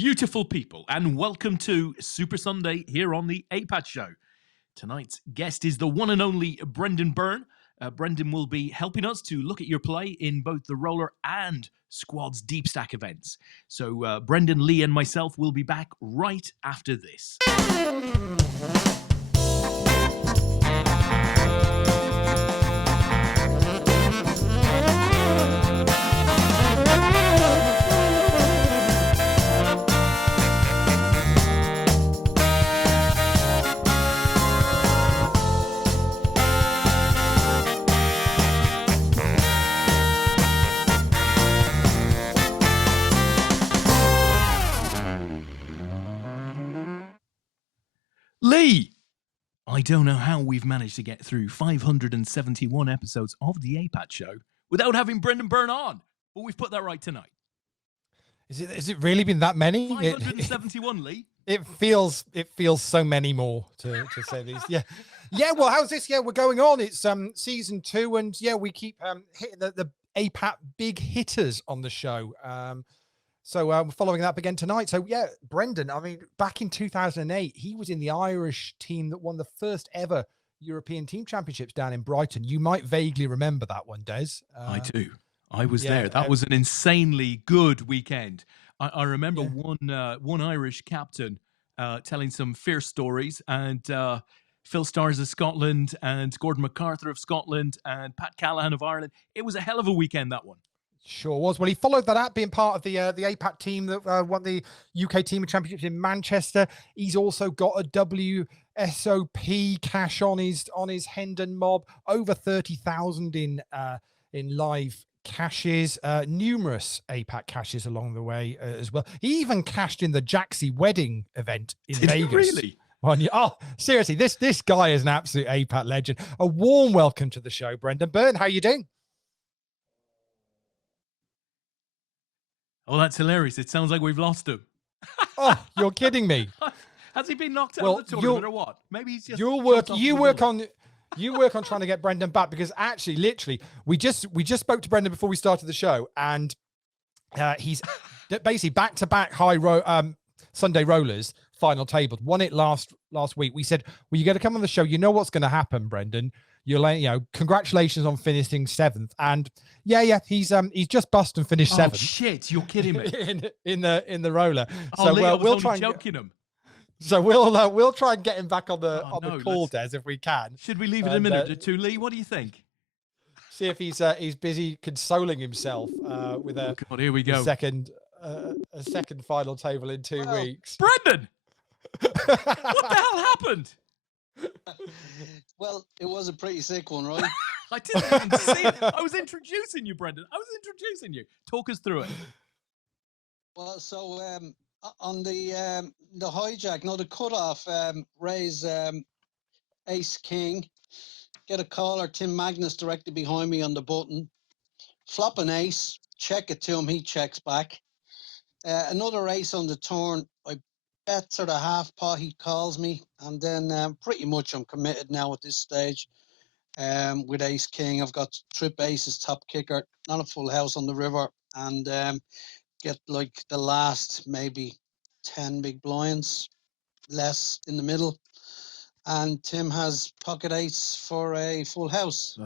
beautiful people, and welcome to Super Sunday here on the APAT show. Tonight's guest is the one and only Brendan Byrne. Brendan will be helping us to look at your play in both the roller and squads deep stack events. So Brendan, Lee and myself will be back right after this. Lee, I don't know how we've managed to get through 571 episodes of the APAT show without having Brendan Byrne on, but we've put that right tonight. Is it really been that many? 571, Lee. It feels so many more to say these. Yeah. Well, how's this? Yeah, we're going on. It's season 2, and yeah, we keep hitting the APAT big hitters on the show. So we're following that up again tonight. So yeah, Brendan, I mean, back in 2008, he was in the Irish team that won the first ever European Team Championships down in Brighton. You might vaguely remember that one, Des. I do. I was there. That was an insanely good weekend. I remember one Irish captain telling some fierce stories, and Phil Stars of Scotland and Gordon MacArthur of Scotland and Pat Callahan of Ireland. It was a hell of a weekend, that one. Sure was. Well, he followed that up being part of the APAT team that won the UK Team Championships in Manchester. He's also got a WSOP cash on his Hendon mob, over 30,000 in live cashes, numerous APAT cashes along the way as well. He even cashed in the Jaxie wedding event in Vegas. Really? Oh, seriously, this guy is an absolute APAT legend. A warm welcome to the show, Brendan Byrne. How you doing? Oh, that's hilarious. It sounds like we've lost him. Oh, you're kidding me. Has he been knocked out of the tournament or what? Maybe he's just... You work on trying to get Brendan back, because actually, literally, we just spoke to Brendan before we started the show, and he's basically back-to-back Sunday rollers final tables. Won it last week. We said, well, you got to come on the show. You know what's going to happen, Brendan. Congratulations on finishing 7th. And he's just bust and finished 7th. Oh shit, you're kidding me. in the roller. Oh, so Lee, I was we'll only try and joking him. So we'll try and get him back on the call, Des, if we can. Should we leave it a minute or two, Lee? What do you think? See if he's busy consoling himself with a here we go. a second final table in 2 weeks. Brendan, what the hell happened? Well, it was a pretty sick one, right? I didn't even see it. I was introducing you, Brendan. Talk us through it. Well, so on the hijack, the cutoff, raise ace king, get a caller, Tim Magnus directly behind me on the button, flop an ace, check it to him, he checks back. Another ace on the turn, I bet sort of half pot, he calls me, and then pretty much I'm committed now at this stage. With ace king, I've got trip aces, top kicker, not a full house on the river, and get like the last maybe 10 big blinds, less in the middle, and Tim has pocket ace for a full house.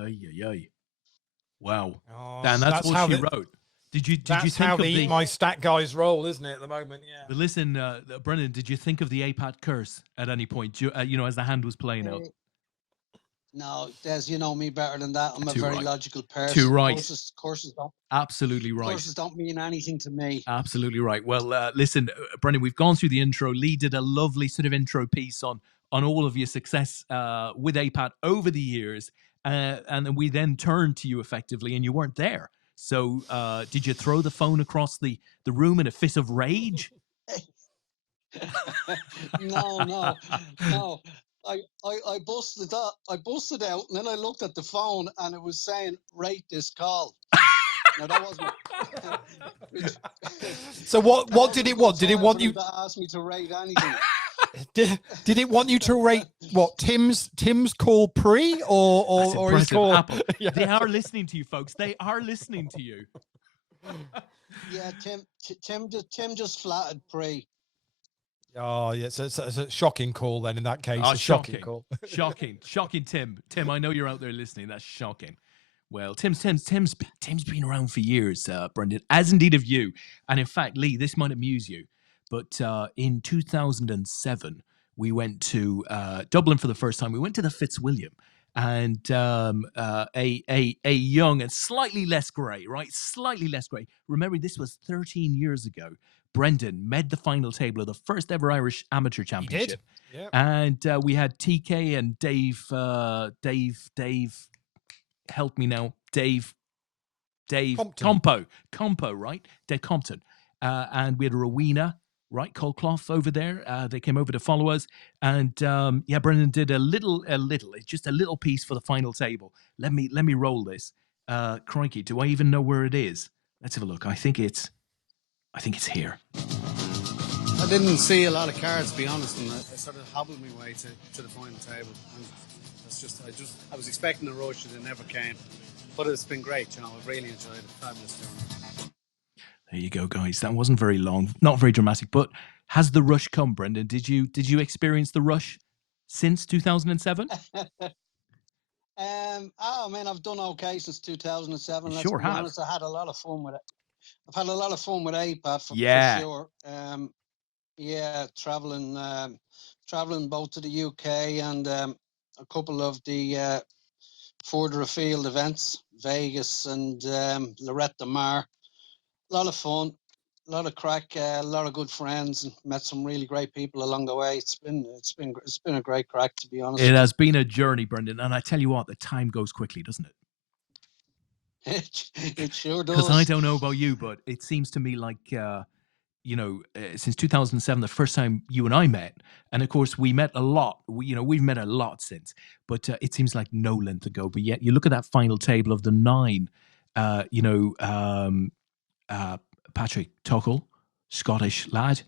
Wow. Oh, Dan, that's what she wrote. Did you think how of my stat guys roll, isn't it, at the moment? Yeah. But listen, Brendan, did you think of the APAT curse at any point? As the hand was playing out. No, Des, you know me better than that. I'm a very logical person. Too right. Courses don't. Absolutely right. Courses don't mean anything to me. Absolutely right. Well, listen, Brendan, we've gone through the intro. Lee did a lovely sort of intro piece on all of your success with APAT over the years, and then we then turned to you effectively, and you weren't there. So did you throw the phone across the room in a fit of rage? No. I busted out, and then I looked at the phone, and it was saying, "Rate this call." No, that wasn't. So what did it want? Did it want you to ask me to rate anything? Did it want you to rate what Tim's call pre or his call? Yeah. They are listening to you, folks. They are listening to you. Yeah, Tim just flattered pre. Oh, yeah, so it's a shocking call then. In that case, Oh, a shocking shocking, call. shocking, Tim. Tim, I know you're out there listening. That's shocking. Well, Tim's been around for years, Brendan, as indeed have you. And in fact, Lee, this might amuse you, but in 2007, we went to Dublin for the first time. We went to the Fitzwilliam, and a young and slightly less grey, right? Slightly less grey. Remember, this was 13 years ago. Brendan made the final table of the first ever Irish Amateur He Championship. did. Yeah. And we had TK and Dave, help me now, Dave Compton. Compo, right? Dave Compton. And we had a Rowena, right? Colclough over there. They came over to follow us. And yeah, Brendan did just a little piece for the final table. Let me roll this. Crikey, do I even know where it is? Let's have a look. I think it's here. I didn't see a lot of cards, to be honest, and I sort of hobbled my way to the final table. And I was expecting a rush, and it never came. But it's been great, I've really enjoyed it. Fabulous tournament. There you go, guys. That wasn't very long, not very dramatic, but has the rush come, Brendan? Did you experience the rush since 2007? Oh man, I've done okay since 2007. You Let's sure be have. honest. I had a lot of fun with it. I've had a lot of fun with APAT for sure. Yeah, traveling both to the UK and a couple of the further afield events, Vegas and Lorette de Mar. A lot of fun, a lot of crack, a lot of good friends, and met some really great people along the way. It's been a great crack, to be honest. It has been a journey, Brendan, and I tell you what, the time goes quickly, doesn't it? It sure does. Because I don't know about you, but it seems to me like since 2007, the first time you and I met, and of course we met a lot. We've met a lot since, but it seems like no length ago. But yet, you look at that final table of the 9. Patrick Tuckle, Scottish lad,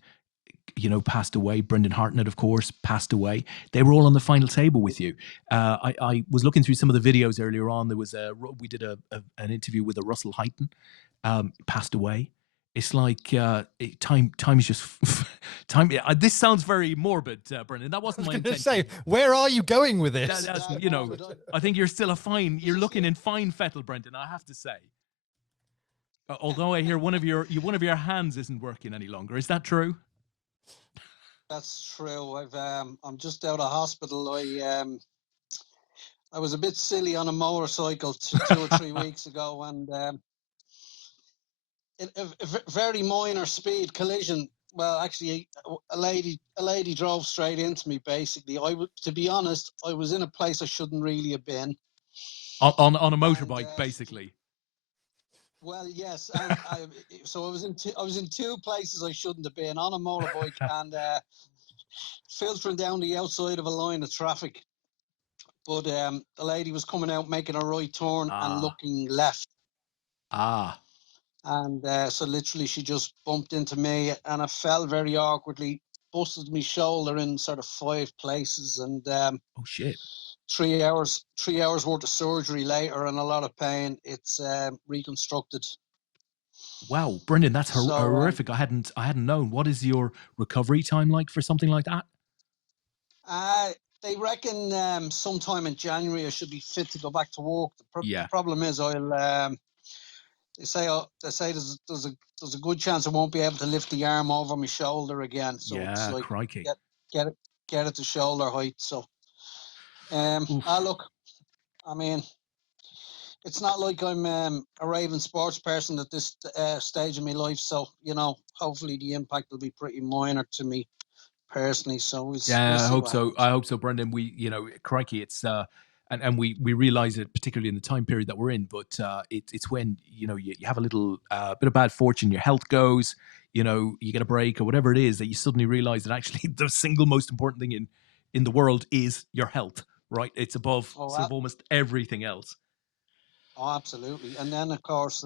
passed away. Brendan Hartnett, of course, passed away. They were all on the final table with you. I was looking through some of the videos earlier on. There was we did an interview with a Russell Heighton, passed away. It's like time is just time. This sounds very morbid, Brendan. That wasn't my intention. Say, where are you going with this? I think you're still you're looking in fine fettle, Brendan. I have to say. Although I hear one of your hands isn't working any longer. Is that true? That's true. I'm just out of hospital. I was a bit silly on a motorcycle 2 or 3 weeks ago, and a very minor speed collision. Well, actually, a lady drove straight into me. Basically, to be honest, I was in a place I shouldn't really have been. On a motorbike, basically. Well, yes. So I was in 2 places I shouldn't have been, on a motorbike and filtering down the outside of a line of traffic. But the lady was coming out, making a right turn and looking left. And so literally she just bumped into me, and I fell very awkwardly, busted my shoulder in sort of 5 places, and oh shit. 3 hours worth of surgery later and a lot of pain. It's reconstructed. Wow, Brendan, that's horrific. I hadn't known. What is your recovery time like for something like that? They reckon sometime in January I should be fit to go back to work. The problem is they say there's a good chance I won't be able to lift the arm over my shoulder again. So it's like, crikey. Get it to shoulder height. So look, I mean, it's not like I'm a raving sports person at this stage of my life. So, hopefully the impact will be pretty minor to me personally. So I hope so. I hope so, Brendan. Crikey, it's and we realize it, particularly in the time period that we're in. But it's when you have a little bit of bad fortune, your health goes, you get a break or whatever it is, that you suddenly realize that actually the single most important thing in the world is your health. Right? It's above sort of almost everything else. Oh, absolutely. And then of course,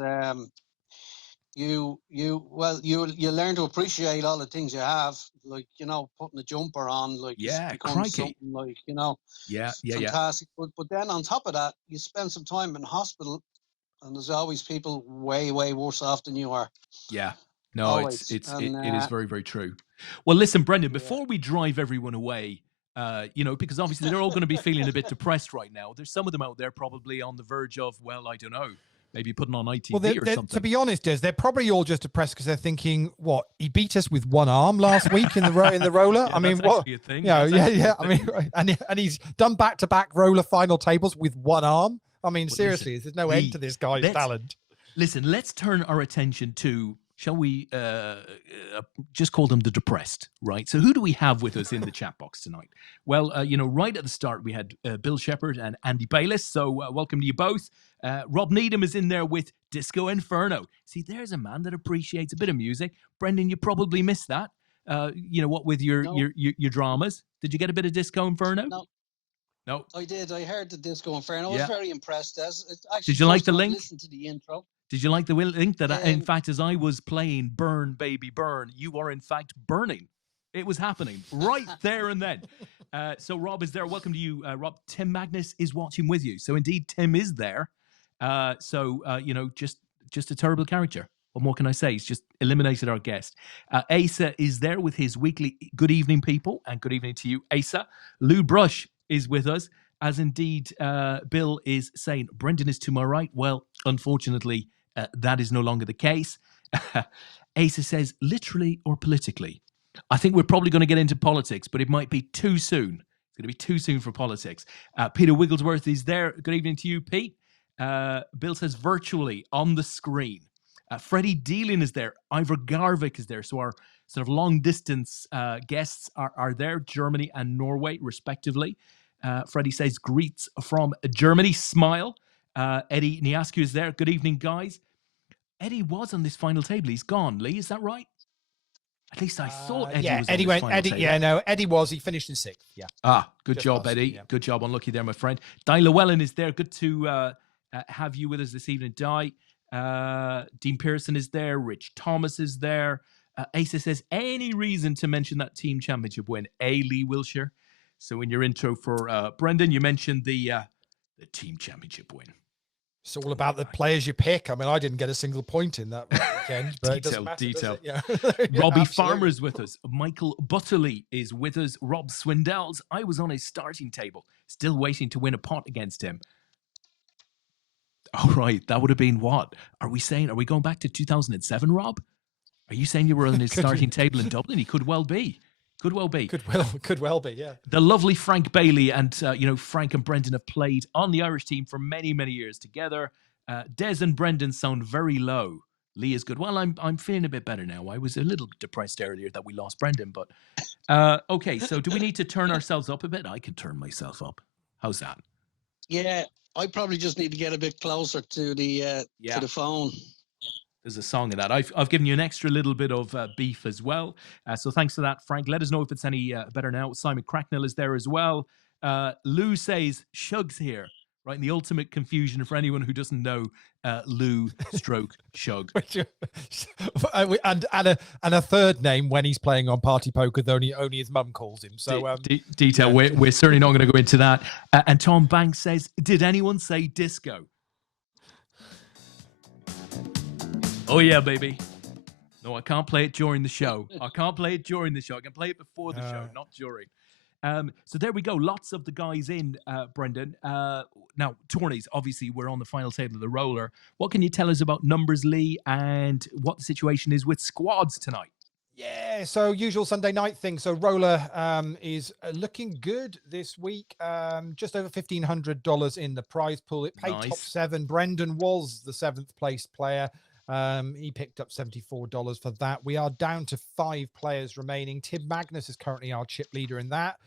you learn to appreciate all the things you have, like putting a jumper on, like becomes something like fantastic. But then on top of that, you spend some time in hospital and there's always people way worse off than you are. Yeah. No, Always. it is very, very true. Well, listen, Brendan, Yeah. before we drive everyone away, because obviously they're all going to be feeling a bit depressed right now. There's some of them out there probably on the verge of, well, I don't know, maybe putting on ITV or something. To be honest, Des, they're probably all just depressed because they're thinking, "What? He beat us with one arm last week in the roller." Yeah, I mean, that's what? actually a thing. Yeah, That's yeah, actually a yeah. I thing. mean, and he's done back-to-back roller final tables with one arm. I mean, Well, seriously, listen, there's no end to this guy's talent. Listen, let's turn our attention to, shall we just call them the depressed, right? So who do we have with us in the chat box tonight? Well, right at the start, we had Bill Shepherd and Andy Bayliss. So welcome to you both. Rob Needham is in there with Disco Inferno. See, there's a man that appreciates a bit of music. Brendan, you probably missed that. What with your dramas? Did you get a bit of Disco Inferno? No. I did. I heard the Disco Inferno. I was very impressed. Did you like the link? Listen to the intro. Did you like the link that, in fact, as I was playing Burn, Baby Burn, you are, in fact, burning. It was happening right there and then. So Rob is there. Welcome to you, Rob. Tim Magnus is watching with you. So, indeed, Tim is there. Just a terrible character. What more can I say? He's just eliminated our guest. Asa is there with his weekly good evening, people, and good evening to you, Asa. Lou Brush is with us, as indeed Bill is saying, Brendan is to my right. Well, unfortunately, that is no longer the case. Asa says, literally or politically. I think we're probably going to get into politics, but it might be too soon. It's going to be too soon for politics. Peter Wigglesworth is there. Good evening to you, Pete. Bill says virtually on the screen. Freddie Dealin is there. Ivor Garvik is there. So our sort of long distance guests are there, Germany and Norway, respectively. Freddie says greets from Germany. Smile. Eddie Niascu is there. Good evening, guys. Eddie was on this final table. He's gone. Lee, is that right? At least I thought Eddie was on this final table. Yeah, no, Eddie was. He finished in 6th. Yeah. Good Just job, lost, Eddie. yeah. Good job. Unlucky there, my friend. Di Llewellyn is there. Good to have you with us this evening, Di. Dean Pearson is there. Rich Thomas is there. Asa says, any reason to mention that team championship win? Lee Wilshire. So in your intro for Brendan, you mentioned the team championship win. It's all about the players you pick. I mean, I didn't get a single point in that weekend. But detail. Yeah. Robbie Farmer is with us. Michael Butterley is with us. Rob Swindells. I was on his starting table, still waiting to win a pot against him. Oh, right. That would have been what? Are we going back to 2007, Rob? Are you saying you were on his starting table in Dublin? He could well be. Could well be, yeah. The lovely Frank Bailey and, Frank and Brendan have played on the Irish team for many, many years together. Des and Brendan sound very low. Lee is good. Well, I'm feeling a bit better now. I was a little depressed earlier that we lost Brendan, but okay. So do we need to turn ourselves up a bit? I can turn myself up. How's that? Yeah, I probably just need to get a bit closer to the phone. There's a song of that. I've given you an extra little bit of beef as well. So thanks for that, Frank. Let us know if it's any better now. Simon Cracknell is there as well. Lou says, Shug's here. Right, in the ultimate confusion for anyone who doesn't know Lou stroke Shug. and a third name when he's playing on Party Poker that only his mum calls him. So detail, yeah. We're certainly not going to go into that. And Tom Banks says, did anyone say disco? Oh, yeah, baby. No, I can't play it during the show. I can play it before the show, not during. So there we go. Lots of the guys in, Brendan. Now, tourneys, obviously, we're on the final table of the roller. What can you tell us about numbers, Lee, and what the situation is with squads tonight? Yeah, so usual Sunday night thing. So roller is looking good this week. Just over $1,500 in the prize pool. It paid top 7. Brendan was the 7th place player. He picked up $74 for that. We are down to 5 players remaining. Tim Magnus is currently our chip leader in that.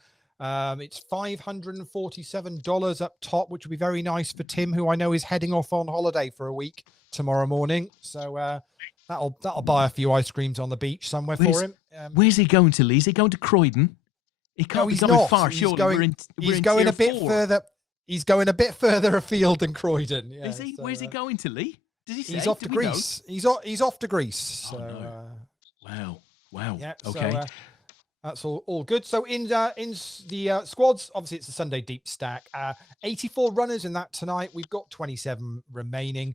It's $547 up top, which would be very nice for Tim, who I know is heading off on holiday for a week tomorrow morning. So that'll buy a few ice creams on the beach somewhere for him. Where's he going to, Lee? Is he going to Croydon? He can't be going far. Surely he's going a bit further. He's going a bit further afield than Croydon. Yeah, is he? So, where's he going to, Lee? Did he say? He's off to Greece. He's off to Greece. So, no. Wow. Yeah. Okay. So, that's all good. So in the squads, obviously it's a Sunday deep stack. 84 runners in that tonight. We've got 27 remaining.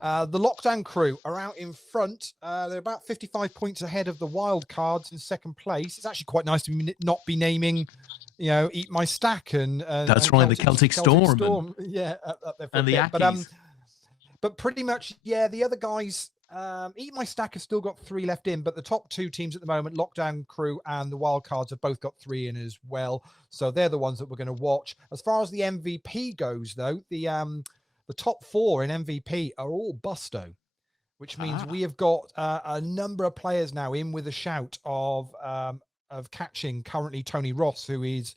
The lockdown crew are out in front. They're about 55 points ahead of the wild cards in second place. It's actually quite nice to not be naming, Eat My Stack and That's right, the Celtic Storm yeah, up there for and a the bit. Ackies. But pretty much, yeah, the other guys, Eat My Stack has still got 3 left in, but the top 2 teams at the moment, Lockdown Crew and the Wildcards, have both got 3 in as well. So they're the ones that we're going to watch. As far as the MVP goes, though, the top 4 in MVP are all Busto, which means we have got a number of players now in with a shout of catching currently Tony Ross, who is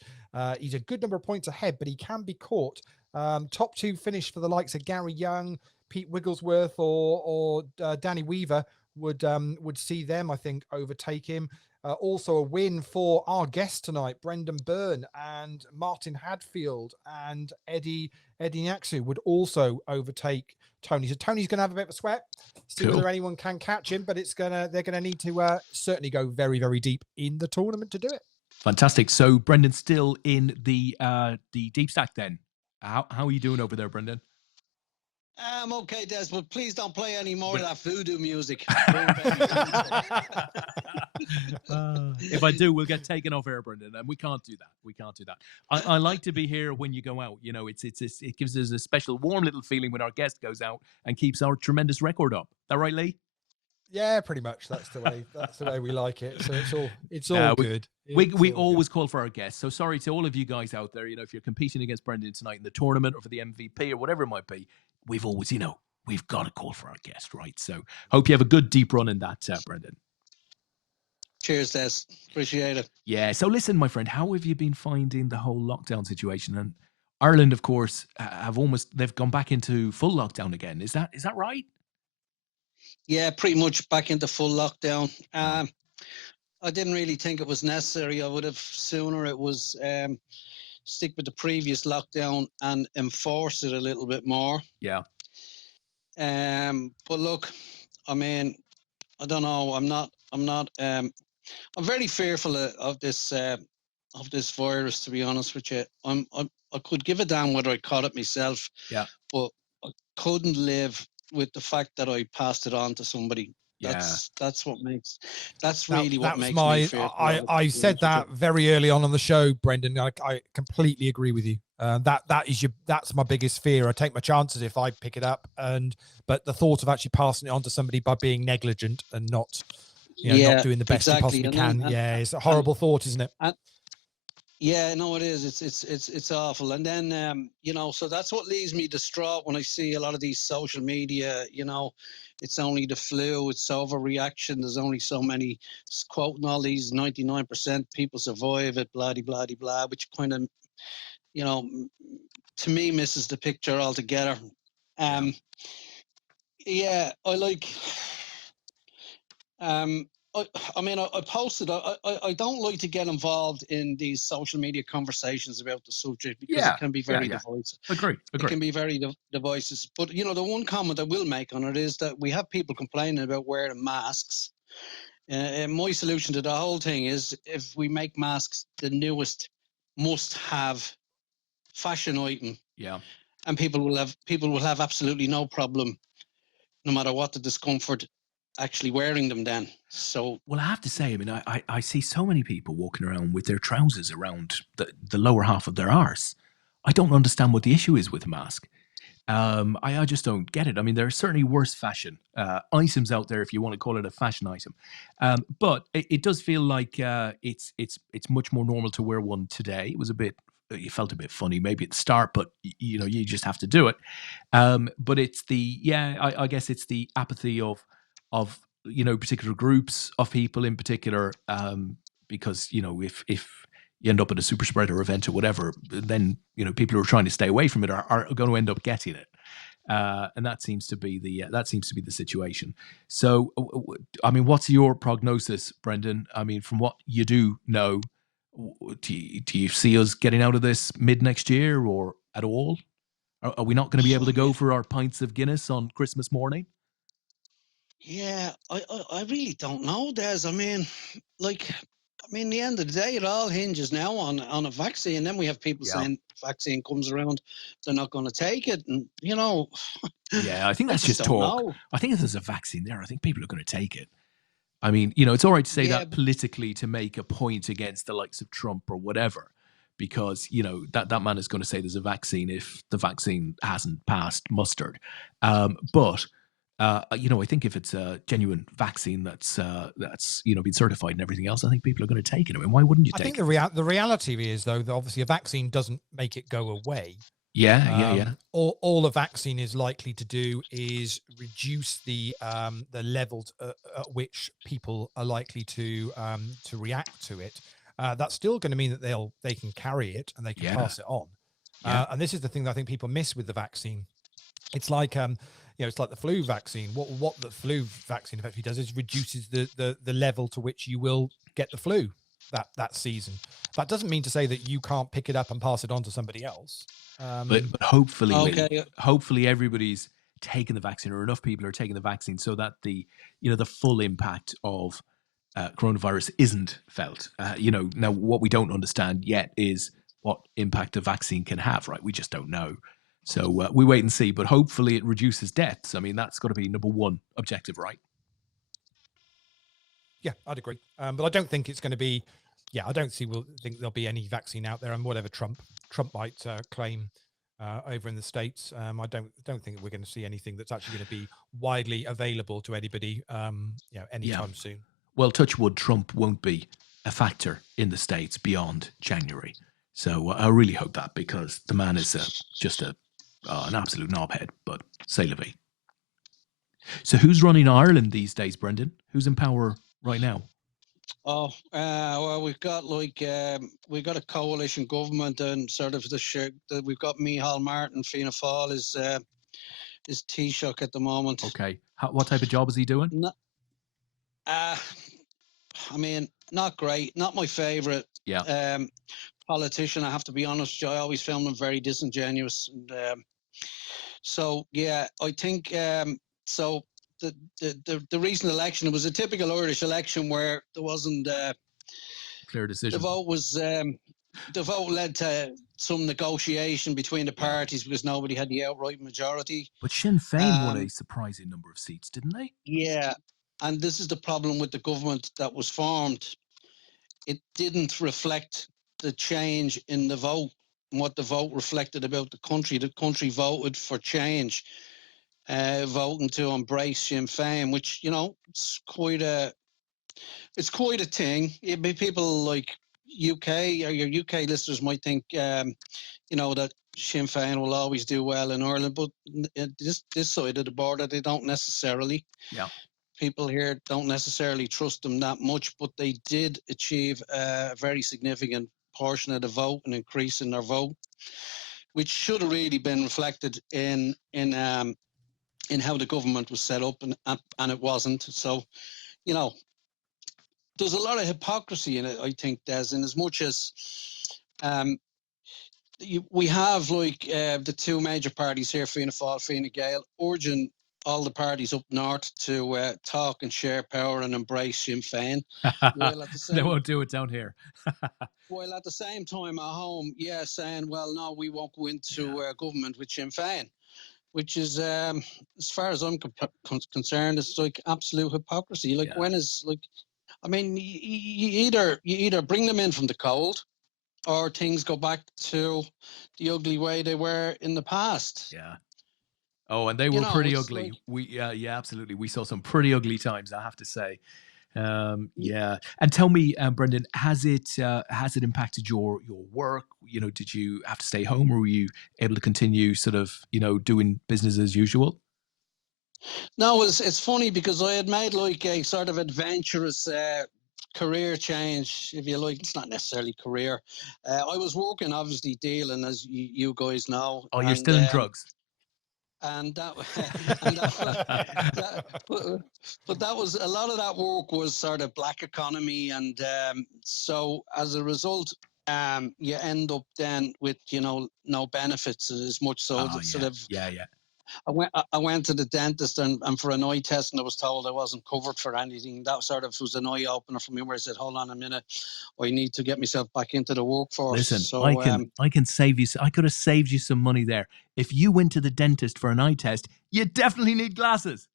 he's a good number of points ahead, but he can be caught. Top 2 finish for the likes of Gary Young, Pete Wigglesworth, or Danny Weaver would see them, I think, overtake him. Also a win for our guest tonight, Brendan Byrne and Martin Hadfield and Eddie Nyaxu would also overtake Tony. So Tony's going to have a bit of a sweat, see whether anyone can catch him, but they're going to need to certainly go very, very deep in the tournament to do it. Fantastic. So Brendan's still in the deep stack then. How are you doing over there, Brendan? I'm okay, Des, but please don't play any more of that voodoo music. If I do, we'll get taken off air, Brendan, and we can't do that. I like to be here when you go out. It gives us a special warm little feeling when our guest goes out and keeps our tremendous record up. That right, Lee? Yeah, pretty much. That's the way we like it. So it's all good. We always call for our guests. So sorry to all of you guys out there. If you're competing against Brendan tonight in the tournament or for the MVP or whatever it might be, we've always, we've got to call for our guest, right? So hope you have a good deep run in that, Brendan. Cheers, Des. Appreciate it. Yeah. So listen, my friend, how have you been finding the whole lockdown situation? And Ireland, of course, they've gone back into full lockdown again. Is that right? Yeah, pretty much back into full lockdown. I didn't really think it was necessary. I would have sooner it was stick with the previous lockdown and enforce it a little bit more. Yeah. But look, I mean, I don't know. I'm very fearful of this virus, to be honest with you. I could give a damn whether I caught it myself. Yeah. But I couldn't live with the fact that I passed it on to somebody. That's what makes me fearful. I said that very early on the show, Brendan. I completely agree with you. That's my biggest fear. I take my chances if I pick it up, but the thought of actually passing it on to somebody by being negligent and not not doing the best you possibly can. It's a horrible thought, isn't it? Yeah, no, it is. It's awful. And then, so that's what leaves me distraught when I see a lot of these social media, it's only the flu, it's overreaction. There's only so many, quoting all these 99% people survive it, blah, blah, blah, blah, which kind of, to me misses the picture altogether. I posted, I don't like to get involved in these social media conversations about the subject because it can be very divisive. Agree. It can be very divisive. But, the one comment I will make on it is that we have people complaining about wearing masks. And my solution to the whole thing is if we make masks the newest must-have fashion item. Yeah. And people will have absolutely no problem, no matter what the discomfort, actually wearing them then. So, well, I have to say, I mean, I see so many people walking around with their trousers around the lower half of their arse. I don't understand what the issue is with a mask. I just don't get it. I mean, there are certainly worse fashion items out there, if you want to call it a fashion item. But it does feel like it's much more normal to wear one today. You felt a bit funny maybe at the start, but you just have to do it. But it's I guess it's the apathy of particular groups of people in particular, because if you end up at a super spreader event or whatever, then people who are trying to stay away from it are going to end up getting it, and that seems to be the situation. So, I mean, what's your prognosis, Brendan? I mean, from what you do know, do you see us getting out of this mid next year or at all? Are we not going to be able to go for our pints of Guinness on Christmas morning? Yeah, I really don't know, Des. I mean, the end of the day, it all hinges now on a vaccine. And then we have people saying vaccine comes around, they're not going to take it. And, Yeah, I think I that's just just don't talk. know. I think if there's a vaccine there, I think people are going to take it. I mean, it's all right to say Yeah, that politically to make a point against the likes of Trump or whatever, because that man is going to say there's a vaccine if the vaccine hasn't passed mustard. But I think if it's a genuine vaccine that's been certified and everything else, I think people are going to take it. I mean, why wouldn't you I think take it? the reality is, though, that obviously a vaccine doesn't make it go away. Yeah. All a vaccine is likely to do is reduce the levels at which people are likely to react to it. That's still going to mean that they can carry it and they can Yeah. pass it on. Yeah. And this is the thing that I think people miss with the vaccine. It's like it's like the flu vaccine. What the flu vaccine effectively does is reduces the level to which you will get the flu that season. That doesn't mean to say that you can't pick it up and pass it on to somebody else. But hopefully, Lee, okay. hopefully everybody's taking the vaccine, or enough people are taking the vaccine, so that the full impact of coronavirus isn't felt. Now what we don't understand yet is what impact a vaccine can have. Right, we just don't know. So we wait and see. But hopefully it reduces deaths. I mean, that's got to be number one objective, right? Yeah, I'd agree. But I don't think it's going to be. Yeah, I don't think there'll be any vaccine out there, and whatever Trump might claim over in the States, I don't think we're going to see anything that's actually going to be widely available to anybody, anytime soon. Well, touch wood, Trump won't be a factor in the States beyond January. So I really hope that, because the man is just an absolute knobhead, but c'est la vie. So who's running Ireland these days, Brendan? Who's in power right now? Oh, well, we've got a coalition government, and sort of we've got Micheál Martin, Fianna Fáil is Taoiseach at the moment. Okay. What type of job is he doing? No, I mean, not great. Not my favourite. Yeah. Politician. I have to be honest. I always found him very disingenuous, and so yeah, I think so. The recent election, it was a typical Irish election where there wasn't Clear decision. The vote led to some negotiation between the parties because nobody had the outright majority. But Sinn Féin won a surprising number of seats, didn't they? Yeah, and this is the problem with the government that was formed. It didn't reflect the change in the vote and what the vote reflected about the country. The country voted for change, voting to embrace Sinn Féin, which it's quite a thing. People like UK or your UK listeners might think that Sinn Féin will always do well in Ireland, but this side of the border they don't necessarily. Yeah. People here don't necessarily trust them that much, but they did achieve a very significant portion of the vote, an increase in their vote, which should have really been reflected in how the government was set up, and it wasn't. So, there's a lot of hypocrisy in it, I think, Des, in as much as we have the two major parties here, Fianna Fáil, Fine Gael, urging all the parties up north to talk and share power and embrace Sinn Féin. They won't do it down here. While at the same time at home, saying, well, no, we won't go into government with Sinn Féin, which is, as far as I'm concerned, it's like absolute hypocrisy. When is I mean, you either bring them in from the cold, or things go back to the ugly way they were in the past. Yeah. Oh, and they were pretty ugly. Yeah, absolutely. We saw some pretty ugly times, I have to say. Yeah. And tell me, Brendan, has it impacted your work? Did you have to stay home, or were you able to continue sort of, doing business as usual? No, it's funny because I had made a sort of adventurous career change, if you like. It's not necessarily career. I was working, obviously, dealing, as you guys know. Oh, you're still in drugs. And that but that was a lot of that work was sort of black economy, and so as a result, you end up then with no benefits as much. So I went to the dentist and for an eye test, and I was told I wasn't covered for anything. That sort of was an eye opener for me, where I said, "Hold on a minute, I need to get myself back into the workforce." Listen, So I can save you. I could have saved you some money there. If you went to the dentist for an eye test, you definitely need glasses.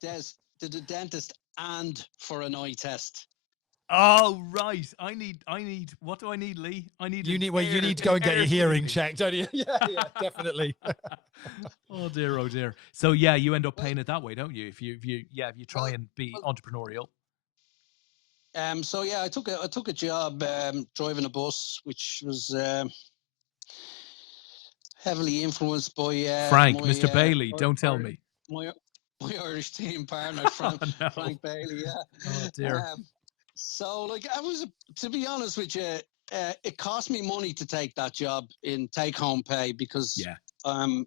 Des, to the dentist and for an eye test. Oh right, I need. What do I need, Lee? I need. You need to go and get your hearing checked, don't you? Yeah, definitely. Oh dear. So yeah, you end up paying it that way, don't you? If you try and be entrepreneurial. So yeah, I took a job driving a bus, which was heavily influenced by Frank, my, Mr. Bailey, don't tell me. My Irish team partner, Frank, Oh, no. Frank Bailey. Yeah. Oh dear. So like, to be honest with you, it cost me money to take that job in take home pay, because the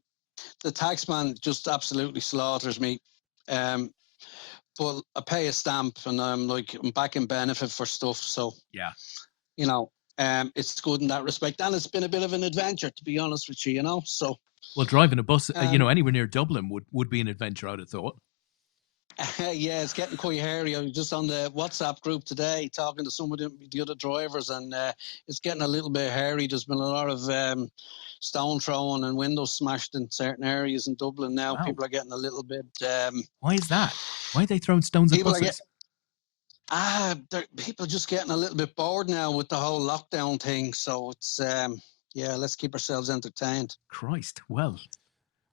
taxman just absolutely slaughters me. But I pay a stamp, and I'm back in benefit for stuff. So yeah, it's good in that respect, and it's been a bit of an adventure, to be honest with you. So well, driving a bus, anywhere near Dublin would be an adventure, I'd have thought. Yeah, it's getting quite hairy. I was just on the WhatsApp group today talking to some of the other drivers, and it's getting a little bit hairy. There's been a lot of stone throwing and windows smashed in certain areas in Dublin now. Wow. People are getting a little bit... Why is that? Why are they throwing stones at buses? People are just getting a little bit bored now with the whole lockdown thing. So it's, let's keep ourselves entertained. Christ, well,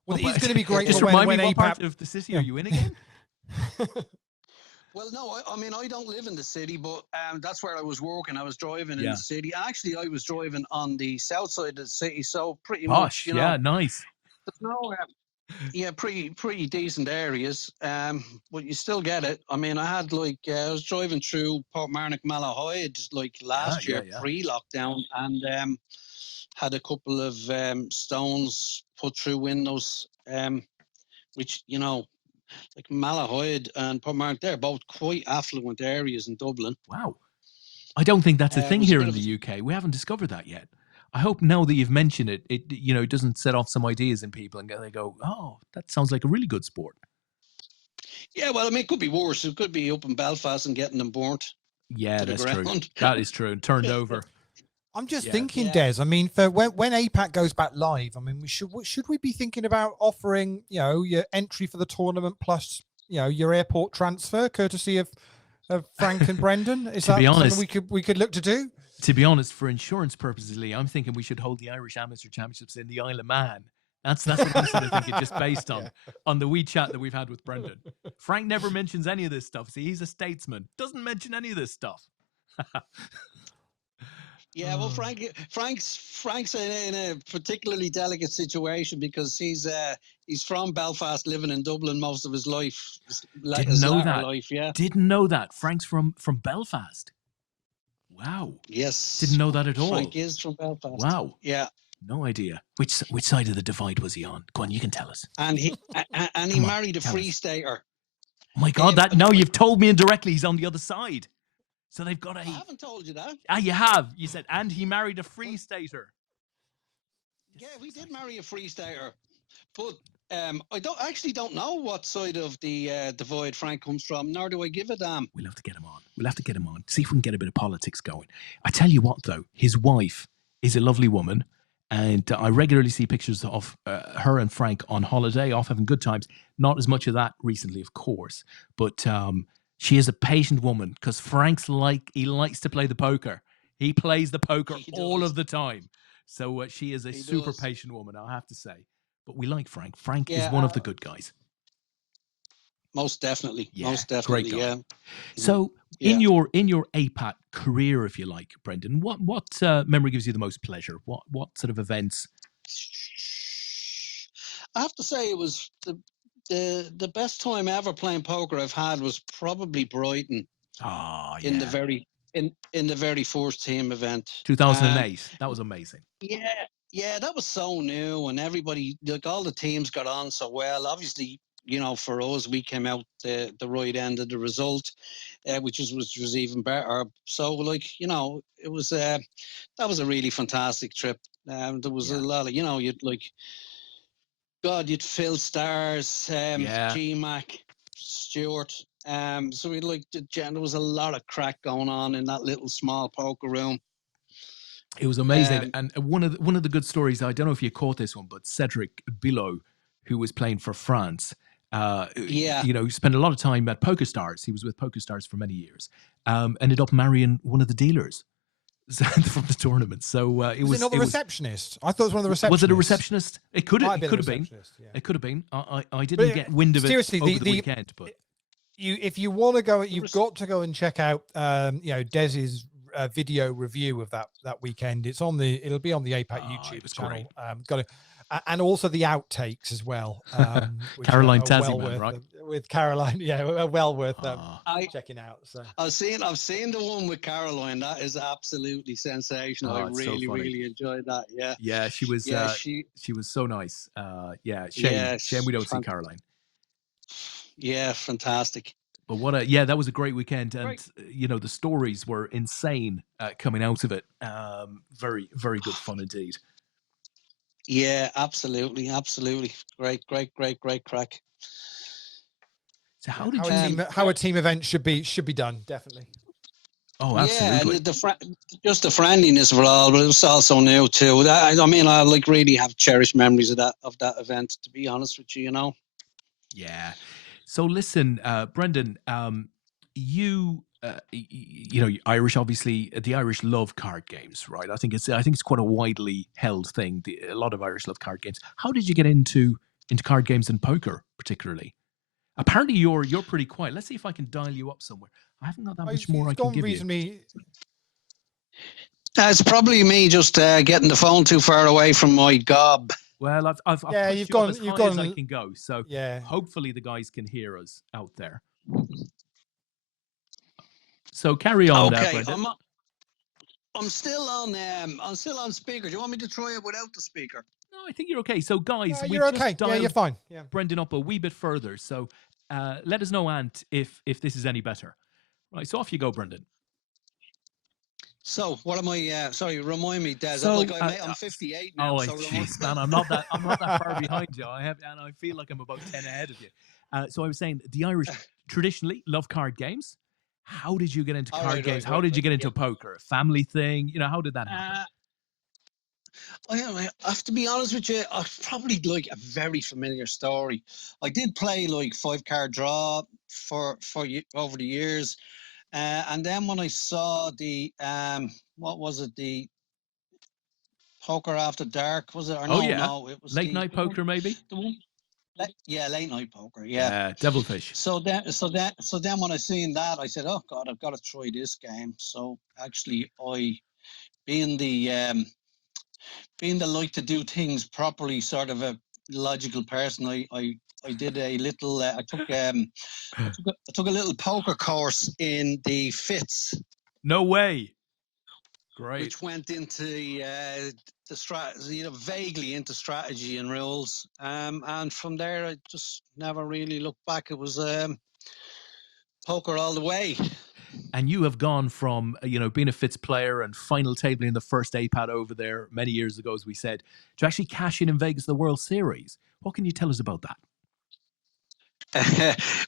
it is going to be great. Just remind me, what part of the city are you in again? Well, no, I mean, I don't live in the city, but that's where I was working. I was driving in the city. Actually, I was driving on the south side of the city, so pretty much, nice. There's no, pretty decent areas, but you still get it. I mean, I had I was driving through Portmarnock, Malahide last year, pre-lockdown, and had a couple of stones put through windows, which like Malahide and Portmarnock, they're both quite affluent areas in Dublin. Wow. I don't think that's a thing here in the UK. We haven't discovered that yet. I hope now that you've mentioned it, it doesn't set off some ideas in people and they go, oh, that sounds like a really good sport. Yeah, well, I mean, it could be worse. It could be up in Belfast and getting them burnt. Yeah, that's true. That is true. And turned over. I'm just thinking, Des. I mean, for when APAT goes back live, I mean, should we be thinking about offering, your entry for the tournament plus, your airport transfer, courtesy of Frank and Brendan? Is that something we could look to do? To be honest, for insurance purposes, Lee, I'm thinking we should hold the Irish Amateur Championships in the Isle of Man. That's what I'm sort of thinking, just based on the wee chat that we've had with Brendan. Frank never mentions any of this stuff. See, he's a statesman. Doesn't mention any of this stuff. Yeah, well, Frank's in a particularly delicate situation because he's from Belfast, living in Dublin most of his life. Didn't know that. Didn't know that. Frank's from Belfast. Wow. Yes. Didn't know that at all. Frank is from Belfast. Wow. Yeah. No idea. Which side of the divide was he on? Go on, you can tell us. And he married a Free Stater. Oh my God! Now you've told me indirectly he's on the other side. So they've got a... I haven't told you that. Ah, you have. You said, and he married a Free Stater. Yeah, we did marry a Free Stater. But I don't know what side of the divide Frank comes from, nor do I give a damn. We'll have to get him on. See if we can get a bit of politics going. I tell you what, though, his wife is a lovely woman. And I regularly see pictures of her and Frank on holiday, off having good times. Not as much of that recently, of course. But... she is a patient woman because Frank's he likes to play the poker. He plays the poker all of the time. So she is a super patient woman, I'll have to say. But we like Frank. Frank is one of the good guys. Most definitely. Yeah, most definitely. Great guy. Yeah. So in your APAT career, if you like, Brendan, what memory gives you the most pleasure? What sort of events? I have to say it was the best time ever playing poker I've had was probably Brighton. Oh, yeah. In the very first team event. 2008. That was amazing. Yeah, that was so new, and everybody, all the teams got on so well. Obviously, for us, we came out the right end of the result, which was even better. So, it was that was a really fantastic trip. There was a lot of, God, you'd Phil Stars, Yeah. G-Mac, Stewart. So we like there was a lot of crack going on in that little small poker room. It was amazing. Um, And one of the good stories, I don't know if you caught this one, but Cedric Bilot, who was playing for France, Yeah. spent a lot of time at Poker Stars. He was with Poker Stars for many years. Ended up marrying one of the dealers from the tournament. So it Was it not the receptionist? I thought it was one of the receptionists. Was it a receptionist? It could have Might have been. Yeah. It could have been. I didn't But get wind of it seriously, over the weekend, but if you want to go, you've got to go and check out Dez's video review of that weekend. It'll be on the APAT YouTube channel. Got it. And also the outtakes as well. Which Caroline are well Tasman, worth, right? With Caroline, well worth checking out. So I've seen the one with Caroline. That is absolutely sensational. I really, really enjoyed that. Yeah. Yeah, she was. She was so nice. Shame we don't see Caroline. Yeah, fantastic. But that was a great weekend, and the stories were insane coming out of it. Very, very good fun indeed. Yeah, absolutely. Great crack. So how a team event should be done, definitely. Oh, absolutely. Yeah, just the friendliness of it all, but it was also new too. I really have cherished memories of that event. To be honest with you, Yeah. So listen, Brendan, you Irish, obviously, the Irish love card games, right? I think it's quite a widely held thing. A lot of Irish love card games. How did you get into card games and poker, particularly? Apparently, you're pretty quiet. Let's see if I can dial you up somewhere. I haven't got that much more I can give you. It's probably me just getting the phone too far away from my gob. Well, I've pushed you up as high as I can go. So hopefully the guys can hear us out there. So carry on, Brendan. I'm still on speaker. Do you want me to try it without the speaker? No, I think you're okay. So guys, you're okay. Yeah, you're fine. Yeah. Brendan up a wee bit further. So let us know, Ant, if this is any better. Right. So off you go, Brendan. So what am I? Sorry, remind me, Des. So, I'm 58 now. Oh, jeez, man, I'm not that far behind you. I feel like I'm about 10 ahead of you. So I was saying the Irish traditionally love card games. How did you get into card games? How did you get into poker? Family thing? How did that happen? I have to be honest with you. I probably like a very familiar story. I did play like 5-card draw for over the years, and then when I saw the what was it, the Poker After Dark, was it? Or no, it was late night poker, maybe. The one. Late night poker. Yeah, Devilfish. So then when I seen that, I said, "Oh God, I've got to try this game." So actually, being the like to do things properly, sort of a logical person, I did a little. I took a little poker course in the FITS. No way. Great. Which went into the strategy, vaguely into strategy and rules. And from there, I just never really looked back. It was poker all the way. And you have gone from, being a FITS player and final tabling in the first APAT over there many years ago, as we said, to actually cash in Vegas the World Series. What can you tell us about that?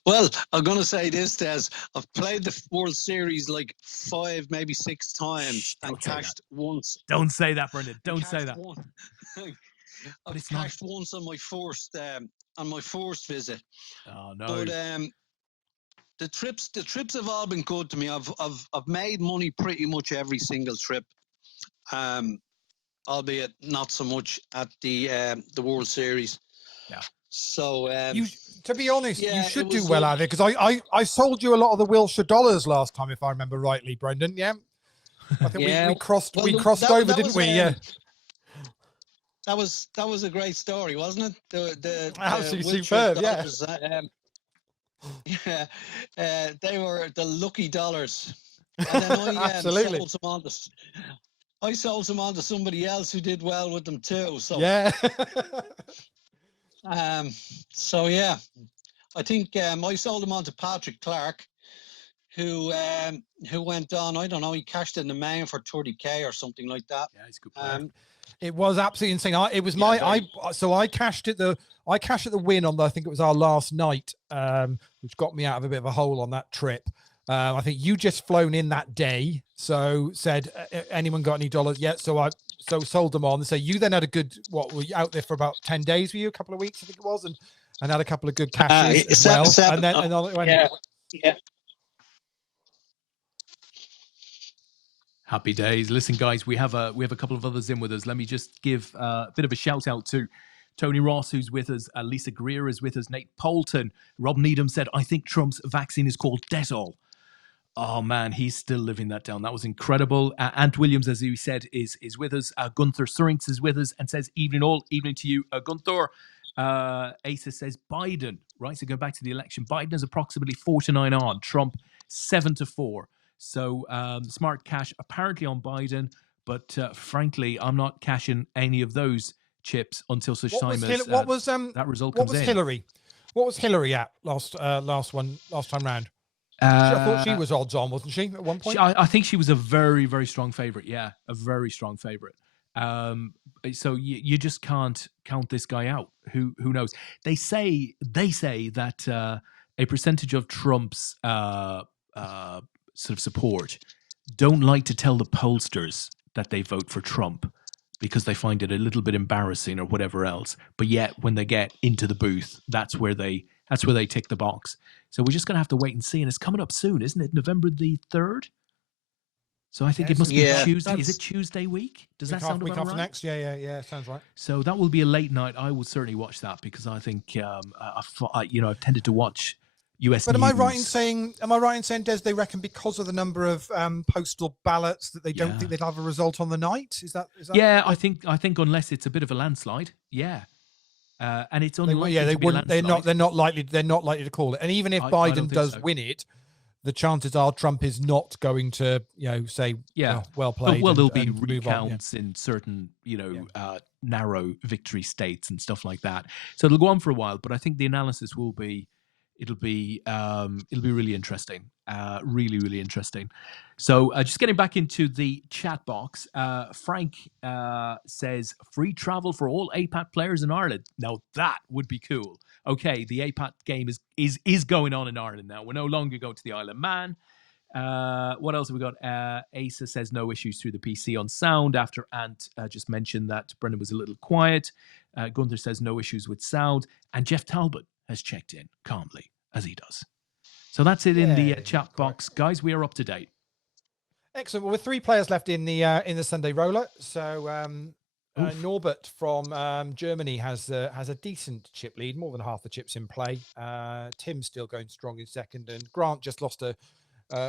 Well, I'm going to say this, Des. I've played the World Series like 5, maybe 6 times and cashed once. Don't say that, Brendan. Don't say that. I've cashed once on my first visit. Oh no! But the trips have all been good to me. I've made money pretty much every single trip, albeit not so much at the World Series. Yeah. So to be honest, you should do well at it, because I sold you a lot of the Wilshire dollars last time, if I remember rightly, Brendan. Yeah. I think we crossed over, didn't we? Yeah. That was a great story, wasn't it? The absolutely superb. Dollars, they were the lucky dollars. And then I absolutely. I sold some on to somebody else who did well with them too. So yeah. So yeah, I think I sold them on to Patrick Clark, who went on. I don't know. He cashed in the main for 30k or something like that. Yeah, he's a good player. It was absolutely insane. It was Yeah, I cashed at the win on I think it was our last night, which got me out of a bit of a hole on that trip. I think you just flown in that day, so said anyone got any dollars yet? So I sold them on. So you then had a good were you out there for about 10 days? Were you a couple of weeks? I think it was, and had a couple of good cashes as well. Seven, and then and on it went. yeah. Happy days. Listen, guys, we have a couple of others in with us. Let me just give a bit of a shout out to Tony Ross, who's with us. Lisa Greer is with us. Nate Poulton. Rob Needham said, I think Trump's vaccine is called Dettol. Oh, man, he's still living that down. That was incredible. Ant Williams, as he said, is with us. Gunther Surinks is with us and says, evening all. Evening to you, Gunther. Asa says, Biden. Right, so go back to the election. Biden is approximately 4-9 on. Trump, 7-4. So smart cash apparently on Biden. But frankly, I'm not cashing any of those chips until such time as that result comes in. Hillary? What was Hillary at last time round? I thought she was odds on, wasn't she, at one point? I think she was a very, very strong favorite. Yeah, a very strong favorite. So you just can't count this guy out. Who knows? They say that a percentage of Trump's sort of support don't like to tell the pollsters that they vote for Trump because they find it a little bit embarrassing or whatever else. But yet, when they get into the booth, that's where they tick the box. So we're just going to have to wait and see. And it's coming up soon, isn't it? November the 3rd? So I think it must be Tuesday. Is it Tuesday week? Does that sound about right? Next? Yeah, sounds right. So that will be a late night. I will certainly watch that because I think, I've tended to watch US But news. am I right in saying, Des, they reckon because of the number of postal ballots that they don't think they'd have a result on the night? Is that? Yeah, I think unless it's a bit of a landslide. Yeah. And it's unlikely. They wouldn't. They're not likely to call it. And even if Biden does win it, the chances are Trump is not going to, say, well played. Well, there'll be recounts in certain, narrow victory states and stuff like that. So it'll go on for a while. But I think the analysis will be, it'll be really interesting. Really, really interesting. So just getting back into the chat box, Frank says free travel for all APAT players in Ireland. Now that would be cool. Okay, the APAT game is going on in Ireland now. We're no longer going to the Isle of Man. What else have we got? Asa says no issues through the PC on sound after Ant just mentioned that Brendan was a little quiet. Gunther says no issues with sound. And Jeff Talbot has checked in calmly, as he does. So that's it in the chat box. Guys, we are up to date. Excellent. Well, with 3 players left in the Sunday roller, so Norbert from Germany has a decent chip lead, more than half the chips in play. Tim's still going strong in second, and Grant just lost a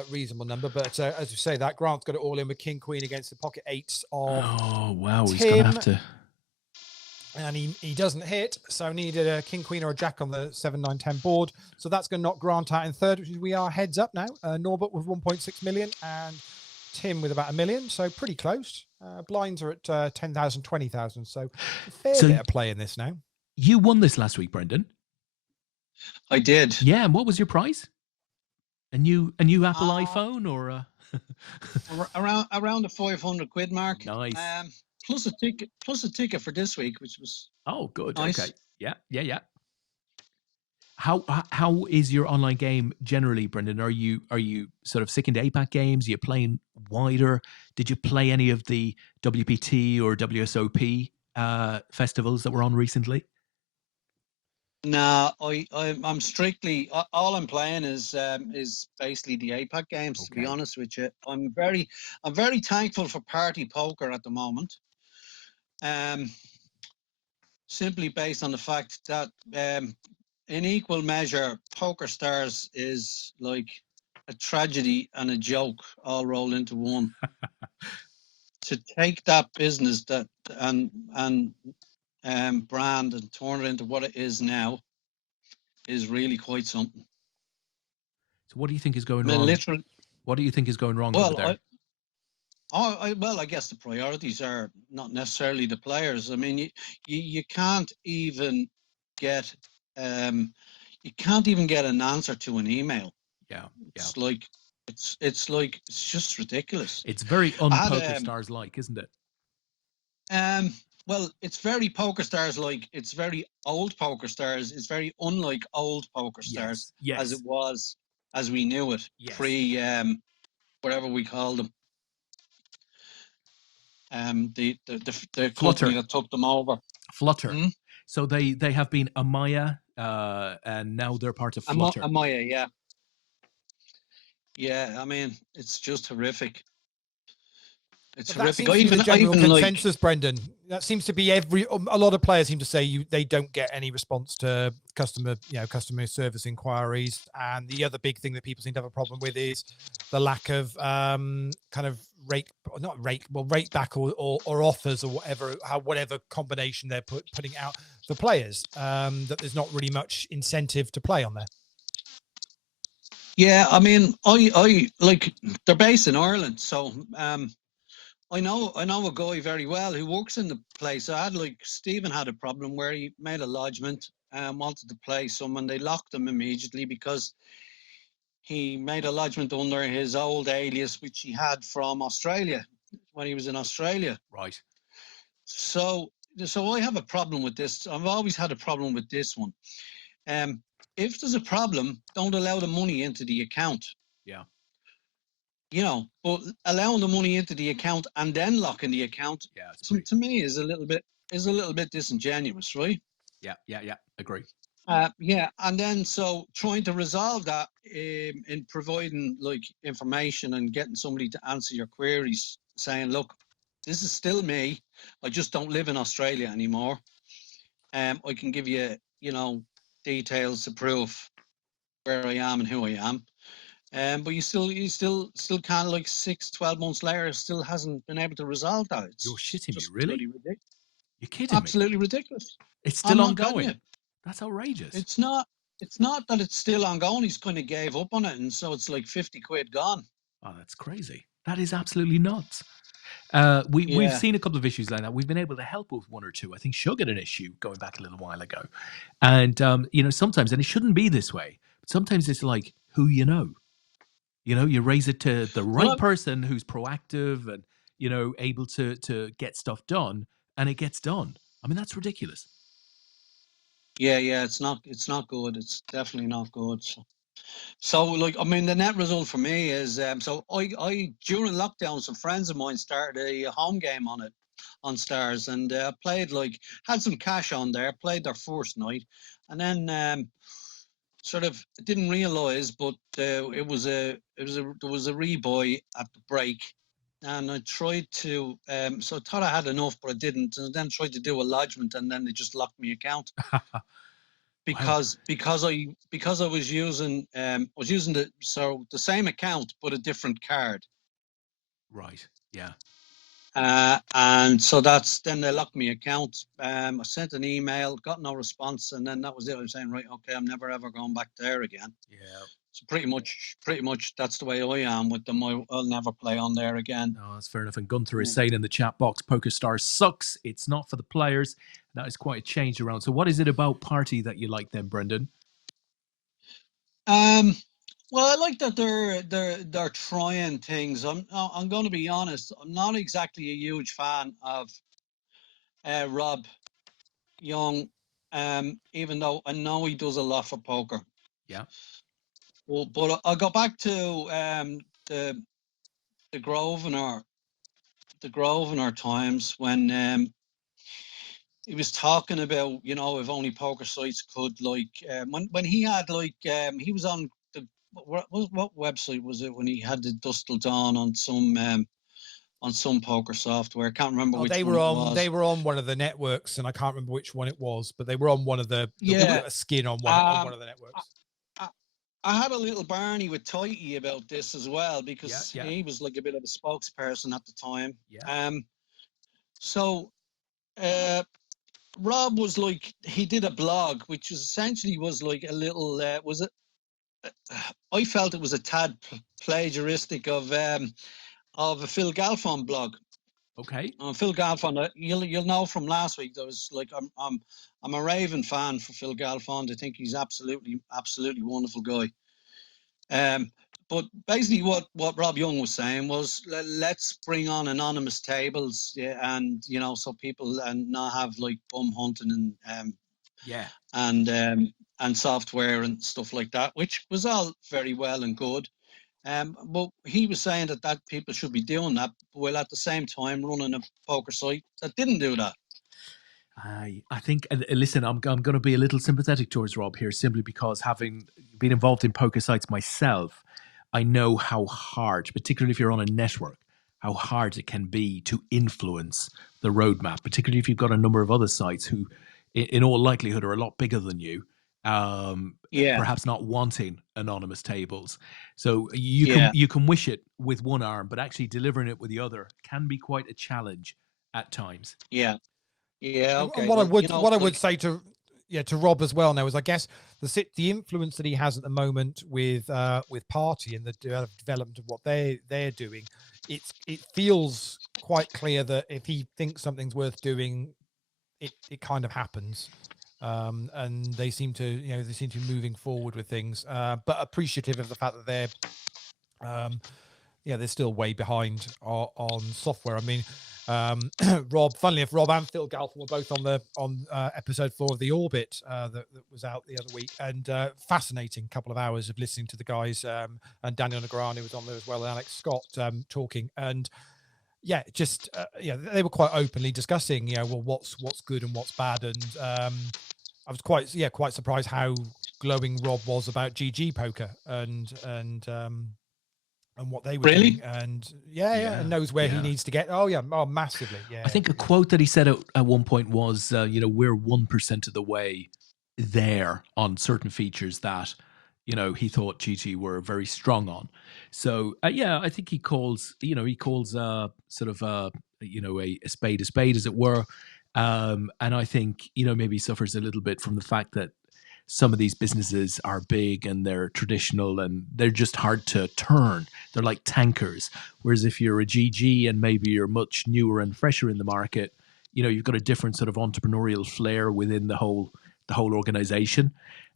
reasonable number. But as you say, that Grant's got it all in with King Queen against the pocket 8s of Tim. He's going to have to. And he doesn't hit, so needed a King Queen or a Jack on the 7, 9, 10 board. So that's going to knock Grant out in third, which is we are heads up now. Norbert with 1.6 million and Tim with about 1 million, so pretty close. Blinds are at 10,000, 20,000, so a fair bit of play in this now. You won this last week, Brendan. I did. Yeah, and what was your prize? A new Apple iPhone or around the 500 quid mark. Nice. Plus a ticket for this week, which was good. Nice. Okay. Yeah. How is your online game generally, Brendan? Are you sort of sticking to APAT games? Are you playing wider? Did you play any of the WPT or WSOP festivals that were on recently? No, I'm strictly all I'm playing is basically the APAT games. Okay. To be honest with you, I'm very thankful for Party Poker at the moment. Simply based on the fact that in equal measure, Poker Stars is like a tragedy and a joke all rolled into one. To take that business and brand and turn it into what it is now is really quite something. So what do you think is going wrong? Literally, what do you think is going wrong over there? I guess the priorities are not necessarily the players. I mean, you can't even get an answer to an email. Yeah. It's like It's like it's just ridiculous. It's very I un-Poker had Stars like, isn't it? well, it's very Poker Stars like. It's very old Poker Stars. It's very unlike old Poker Stars Yes, as it yes, was as we knew it yes. pre whatever we called them. The company Flutter, that took them over. Flutter. Hmm? So they have been Amaya, and now they're part of Flutter. Amaya, yeah. Yeah, I mean, it's just horrific. It's But that horrific. seems to be the I general even like, consensus, Brendan. That seems to be a lot of players seem to say they don't get any response to customer service inquiries. And the other big thing that people seem to have a problem with is the lack of kind of rate back or offers or whatever combination they're putting out for players. That there's not really much incentive to play on there. yeah, I mean, I like they're based in Ireland, so I know a guy very well who works in the place. I had like Stephen had a problem where he made a lodgement and wanted to play someone. They locked him immediately because he made a lodgement under his old alias, which he had from Australia when he was in Australia. Right. So I have a problem with this. I've always had a problem with this one. If there's a problem, don't allow the money into the account. Yeah. You know, but allowing the money into the account and then locking the account, Yeah. to me is a little bit disingenuous, right? Yeah. Agree. Yeah, and then so trying to resolve that in providing like information and getting somebody to answer your queries, saying, look, this is still me. I just don't live in Australia anymore. I can give you, details to prove where I am and who I am. But you still can't, like 12 months later, still hasn't been able to resolve that. It's You're shitting me, just really? bloody ridiculous. You're kidding me? Absolutely ridiculous. It's I'm still not kidding you. ongoing. That's outrageous. It's not that it's still ongoing. He's kind of gave up on it, and so it's like 50 quid gone. Oh, that's crazy. That is absolutely nuts. We've seen a couple of issues like that. We've been able to help with one or two. I think Shug had an issue going back a little while ago, and sometimes, and it shouldn't be this way. But sometimes it's like who you know. You raise it to the right person who's proactive and able to get stuff done, and it gets done. I mean, that's ridiculous. Yeah, it's not good. It's definitely not good. So like, I mean, the net result for me is so I during lockdown, some friends of mine started a home game on Stars, and played, like, had some cash on there, played their first night, and then sort of didn't realise, but there was a rebuy at the break, and I tried to so I thought I had enough, but I didn't, and then tried to do a lodgement, and then they just locked my account. Because I was using the same account but a different card. Right. Yeah. And so then they locked me account. I sent an email, got no response, and then that was it. I was saying, right, okay, I'm never ever going back there again. Yeah. So pretty much that's the way I am with them. I'll never play on there again. No, that's fair enough. And Gunther is saying in the chat box, Poker Stars sucks. It's not for the players. That is quite a change around. So what is it about Party that you like then, Brendan? Well, I like that they're trying things. I'm going to be honest. I'm not exactly a huge fan of Rob Young, even though I know he does a lot for poker. Yeah. Well, but I'll go back to the Grosvenor times when he was talking about, if only poker sites could, like, when he had, like, he was on what website was it when he had the Dust Till Dawn on some poker software? I can't remember which one it was. They were on one of the networks, and I can't remember which one it was, but they were on one of the a skin on one of the networks. I had a little Barney with Tighty about this as well, because he was like a bit of a spokesperson at the time. Yeah. So Rob was like, he did a blog, which essentially was like a little I felt it was a tad plagiaristic of a Phil Galfond blog. Okay. Phil Galfond, you'll know from last week. There was like, I'm a raving fan for Phil Galfond. I think he's absolutely wonderful guy. but basically what Rob Young was saying was let's bring on anonymous tables, yeah, and so people and not have like bum hunting Yeah. and software and stuff like that, which was all very well and good. But he was saying that people should be doing that, while at the same time running a poker site that didn't do that. I think, listen, I'm going to be a little sympathetic towards Rob here, simply because having been involved in poker sites myself, I know how hard, particularly if you're on a network, how hard it can be to influence the roadmap, particularly if you've got a number of other sites who, in all likelihood, are a lot bigger than you, Yeah, perhaps not wanting anonymous tables. So you yeah, can wish it with one arm, but actually delivering it with the other can be quite a challenge at times. yeah, yeah. And Okay, what I well, would say to Rob as well now is, I guess the influence that he has at the moment with Party and the development of what they're doing, it feels quite clear that if he thinks something's worth doing, it kind of happens. And they seem to be moving forward with things, but appreciative of the fact that they're still way behind on software. I mean, Rob, funnily enough, Rob and Phil Galton were both on episode 4 of The Orbit that was out the other week, and fascinating couple of hours of listening to the guys, and Daniel Negreanu was on there as well, and Alex Scott talking, and they were quite openly discussing, what's good and what's bad, and I was quite surprised how glowing Rob was about GG Poker and what they were doing, and and knows where he needs to get. Massively. I think a quote that he said at one point was, we're 1% of the way there on certain features that he thought GG were very strong on. So I think he calls sort of a spade, as it were. And I think, maybe suffers a little bit from the fact that some of these businesses are big and they're traditional and they're just hard to turn. They're like tankers. Whereas if you're a GG and maybe you're much newer and fresher in the market, you've got a different sort of entrepreneurial flair within the whole organization.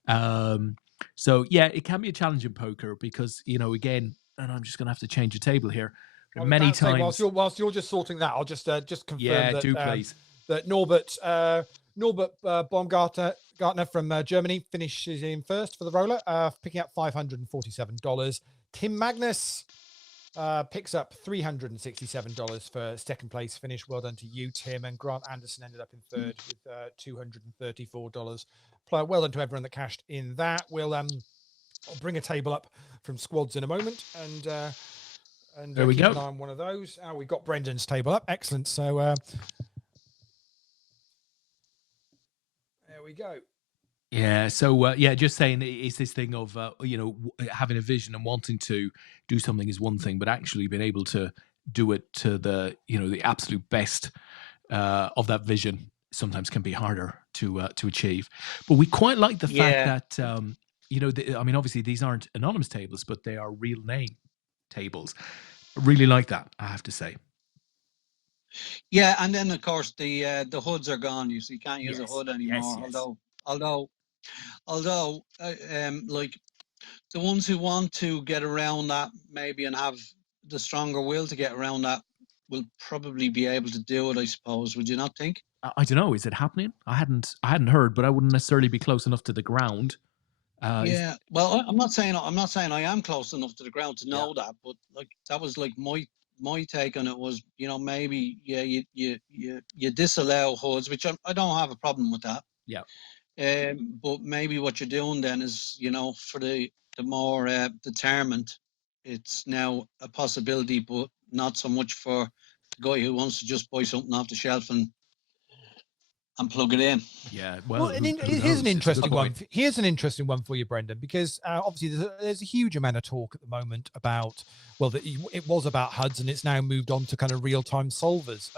So it can be a challenge in poker because, again, and I'm just going to have to change the table here. Many times, whilst you're just sorting that, I'll just confirm that, please. That Norbert Baumgartner from Germany finishes in first for the roller, picking up $547. Tim Magnus picks up $367 for second place finish. Well done to you, Tim. And Grant Anderson ended up in third with $234. Well done to everyone that cashed in that. I'll bring a table up from squads in a moment, and there we keep go. an eye on one of those. We've got Brendan's table up. Excellent. So there we go. Yeah. So just saying, it's this thing of having a vision and wanting to do something is one thing, but actually being able to do it to the the absolute best of that vision sometimes can be harder to achieve. But we quite like the fact that obviously these aren't anonymous tables, but they are real name tables. I really like that, I have to say. Yeah, and then of course the hoods are gone. You can't use a hood anymore. Yes. Although like the ones who want to get around that maybe and have the stronger will to get around that will probably be able to do it, I suppose. Would you not think? I don't know. Is it happening? I hadn't heard, but I wouldn't necessarily be close enough to the ground. Well, I'm not saying I am close enough to the ground to know that, but like that was like my take on it was, maybe you disallow hoods, which I don't have a problem with that. Yeah. But maybe what you're doing then is, for the more determined, it's now a possibility, but not so much for the guy who wants to just buy something off the shelf and plug it in. Yeah. Here's an interesting one. Here's an interesting one for you, Brendan, because obviously there's a huge amount of talk at the moment about, it was about HUDs and it's now moved on to kind of real-time solvers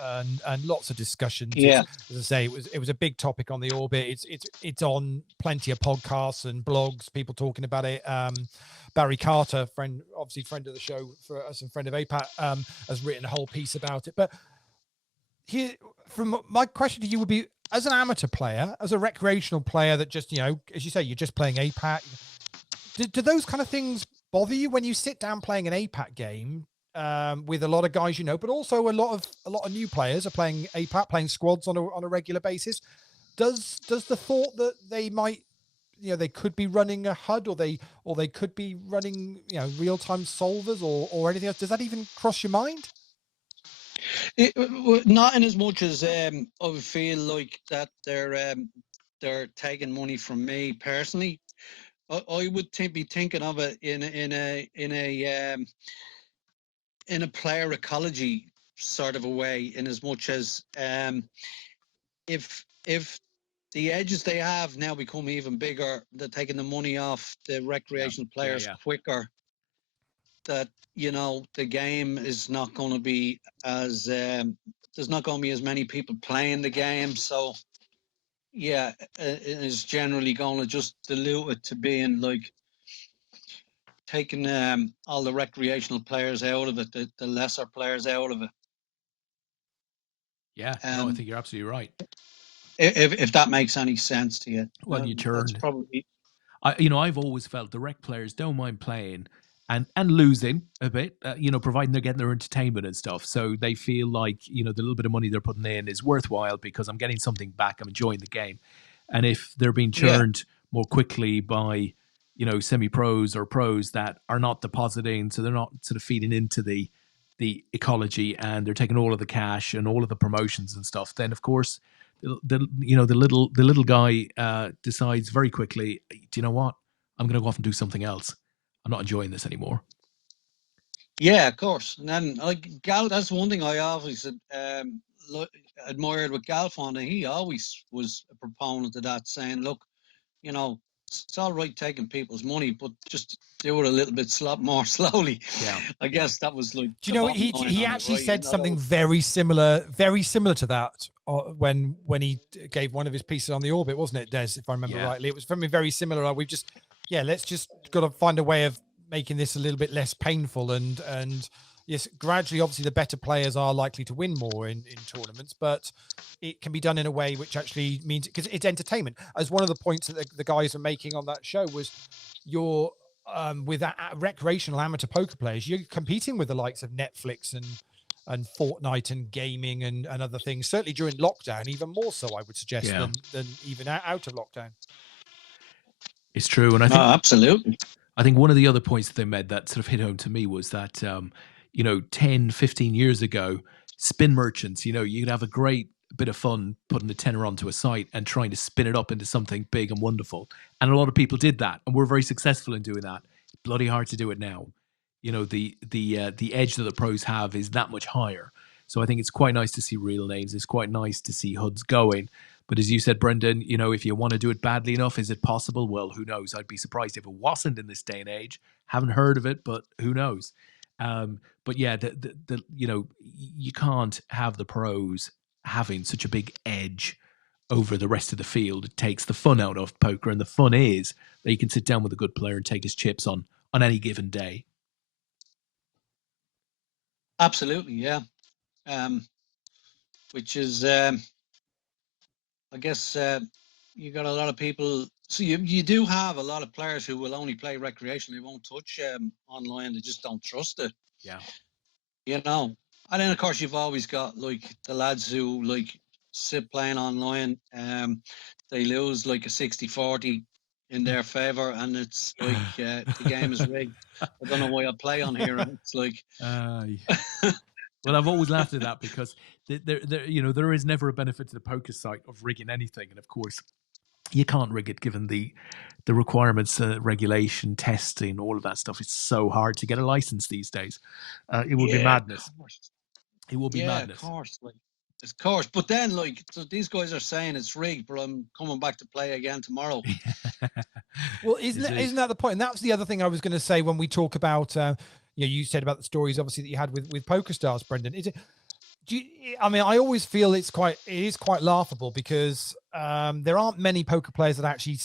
and lots of discussions. Yeah. As I say, it was a big topic on the Orbit. It's on plenty of podcasts and blogs, people talking about it. Barry Carter, friend of the show for us and friend of APAT, has written a whole piece about it. But here, from my question to you would be, as an amateur player, as a recreational player that just, as you say, you're just playing APAT, do those kind of things bother you when you sit down playing an APAT game with a lot of guys, but also a lot of new players are playing APAT, playing squads on a regular basis? Does the thought that they might, they could be running a HUD, or they could be running, real-time solvers or anything else, does that even cross your mind? Not in as much as I would feel like that they're taking money from me personally. I would be thinking of it in a player ecology sort of a way, in as much as if the edges they have now become even bigger, they're taking the money off the recreational players quicker. That the game is not going to be as there's not going to be as many people playing the game, so it is generally going to just dilute it to being like taking all the recreational players out of it, the lesser players out of it. Yeah, no, I think you're absolutely right. If that makes any sense to you. Well, you turn. That's probably. I've always felt the rec players don't mind playing and losing a bit, providing they're getting their entertainment and stuff. So they feel like, the little bit of money they're putting in is worthwhile because I'm getting something back. I'm enjoying the game. And if they're being churned more quickly by, semi-pros or pros that are not depositing, so they're not sort of feeding into the ecology, and they're taking all of the cash and all of the promotions and stuff, then of course the little guy decides very quickly, do you know what? I'm going to go off and do something else. I'm not enjoying this anymore. Yeah, of course. And then Gal, that's one thing I always admired with Galfond, and he always was a proponent of that, saying, look, it's all right taking people's money, but just do it a little bit more slowly. Yeah, I guess that was like. Do you know he actually said something very similar to that when he gave one of his pieces on the orbit, wasn't it, Des? If I remember rightly, it was something very similar. We've just let's just got to find a way of making this a little bit less painful, and yes, gradually, obviously, the better players are likely to win more in tournaments, but it can be done in a way which actually means, because it's entertainment. As one of the points that the guys are making on that show was, you're with recreational amateur poker players, you're competing with the likes of Netflix and Fortnite and gaming and other things, certainly during lockdown, even more so, I would suggest, than even out of lockdown. It's true. And I think absolutely. I think one of the other points that they made that sort of hit home to me was that, 10, 15 years ago, spin merchants, you'd have a great bit of fun putting a tenner onto a site and trying to spin it up into something big and wonderful. And a lot of people did that, and we're very successful in doing that. Bloody hard to do it now. The edge that the pros have is that much higher. So I think it's quite nice to see real names. It's quite nice to see HUDs going. But as you said, Brendan, if you want to do it badly enough, is it possible? Well, who knows? I'd be surprised if it wasn't in this day and age. Haven't heard of it, but who knows? But yeah, you can't have the pros having such a big edge over the rest of the field. It takes the fun out of poker, and the fun is that you can sit down with a good player and take his chips on any given day. Absolutely, yeah. Which is, I guess, you got a lot of people. So you do have a lot of players who will only play recreationally, won't touch online. They just don't trust it. Yeah. And then of course you've always got like the lads who like sit playing online. They lose like a 60-40 in their favor, and it's like the game is rigged. I don't know why I play on here. And it's like. Well, I've always laughed at that because there is never a benefit to the poker site of rigging anything, and of course, you can't rig it given the requirements, regulation, testing, all of that stuff. It's so hard to get a license these days. It will be madness. It will be madness. Of course, of course. But then, so these guys are saying it's rigged, but I'm coming back to play again tomorrow. Well, isn't that the point? And that's the other thing I was going to say when we talk about. You said about the stories, obviously, that you had with PokerStars, Brendan. I always feel it is quite laughable because there aren't many poker players that actually,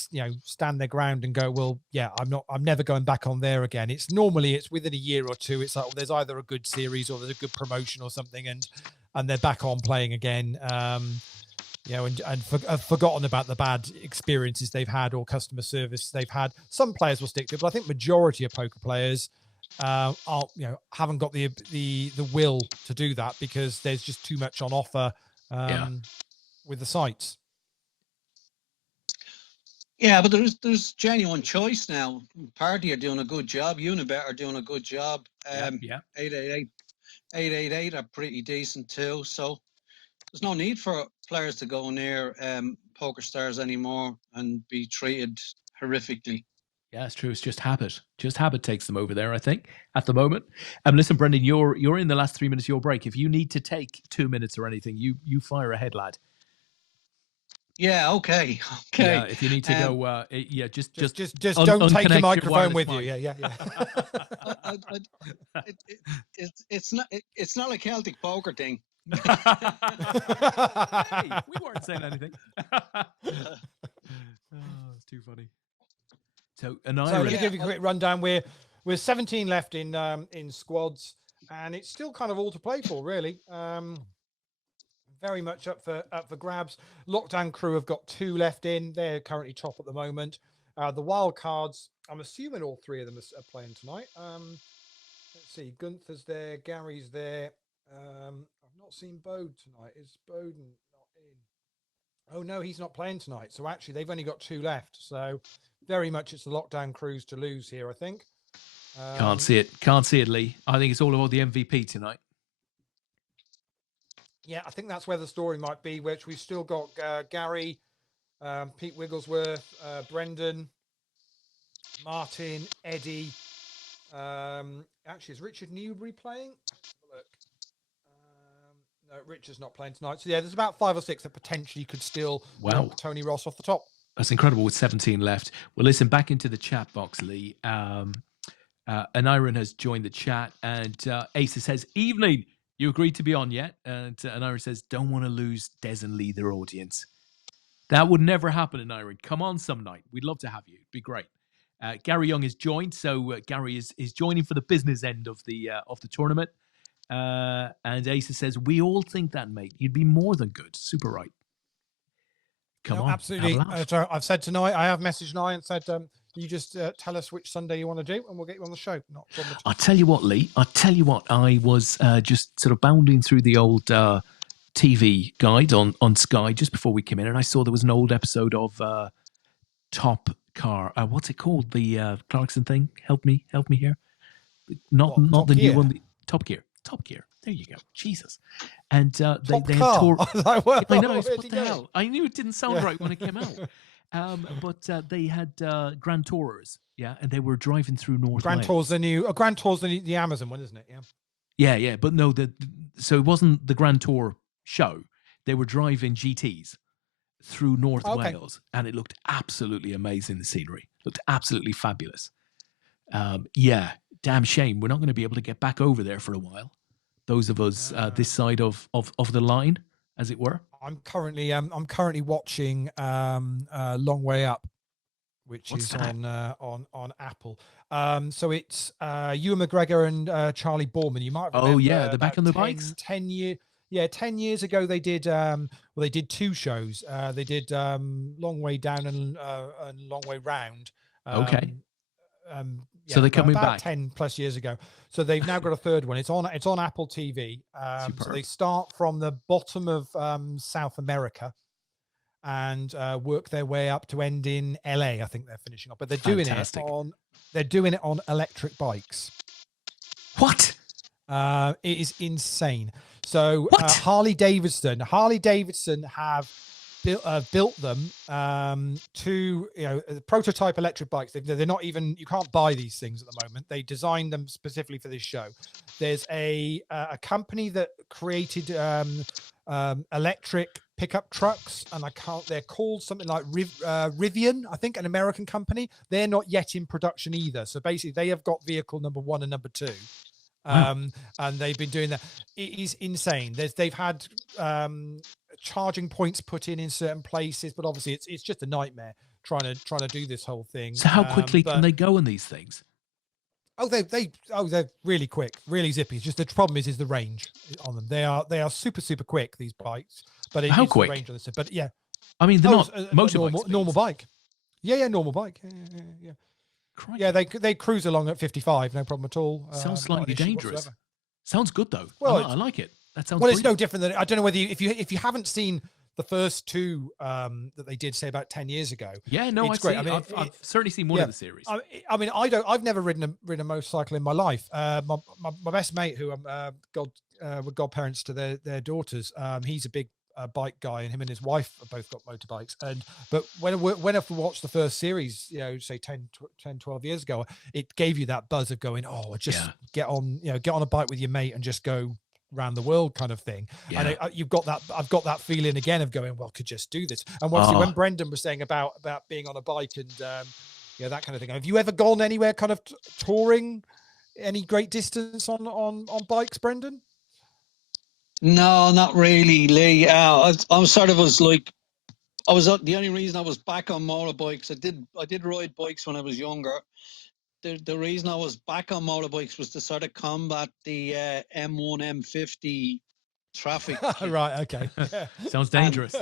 stand their ground and go, well, yeah, I'm never going back on there again. It's normally within a year or two. It's like, well, there's either a good series or there's a good promotion or something, and they're back on playing again. Have forgotten about the bad experiences they've had or customer service they've had. Some players will stick to it, but I think majority of poker players haven't got the will to do that because there's just too much on offer with the sites. Yeah, but there's genuine choice now. Party are doing a good job. Unibet are doing a good job. 888 are pretty decent too. So there's no need for players to go near Poker Stars anymore and be treated horrifically. Yeah, it's true. It's just habit. Just habit takes them over there, I think, at the moment. Listen, Brendan, you're in the last 3 minutes of your break. If you need to take 2 minutes or anything, you fire ahead, lad. Yeah, okay. Yeah, if you need to go, just don't take your microphone with you. Yeah. It's not a Celtic poker thing. Hey, we weren't saying anything. It's too funny. So let me give you a quick rundown. We're 17 left in squads, and it's still kind of all to play for, really. Very much up for grabs. Lockdown Crew have got 2 left in. They're currently top at the moment. The wild cards, I'm assuming all 3 of them are playing tonight. Let's see, Gunther's there, Gary's there. I've not seen Bode tonight. Is Bowden not in? Oh no, he's not playing tonight. So actually, they've only got 2 left. So very much it's the Lockdown Crews to lose here, I think. Can't see it, Lee. I think it's all about the MVP tonight. Yeah, I think that's where the story might be, which we've still got Gary, Pete Wigglesworth, Brendan, Martin, Eddie. Actually, is Richard Newbury playing? Let's have a look. No, Richard's not playing tonight. So, yeah, there's about 5 or 6 that potentially could still knock Tony Ross off the top. That's incredible with 17 left. Well, listen, back into the chat box, Lee. Aniron has joined the chat, and Asa says, evening. You agreed to be on yet? And Aniron says, don't want to lose Des and Lee, their audience. That would never happen, Aniron. Come on some night. We'd love to have you. It'd be great. Gary Young has joined, so Gary is joining for the business end of the tournament. And Asa says, we all think that, mate. You'd be more than good. Super right. Come on. Absolutely. I've said tonight, I have messaged Nye and said, you just tell us which Sunday you want to do and we'll get you on the show. Not problem at all. I'll tell you what, Lee. I was just sort of bounding through the old TV guide on Sky just before we came in, and I saw there was an old episode of Top Car. What's it called? The Clarkson thing? Help me here. Not the new one. Top Gear. There you go. Jesus. And they had tour. I know. What the hell? I knew it didn't sound right when it came out. But they had Grand Tourers, and they were driving through North Grand Wales. Tour's the new Grand Tour's the Amazon one, isn't it? Yeah. But no, so it wasn't the Grand Tour show. They were driving GTs through North Wales, and it looked absolutely amazing. The scenery looked absolutely fabulous. Damn shame we're not going to be able to get back over there for a while. Those of us this side of the line, as it were. I'm currently watching Long Way Up, which is on Apple. So it's Ewan McGregor and Charlie Borman. You might remember. Oh yeah, they're back on the bikes. 10 years ago they did they did 2 shows. They did Long Way Down and Long Way Round. So they're coming back 10 plus years ago. So they've now got a 3rd one. It's on Apple TV. So they start from the bottom of South America and work their way up to end in LA. I think they're finishing up, but they're doing it on electric bikes. What? It is insane. So Harley Davidson have built them to prototype electric bikes. They're not even, you can't buy these things at the moment. They designed them specifically for this show. There's a company that created electric pickup trucks, and they're called something like Rivian, I think, an American company. They're not yet in production either. So basically they have got vehicle number 1 and number 2. And they've been doing that. It is insane. They've had charging points put in certain places, but obviously it's just a nightmare trying to do this whole thing. So how quickly can they go in these things? They're really quick, really zippy. It's just the problem is the range on them. They are super quick, these bikes, but How it's the quick? range on this. But yeah, I mean, they're not a motorbike normal speeds. bike. Yeah, normal bike. Yeah. Crikey. Yeah, they cruise along at 55, no problem at all. Sounds Not an slightly issue dangerous. whatsoever. Sounds good though. Well, I like it. That sounds Well, it's no brilliant. different than, I don't know whether if you haven't seen the first two that they did, say, about 10 years ago. Yeah, no, it's great. I mean, I've certainly seen one yeah. of the series. I mean, I've never ridden a motorcycle in my life. My best mate, who I'm were godparents to their daughters, he's a big bike guy, and him and his wife have both got motorbikes. But when I watched the first series, say 10, 12 years ago, it gave you that buzz of going, just get on a bike with your mate and just go around the world kind of thing. Yeah. And I've got that feeling again of going, well, could just do this. And obviously when Brendan was saying about being on a bike and that kind of thing, have you ever gone anywhere kind of touring any great distance on bikes, Brendan? No, not really, Lee. I was like, the only reason I was back on motorbikes. I did ride bikes when I was younger. The reason I was back on motorbikes was to sort of combat the M1, M50 traffic. Right. Okay. Sounds dangerous.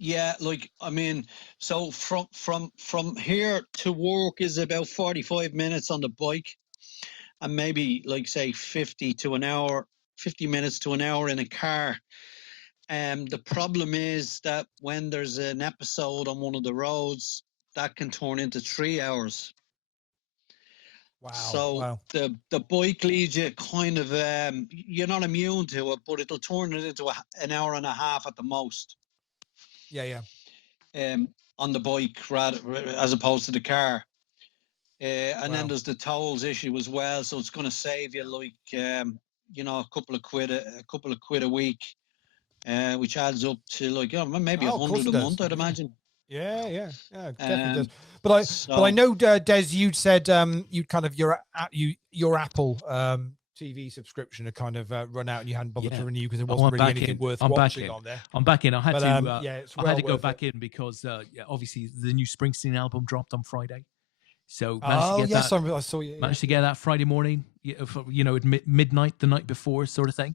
Yeah, like, I mean, so from here to work is about 45 minutes on the bike, and maybe like say 50 minutes to an hour in a car. The problem is that when there's an episode on one of the roads, that can turn into 3 hours. Wow. So the bike leads you kind of, you're not immune to it, but it'll turn it into an hour and a half at the most. Yeah. On the bike, rather, as opposed to the car. And then there's the tolls issue as well. So it's going to save you like, a couple of quid a week, which adds up to like, maybe 100 a month, I'd imagine. Yeah, definitely does. But I know, Des, you'd said you'd kind of your Apple TV subscription had kind of run out, and you hadn't bothered to renew because there wasn't really anything worth watching on there. I'm back in. I had to. I had to go back it. in because obviously the new Springsteen album dropped on Friday. So I saw you. Managed to get that Friday morning, at midnight the night before, sort of thing.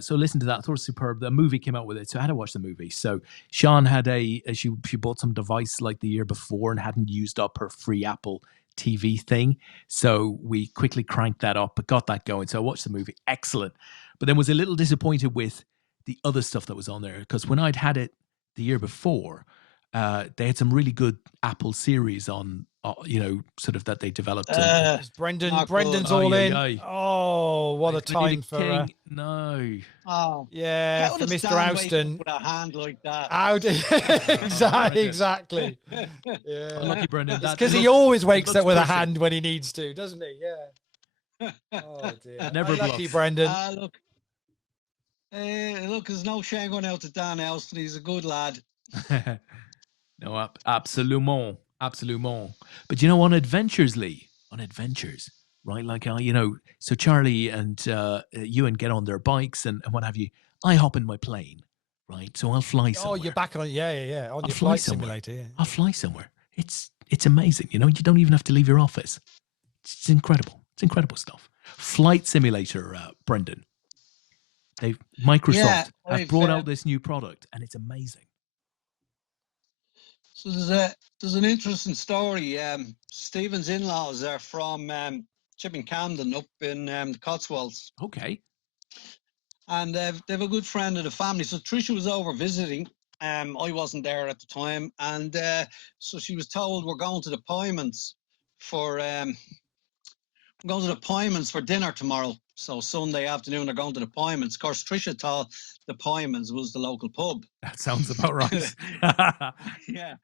So listen to that. I thought it was superb. The movie came out with it, so I had to watch the movie. So Sean had she bought some device like the year before and hadn't used up her free Apple TV thing. So we quickly cranked that up, but got that going. So I watched the movie. Excellent. But then was a little disappointed with the other stuff that was on there, because when I'd had it the year before, they had some really good Apple series on, sort of that they developed. Brendan's all in. Oh, what a time for no. Oh yeah, for Mr. Houston. With a hand like that. Exactly. Yeah. Lucky Brendan. It's because he always wakes up with a hand when he needs to, doesn't he? Yeah. Oh dear. Never lucky Brendan. Look, there's no shame going out to Dan Elston. He's a good lad. No, absolument. But on adventures, Lee, right? Like, so Charlie and Ewan get on their bikes and what have you. I hop in my plane, right? So I'll fly somewhere. Oh, you're back on, yeah. On your flight simulator, yeah. I'll fly somewhere. It's amazing, you don't even have to leave your office. It's incredible. It's incredible stuff. Flight simulator, Brendan. Microsoft have brought out this new product, and it's amazing. So there's an interesting story. Stephen's in-laws are from Chipping Camden up in the Cotswolds. Okay. And they've a good friend of the family. So Tricia was over visiting. I wasn't there at the time. And so she was told, we're going to the Pymans for dinner tomorrow. So Sunday afternoon, they're going to the Pymans. Of course, Tricia thought the Pymans was the local pub. That sounds about right. Yeah.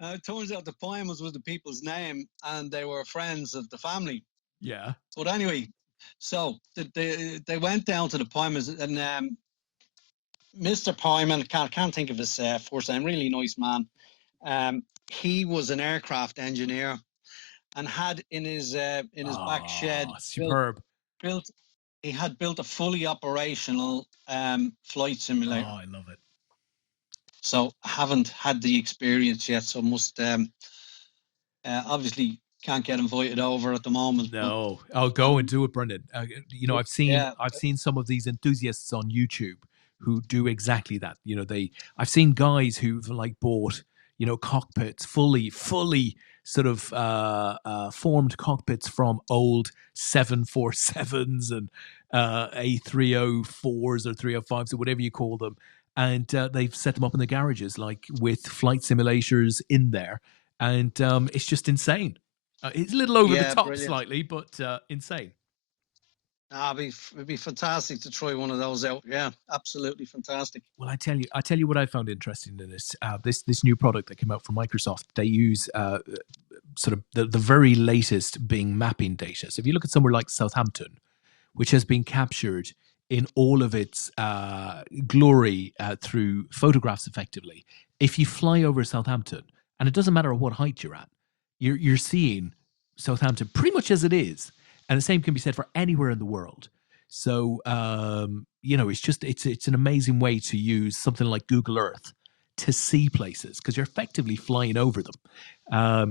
It turns out the Pymans was the people's name, and they were friends of the family. Yeah. But anyway, so they went down to the Pymans, and Mr. Pyman, can't think of his first name, really nice man. He was an aircraft engineer and had in his back shed superb. He had built a fully operational flight simulator. Oh, I love it. So I haven't had the experience yet, so must obviously can't get invited over at the moment. But, No, I'll go and do it, Brendan. You know, I've yeah, seen some of these enthusiasts on YouTube who do exactly that. You know, I've seen guys who've like bought, you know, cockpits fully sort of formed cockpits from old 747s and A304s or 305s or whatever you call them, and they've set them up in the garages, like with flight simulators in there, and it's just insane. It's a little over the yeah, top brilliant. slightly, but insane. It'd be fantastic to try one of those out. Yeah, absolutely fantastic. Well, I tell you what I found interesting in this. This new product that came out from Microsoft. They use sort of the very latest Bing mapping data. So if you look at somewhere like Southampton, which has been captured in all of its glory through photographs, effectively. If you fly over Southampton, and it doesn't matter what height you're at, you're seeing Southampton pretty much as it is, and the same can be said for anywhere in the world. So you know, it's an amazing way to use something like Google Earth to see places because you're effectively flying over them.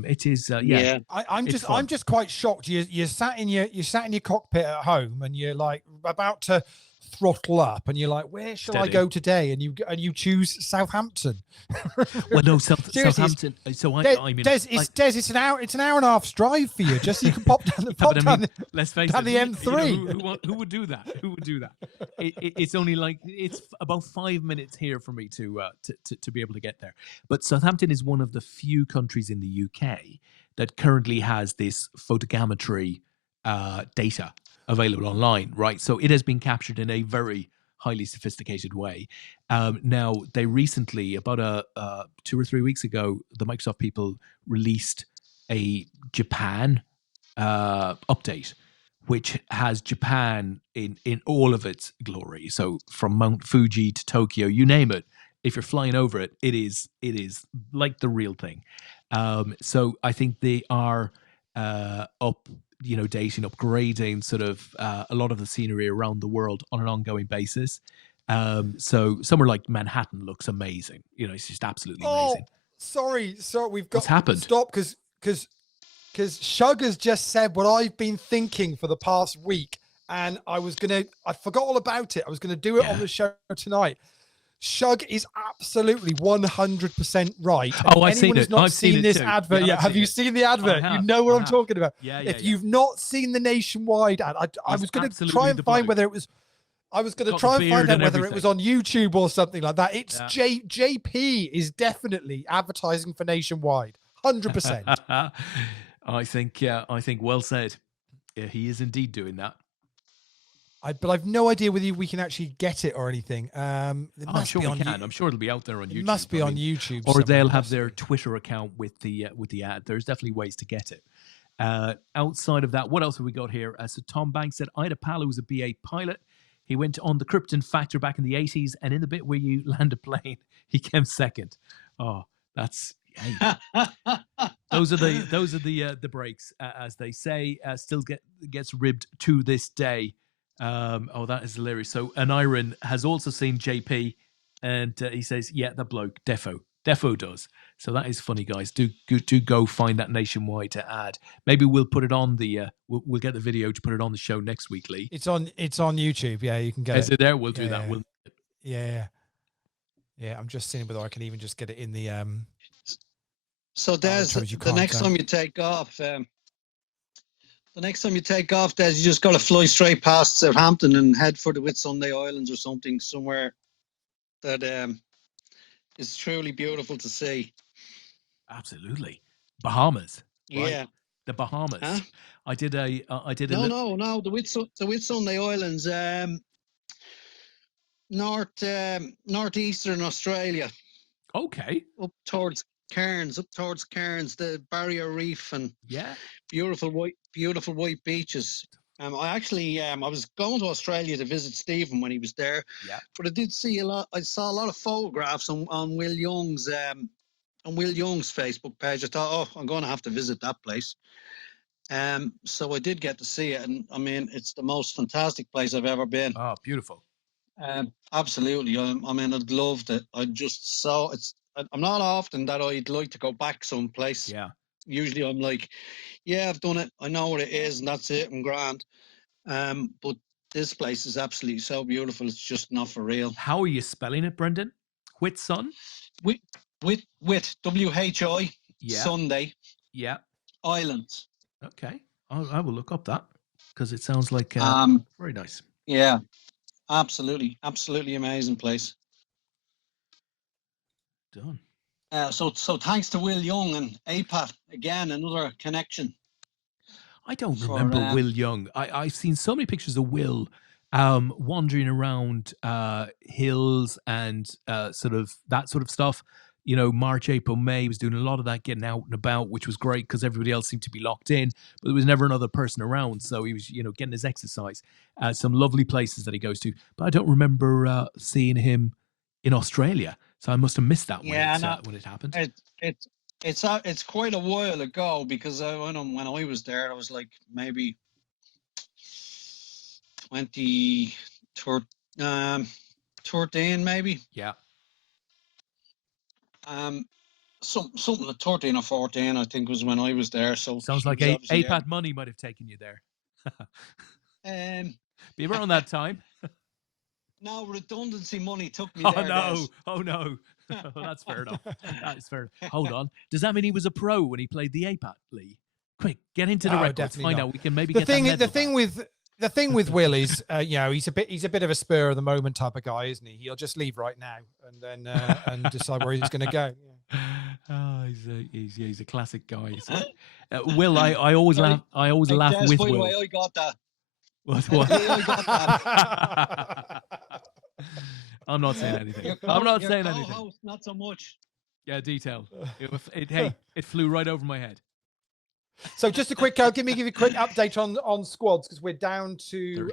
It is Yeah. I'm just quite shocked. You sat in your cockpit at home and you're like about to throttle up and you're like, where shall I Steady. go today? And you choose Southampton. Well, no, Seriously, Southampton. So I mean, Des, it's an hour and a half's drive for you. Just so you can pop down the but I mean, down let's face down it. the you know, M3. who would do that? Who would do that? It's only like it's about 5 minutes here for me to be able to get there. But Southampton is one of the few countries in the UK that currently has this photogrammetry data available online, right? So it has been captured in a very highly sophisticated way. Now, they recently, about 2 or 3 weeks ago, the Microsoft people released a Japan update, which has Japan in all of its glory. So from Mount Fuji to Tokyo, you name it. If you're flying over it, it is like the real thing. So I think they are upgrading sort of a lot of the scenery around the world on an ongoing basis. So somewhere like Manhattan looks amazing. You know, it's just absolutely amazing. Sorry, we've got What's happened? Stop because Shug has just said what I've been thinking for the past week, and I forgot all about it. I was gonna do it on the show tonight. Shug is absolutely 100% right. Oh, I've seen it. I've seen this advert yet. Have you seen the advert? You know what I'm talking about. If you've not seen the nationwide ad, I was going to try and find whether it was. I was going to try and find out whether it was on YouTube or something like that. It's JP is definitely advertising for nationwide, 100%. I think well said. Yeah, he is indeed doing that. But I've no idea whether we can actually get it or anything. I'm sure we can. I'm sure it'll be out there on YouTube. It must be on YouTube, or they'll have their Twitter account with the ad. There's definitely ways to get it. Outside of that, what else have we got here? So Tom Banks said, I had a pal who was a BA pilot. He went on the Krypton factor back in the 80s, and in the bit where you land a plane, he came second. Oh, that's hey. those are the breaks, as they say. Still gets ribbed to this day. That is hilarious. So Anirin has also seen JP, and he says, "Yeah, that bloke, defo does." So that is funny, guys. Do go find that nationwide ad. Maybe we'll put it on the. We'll get the video to put it on the show next week, Lee. It's on YouTube. Yeah, you can get it. Is it there? We'll do that. Yeah. I'm just seeing whether I can even just get it in the. So Des, the next time you take off. The next time you take off, Des, you just got to fly straight past Southampton and head for the Whitsunday Islands or something, somewhere that is truly beautiful to see. Absolutely, Bahamas. Right? Yeah, the Bahamas. Huh? I did a. No, the Whitsunday Islands, northeastern Australia. Okay. Up towards Cairns, the Barrier Reef, and beautiful white beaches. I was going to Australia to visit Stephen when he was there, but I did see a lot. I saw a lot of photographs on Will Young's Facebook page. I thought, I'm going to have to visit that place. So I did get to see it, and I mean, it's the most fantastic place I've ever been. Oh, beautiful. Absolutely. I mean, I'd loved it. I just saw it's. I'm not often that I'd like to go back someplace. Yeah. Usually I'm like, yeah, I've done it. I know what it is, and that's it. I'm grand. But this place is absolutely so beautiful. It's just not for real. How are you spelling it, Brendan? Whitsun? With WHI Yeah. Sunday Yeah. Islands. Okay. I will look up that because it sounds like very nice. Yeah, absolutely amazing place. Done. So thanks to Will Young and APAT again, another connection. I don't remember Will Young. I've seen so many pictures of Will wandering around hills and sort of that sort of stuff. You know, March, April, May, he was doing a lot of that, getting out and about, which was great because everybody else seemed to be locked in, but there was never another person around. So he was, you know, getting his exercise. Some lovely places that he goes to, but I don't remember seeing him in Australia. So I must have missed that when it happened. It's quite a while ago because when I was there, I was like maybe 13 maybe. Yeah. Something like 13 or 14, I think, was when I was there. So sounds like APAT money might have taken you there. Be around that time. No, redundancy money took me Oh, there. no. Oh, no. Oh, that's fair enough. That's fair. Hold on. Does that mean he was a pro when he played the APAT League? Quick, get into the records. Find out. We can maybe get the thing with Will is, you know, he's a bit of a spur of the moment type of guy, isn't he? He'll just leave right now and then and decide where he's going to go. Yeah. Oh, he's a classic guy. Will, I always laugh. I always laugh with Will. Way I got that. What? I got that. I'm not saying anything. I'm not saying anything. Not so much. Yeah, detail. It flew right over my head. So just a quick, give me a quick update on squads because we're down to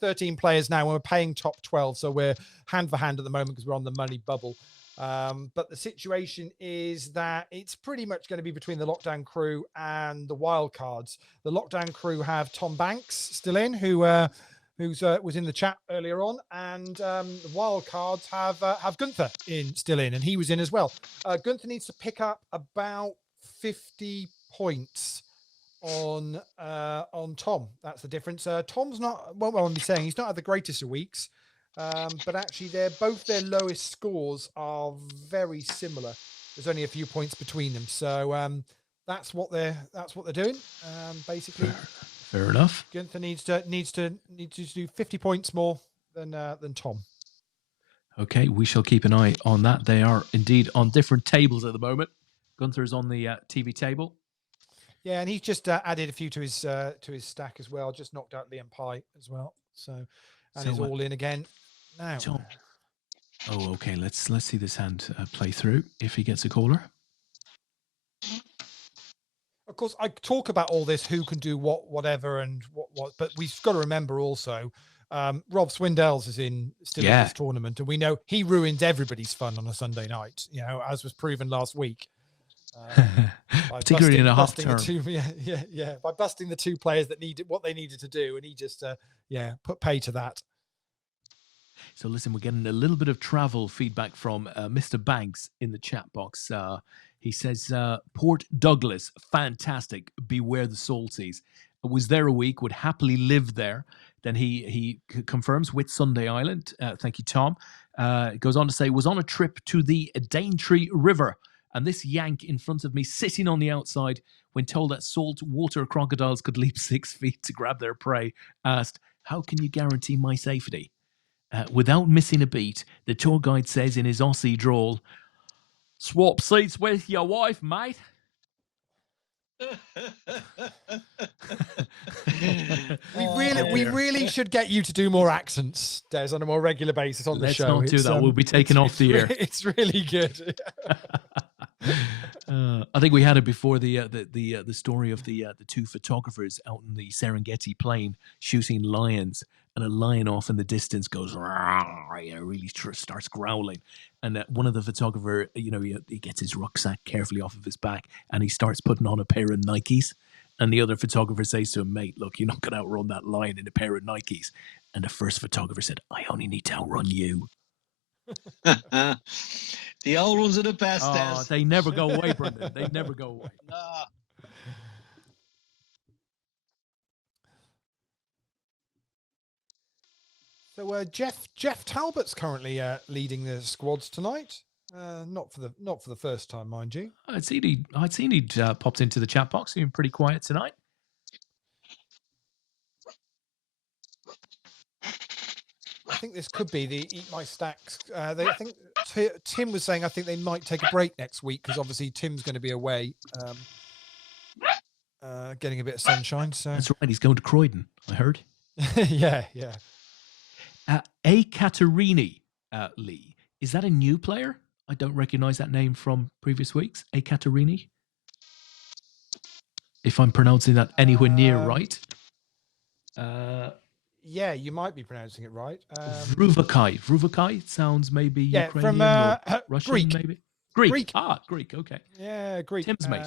13 players now and we're paying top 12. So we're hand for hand at the moment because we're on the money bubble. But the situation is that it's pretty much going to be between the lockdown crew and the wild cards. The lockdown crew have Tom Banks still in, who was in the chat earlier on, and the wild cards have Gunther still in, and he was in as well. Gunther needs to pick up about 50 points on Tom. That's the difference. Tom's not well. I'm saying he's not had the greatest of weeks. But actually, both their lowest scores are very similar. There's only a few points between them, so that's what they're doing. Basically, fair enough. Gunther needs to do 50 points more than Tom. Okay, we shall keep an eye on that. They are indeed on different tables at the moment. Gunther is on the TV table. Yeah, and he's just added a few to his stack as well. Just knocked out Liam Pye as well. So he's all in again. Now. Tom. Oh, okay. Let's see this hand play through if he gets a caller. Of course, I talk about all this, who can do whatever, and what. But we've got to remember also, Rob Swindells is still in this tournament, and we know he ruins everybody's fun on a Sunday night. You know, as was proven last week. Particularly in a half term. By busting the two players that needed what they needed to do, and he just put pay to that. So listen, we're getting a little bit of travel feedback from Mr. Banks in the chat box. He says, Port Douglas, fantastic. Beware the Salties. Was there a week, would happily live there. Then he confirms with Sunday Island. Thank you, Tom. Goes on to say, was on a trip to the Daintree River. And this yank in front of me, sitting on the outside, when told that salt water crocodiles could leap 6 feet to grab their prey, asked, how can you guarantee my safety? Without missing a beat, the tour guide says in his Aussie drawl, swap seats with your wife, mate. We really should get you to do more accents, Des, on a more regular basis on the show. Let's not do that. We'll be taken off the air. It's really good. I think we had it before the story of the two photographers out in the Serengeti plain shooting lions, and a lion off in the distance goes really starts growling, and one of the photographer, he gets his rucksack carefully off of his back and he starts putting on a pair of Nikes, and the other photographer says to him, mate, look, you're not going to outrun that lion in a pair of Nikes. And the first photographer said, I only need to outrun you. The old ones are the best. Oh, they never go away, Brendan. They never go away. So Jeff Talbot's currently leading the squads tonight. Not for the first time, mind you. I'd seen he'd popped into the chat box. He's been pretty quiet tonight. I think this could be the Eat My Stacks. I think Tim was saying I think they might take a break next week because obviously Tim's going to be away, getting a bit of sunshine. So that's right. He's going to Croydon. I heard. yeah. A Caterini Lee. Is that a new player? I don't recognise that name from previous weeks. A Caterini. If I'm pronouncing that anywhere near right. Yeah, you might be pronouncing it right. Vruvakai sounds maybe Ukrainian or Russian, Greek. maybe. Greek. Greek. Okay. Yeah, Greek. Tim's mate.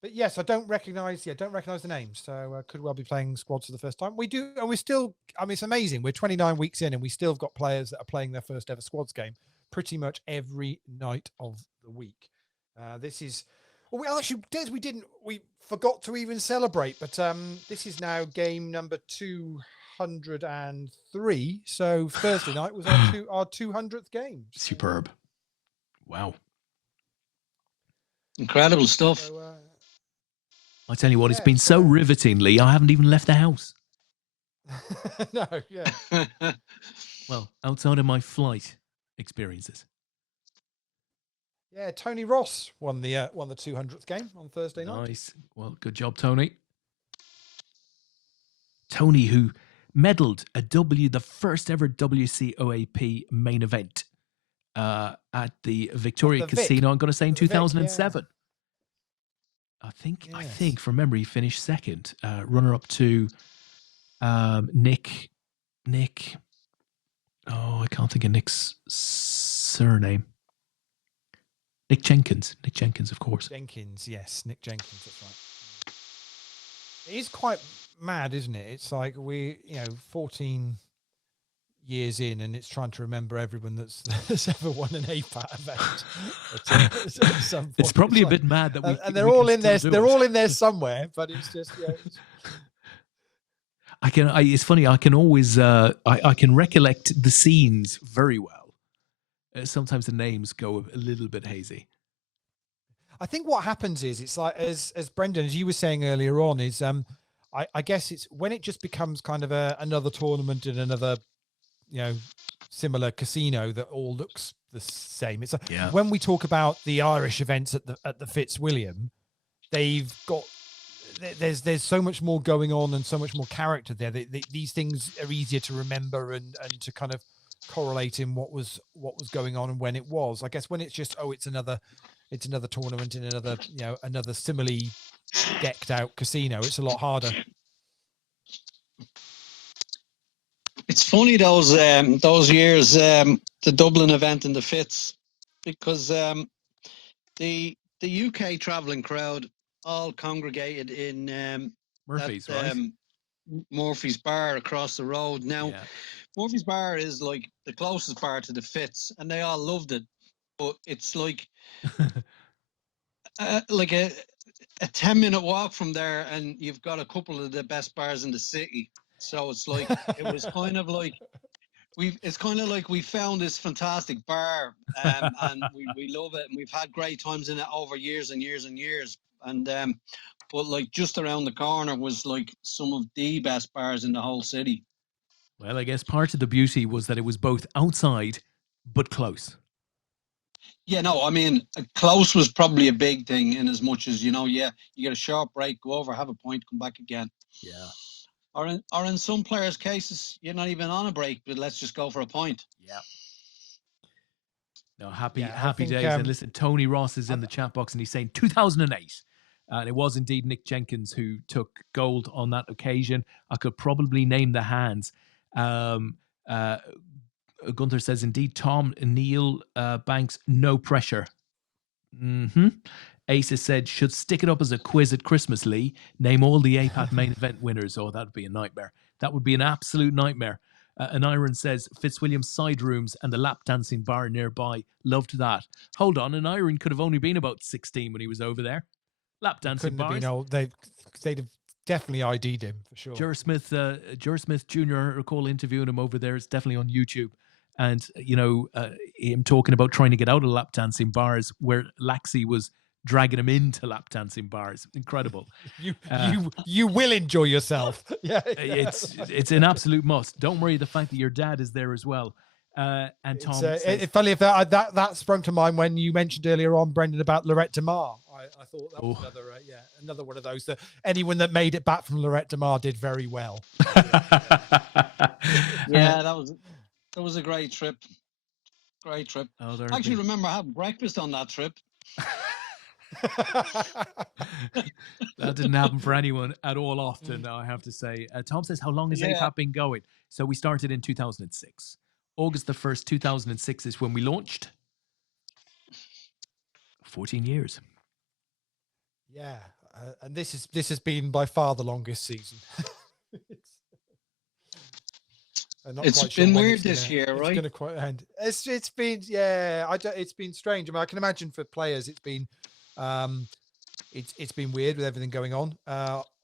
But yes, I don't recognise the name, so could well be playing squads for the first time. We do, and we're still. I mean, it's amazing. We're 29 weeks in, and we still have got players that are playing their first ever squads game pretty much every night of the week. This is. Well, actually, Des, we forgot to even celebrate, but this is now game number 203. So Thursday night was our 200th game. Superb. Wow. Incredible stuff. So, I tell you what, it's been so riveting, Lee. I haven't even left the house. No, yeah. Well, outside of my flight experiences. Yeah, Tony Ross won the 200th game on Thursday night. Nice. Well, good job, Tony. Tony, who medalled the first ever WCOAP main event at the Victoria Casino. I'm going to say in 2007. I think from memory, he finished second, runner up to Nick. Oh, I can't think of Nick's surname. Nick Jenkins, of course. Yes, Nick Jenkins. That's right. It is quite mad, isn't it? It's like 14 years in, and it's trying to remember everyone that's ever won an APAT event. It's probably a bit mad that and they're all in there. They're all in there somewhere, but it's just It's funny. I can always I can recollect the scenes very well. Sometimes the names go a little bit hazy. I think what happens is it's like as Brendan, as you were saying earlier on, is I guess it's when it just becomes kind of another tournament in another similar casino that all looks the same. It's when we talk about the Irish events at the Fitzwilliam, they've got there's so much more going on and so much more character there. These things are easier to remember and to kind of correlate in what was going on and when it was. I guess when it's just it's another tournament in another similarly decked out casino, it's a lot harder. It's funny those years, the Dublin event in the Fitz, because the UK travelling crowd all congregated in Murphy's, right? Murphy's Bar across the road. Now, Murphy's Bar is like the closest bar to the Fitz, and they all loved it. But it's like a 10-minute walk from there, and you've got a couple of the best bars in the city. So it's like it was kind of like we found this fantastic bar, and we love it, and we've had great times in it over years and years and years. And but like just around the corner was like some of the best bars in the whole city. Well, I guess part of the beauty was that it was both outside but close. Yeah, no, I mean, close was probably a big thing in as much as, you get a short break, go over, have a point, come back again. Yeah. Or in some players' cases, you're not even on a break, but let's just go for a point. Yeah. No, happy days. And listen, Tony Ross is in the chat box and he's saying 2008. And it was indeed Nick Jenkins who took gold on that occasion. I could probably name the hands. Gunther says, indeed, Tom, Neil, Banks, no pressure. Ace has said, should stick it up as a quiz at Christmas, Lee. Name all the APAT main event winners. Oh, that'd be a nightmare. That would be an absolute nightmare. And Iron says, Fitzwilliam side rooms and the lap dancing bar nearby. Loved that. Hold on, and Iron could have only been about 16 when he was over there. Lap dancing bars. They'd have definitely ID'd him for sure. Jer Smith Jr. I recall interviewing him over there. It's definitely on YouTube. And, him talking about trying to get out of lap dancing bars where Laxey was dragging him into lap dancing bars. Incredible. You will enjoy yourself. Yeah. It's an absolute must. Don't worry, the fact that your dad is there as well. And Tom says, funny if that sprung to mind when you mentioned earlier on, Brendan, about Lorette DeMar. I thought that was another one of those that anyone that made it back from Lorette DeMar did very well. Yeah, that was a great trip. Great trip. Oh, I actually remember having breakfast on that trip. That didn't happen for anyone at all often, I have to say. Tom says, how long has APAT been going? So we started in 2006. August the 1st, 2006 is when we launched. 14 years. Yeah. And this has been by far the longest season. It's been weird this year, right? It's going to quite end. It's been it's been strange. I mean, I can imagine for players, it's been weird with everything going on.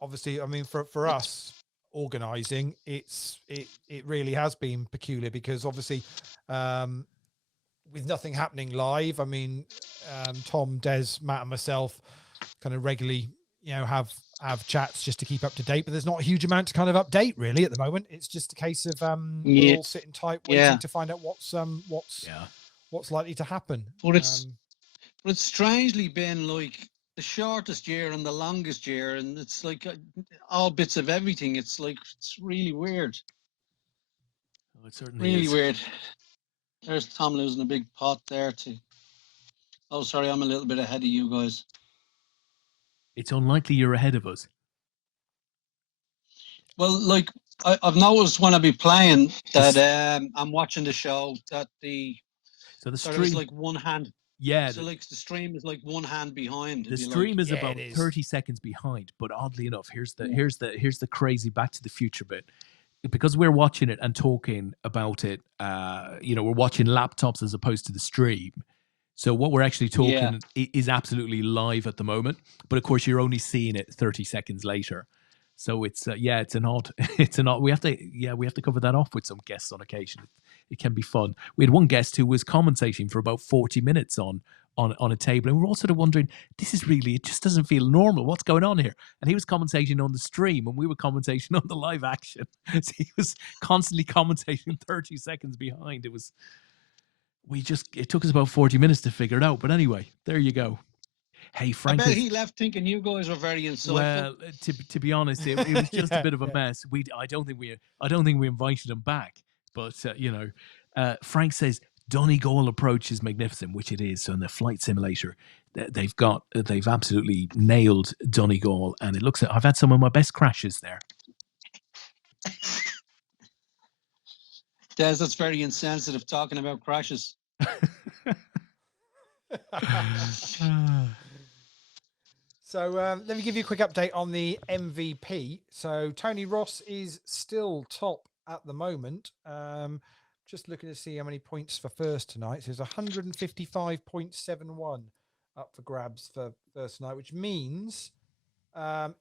Obviously, I mean, for us organizing, it really has been peculiar because obviously, with nothing happening live, I mean, Tom, Des, Matt, and myself kind of regularly, have chats just to keep up to date, but there's not a huge amount to kind of update really at the moment. It's just a case of we're all sitting tight waiting to find out what's likely to happen. But it's strangely been like the shortest year and the longest year, and it's like all bits of everything. It's like it's really weird. Oh, it certainly really is. Weird. There's Tom losing a big pot there too. Oh, sorry, I'm a little bit ahead of you guys. It's unlikely you're ahead of us. Well, like I've noticed when I be playing that I'm watching the show that the stream is like one hand. Yeah. So like the stream is like one hand behind. The stream is about 30 seconds behind, but oddly enough, here's the crazy Back to the Future bit. Because we're watching it and talking about it, we're watching laptops as opposed to the stream. So what we're actually talking is absolutely live at the moment, but of course you're only seeing it 30 seconds later. So it's an odd we have to cover that off with some guests on occasion. It can be fun. We had one guest who was commentating for about 40 minutes on a table, and we're all sort of wondering, it just doesn't feel normal. What's going on here? And he was commentating on the stream, and we were commentating on the live action. So he was constantly commentating 30 seconds behind. It took us about 40 minutes to figure it out. But anyway, there you go. Hey, Frank. I bet he left thinking you guys were very insightful. Well, to be honest, it was just a bit of a mess. I don't think we invited him back. But Frank says Donegal approach is magnificent, which it is. So in the flight simulator, they've absolutely nailed Donegal, and it looks like I've had some of my best crashes there. Des, that's very insensitive talking about crashes. So let me give you a quick update on the MVP. So Tony Ross is still top at the moment. Just looking to see how many points for first tonight. So there's 155.71 up for grabs for first tonight, which means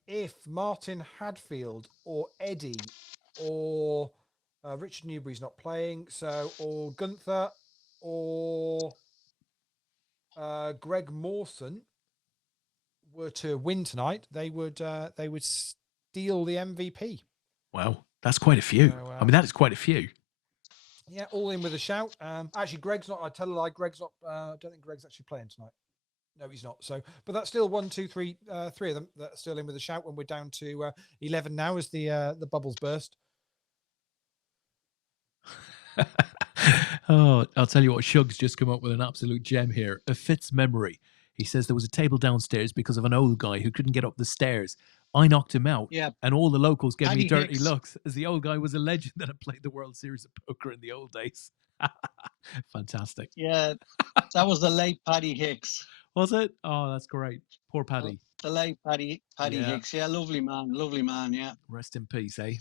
if Martin Hadfield or Eddie or Richard Newbury's not playing, or Gunther or Greg Mawson were to win tonight, they would steal the MVP. Wow, that's quite a few. So, I mean, that is quite a few. Yeah, all in with a shout. Actually, Greg's not. I tell a lie. Greg's not. I don't think Greg's actually playing tonight. No, he's not. So, but that's still 1, 2, 3, 3 of them that are still in with a shout. When we're down to 11 now, as the bubbles burst. Oh, I'll tell you what. Shug's just come up with an absolute gem here. A Fitz memory. He says there was a table downstairs because of an old guy who couldn't get up the stairs. I knocked him out, and all the locals gave me dirty looks, as the old guy was a legend that had played the World Series of Poker in the old days. Fantastic. Yeah, that was the late Paddy Hicks. Was it? Oh, that's great. Poor Paddy. The late Paddy Hicks. Yeah, lovely man, yeah. Rest in peace, eh?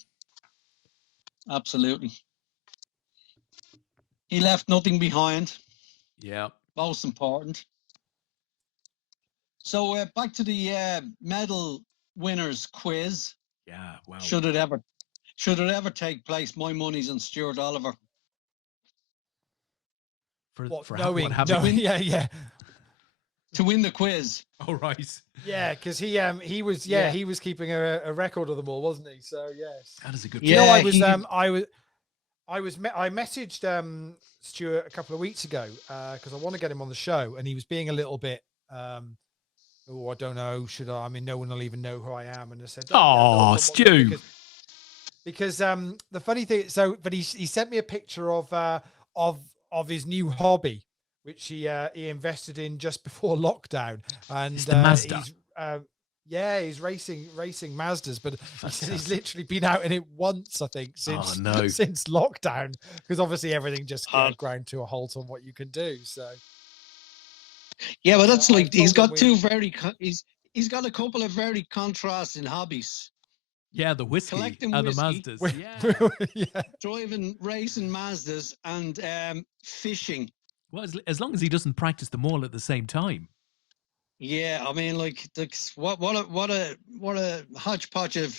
Absolutely. He left nothing behind. Yeah. Most important. So back to the medal winners quiz. Yeah, wow. Should it ever take place, my money's on Stuart Oliver. What, For knowing, what happened? yeah. To win the quiz. Oh, right. Yeah, because he was he was keeping a record of them all, wasn't he? So yes. That is a good. You know, Yeah, I messaged Stuart a couple of weeks ago because I want to get him on the show, and he was being a little bit oh, I don't know, should I? I mean, no one will even know who I am. And I said, Oh, Stu. Because the funny thing, but he sent me a picture of his new hobby, which he invested in just before lockdown, and It's the Mazda. he's racing Mazdas, but he said he's literally been out in it once, I think, since since lockdown, because obviously everything just ground to a halt on what you can do. So yeah, but that's like he's got he's got a couple of very contrasting hobbies. Yeah, the whiskey Collecting and whiskey. the Mazdas. yeah. Driving, racing Mazdas, and fishing. Well, as long as he doesn't practice them all at the same time. Yeah, I mean, like, what a hodgepodge of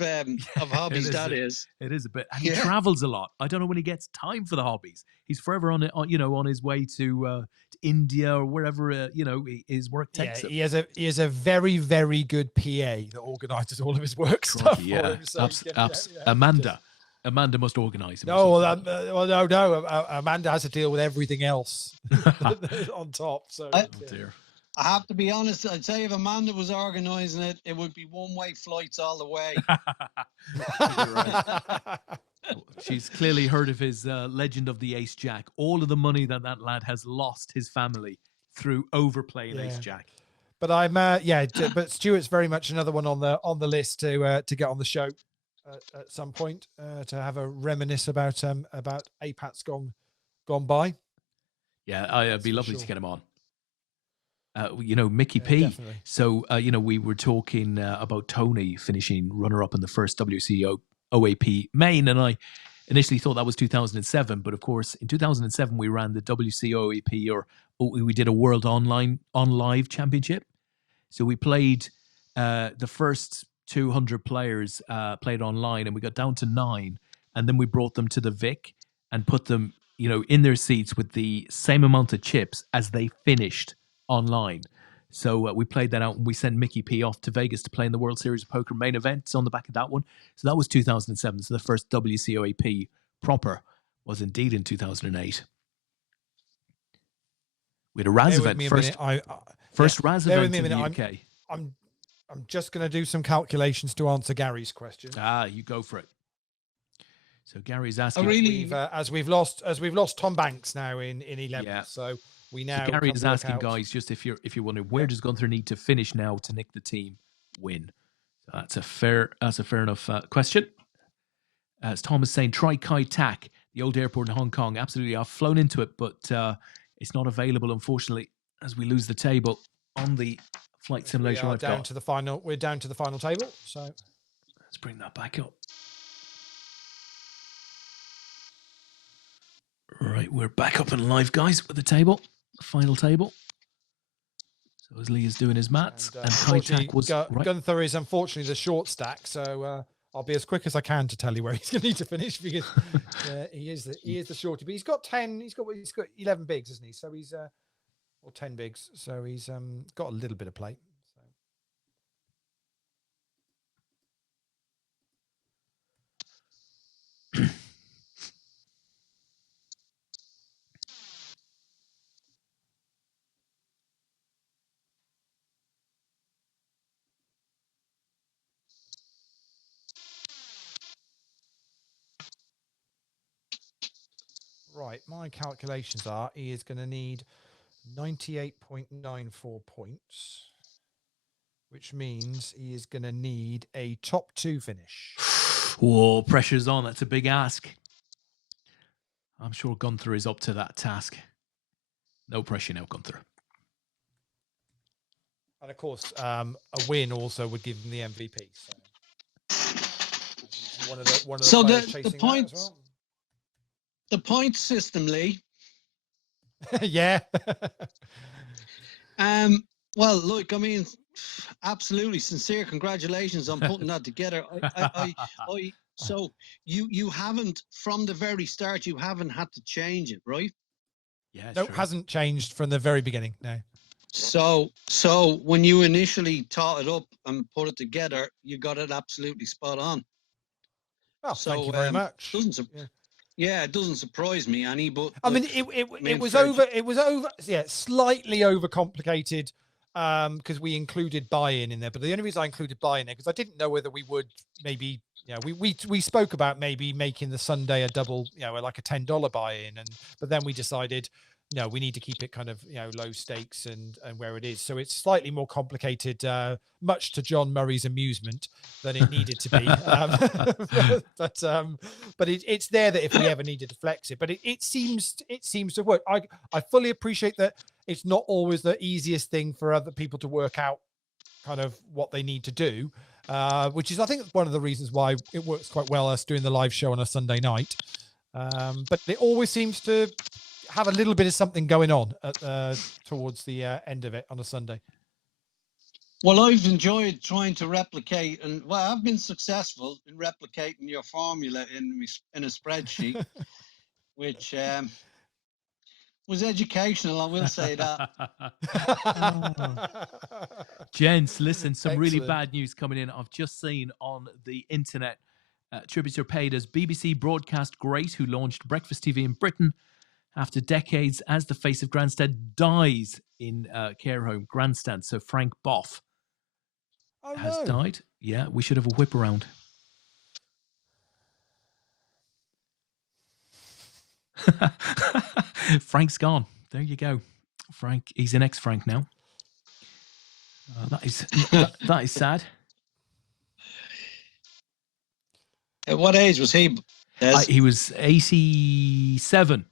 hobbies that is. It is a bit, and he travels a lot. I don't know when he gets time for the hobbies. He's forever on his way to India or wherever his work takes him. He has a very, very good PA that organises all of his work stuff for him. So Amanda must organise him. No, Amanda has to deal with everything else on top. So oh dear. I have to be honest. I'd say if Amanda was organising it, it would be one-way flights all the way. She's clearly heard of his legend of the Ace Jack. All of the money that lad has lost his family through overplaying Ace Jack. But but Stuart's very much another one on the list to get on the show at some point to have a reminisce about APAT's gone by. Yeah, it'd be lovely to get him on. Mickey P. Definitely. So, we were talking about Tony finishing runner-up in the first WCO OAP main, and I initially thought that was 2007, but of course, in 2007 we ran the WCO OAP, we did a World Live Championship. So we played the first 200 players played online, and we got down to 9, and then we brought them to the Vic and put them, in their seats with the same amount of chips as they finished online. So we played that out, and we sent Mickey P off to Vegas to play in the World Series of Poker main events on the back of that one. So that was 2007. So the first WCOAP proper was indeed in 2008. We had a Raz event first Raz event in the UK. I'm just going to do some calculations to answer Gary's question. You go for it. So Gary's asking, as we've lost Tom Banks now in 11. Yeah. So we now. So Gary is asking, guys, just if you're wondering, where does Gunther need to finish now to nick the team win? So that's a fair enough question. As Tom is saying, try Kai Tak, the old airport in Hong Kong. Absolutely, I've flown into it, but it's not available, unfortunately, as we lose the table on the flight simulation. We're down to the final table. So let's bring that back up. Right, we're back up and live, guys, with the table, the final table. So as Lee is doing his maths, and Kai Tak was right. Gunther is unfortunately the short stack, so I'll be as quick as I can to tell you where he's going to need to finish, because he is the shorty. But he's got 11 bigs, isn't he? So he's or 10 bigs, so he's got a little bit of play. Right, my calculations are he is going to need 98.94 points, which means he is going to need a top 2 finish. Whoa, pressure's on. That's a big ask. I'm sure Gunther is up to that task. No pressure now, Gunther. And of course, a win also would give him the MVP. So one of the points. Well. The point system, Lee. Yeah. Well, look, I mean, Absolutely sincere congratulations on putting that together. So you haven't, from the very start, you haven't had to change it, right? Yeah, No, true. hasn't changed from the very beginning. No. So when you initially thought it up and put it together, you got it absolutely spot on. Well, So thank you very much. It doesn't surprise me any, but I mean, it was over. It was over. Yeah, slightly overcomplicated because we included buy-in in there. But the only reason I included buy-in there because I didn't know whether we would maybe. Yeah, we spoke about maybe making the Sunday a double, like a $10 buy-in, but then we decided, no, we need to keep it kind of low stakes and where it is. So it's slightly more complicated, much to John Murray's amusement, than it needed to be. But it's there that if we ever needed to flex it, but it seems to work. I fully appreciate that it's not always the easiest thing for other people to work out kind of what they need to do. Which is, I think, one of the reasons why it works quite well us doing the live show on a Sunday night. But it always seems to have a little bit of something going on towards the end of it on a Sunday. Well, I've enjoyed trying to replicate, and I've been successful in replicating your formula in a spreadsheet, which was educational. I will say that. Gents, listen, some really Excellent. bad news coming in. I've just seen on the internet, tributes are paid as BBC broadcast great who launched breakfast TV in Britain after decades as the face of Grandstand dies in care home Grandstand. So Frank Boff has died. Yeah, we should have a whip around. Frank's gone. There you go. Frank, he's an ex-Frank now. That is sad. At what age was he? He was 87.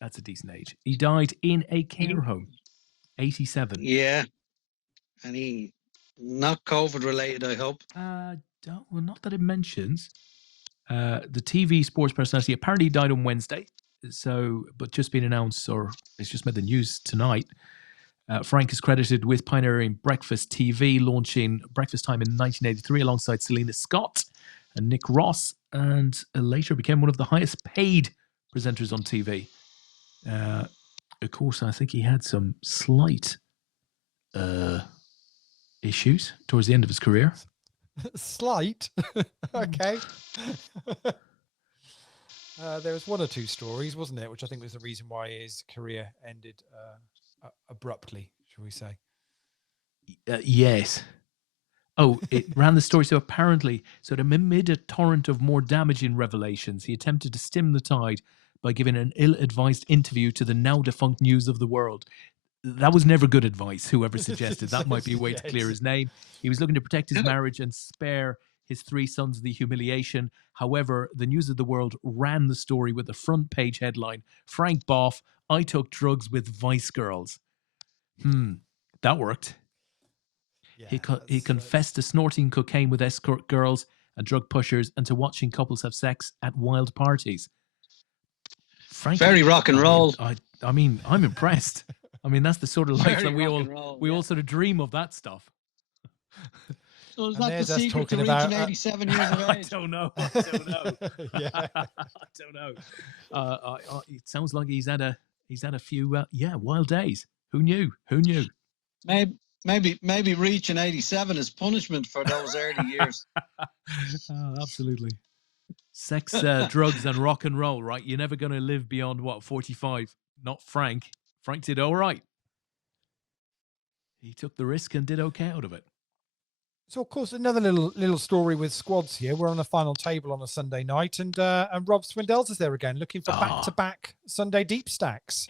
That's a decent age. He died in a care home. 87. Yeah. And he, not COVID related, I hope. Well, not that it mentions. The TV sports personality apparently died on Wednesday. But just been announced, or it's just made the news tonight. Frank is credited with pioneering breakfast TV, launching Breakfast Time in 1983 alongside Selena Scott and Nick Ross, and later became one of the highest paid presenters on TV. Of course, I think he had some slight issues towards the end of his career. Slight? Okay. There was one or two stories, wasn't there, which I think was the reason why his career ended abruptly, shall we say. Yes. Oh, it ran the story. So apparently, amid a torrent of more damaging revelations, he attempted to stem the tide by giving an ill-advised interview to the now-defunct News of the World. That was never good advice, whoever suggested that might be a way to clear his name. He was looking to protect his marriage and spare his 3 sons the humiliation. However, the News of the World ran the story with a front page headline, Frank Boff, I took drugs with Vice girls. That worked. Yeah, he confessed to snorting cocaine with escort girls and drug pushers and to watching couples have sex at wild parties. Frankly, very rock and roll. I mean, I'm impressed. I mean, that's the sort of life that we all sort of dream of, that stuff. So is that the secret to reaching 87 years of age? I don't know. Yeah. I don't know. It sounds like he's had a few wild days. Who knew? Maybe reaching 87 is punishment for those early years. Absolutely. Sex, drugs, and rock and roll, right? You're never going to live beyond, 45? Not Frank. Frank did all right. He took the risk and did okay out of it. So, of course, another little story with squads here. We're on the final table on a Sunday night, and Rob Swindells is there again, looking for back-to-back Sunday deep stacks,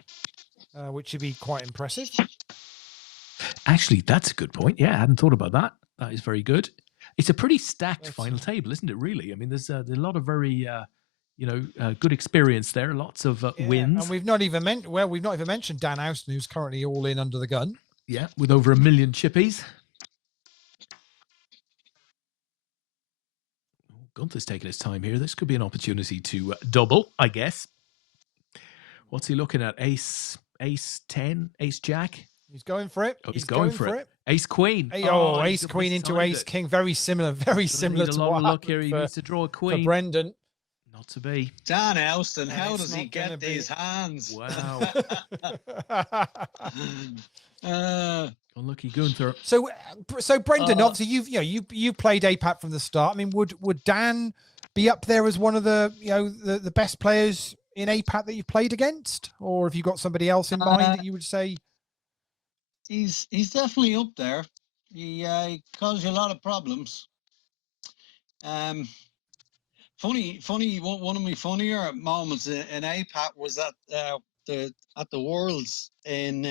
which would be quite impressive. Actually, that's a good point. Yeah, I hadn't thought about that. That is very good. It's a pretty stacked final table, isn't it, really? I mean, there's a lot of very, good experience there, lots of wins. And we've not even mentioned Dan Houston, who's currently all in under the gun. Yeah, with over 1 million chippies. Gunther's taking his time here. This could be an opportunity to double, I guess. What's he looking at? Ace 10, Ace Jack? He's going for it. Oh, he's going for it. Ace Queen. Ace he's Queen into mistimed Ace it. King. Very similar. Very Gonna similar need a to lot what of luck happened here. He for, needs to draw a for queen. Brendan. Not to be. Dan Austin, And how it's does he not gonna get be- these hands? Wow. Unlucky Gunther. So Brendan, Uh, obviously you played APAT from the start. I mean, would Dan be up there as one of the the best players in APAT that you've played against, or have you got somebody else in mind that you would say? he's definitely up there. He caused you a lot of problems. Funny. One of my funnier moments in APAT was at the Worlds in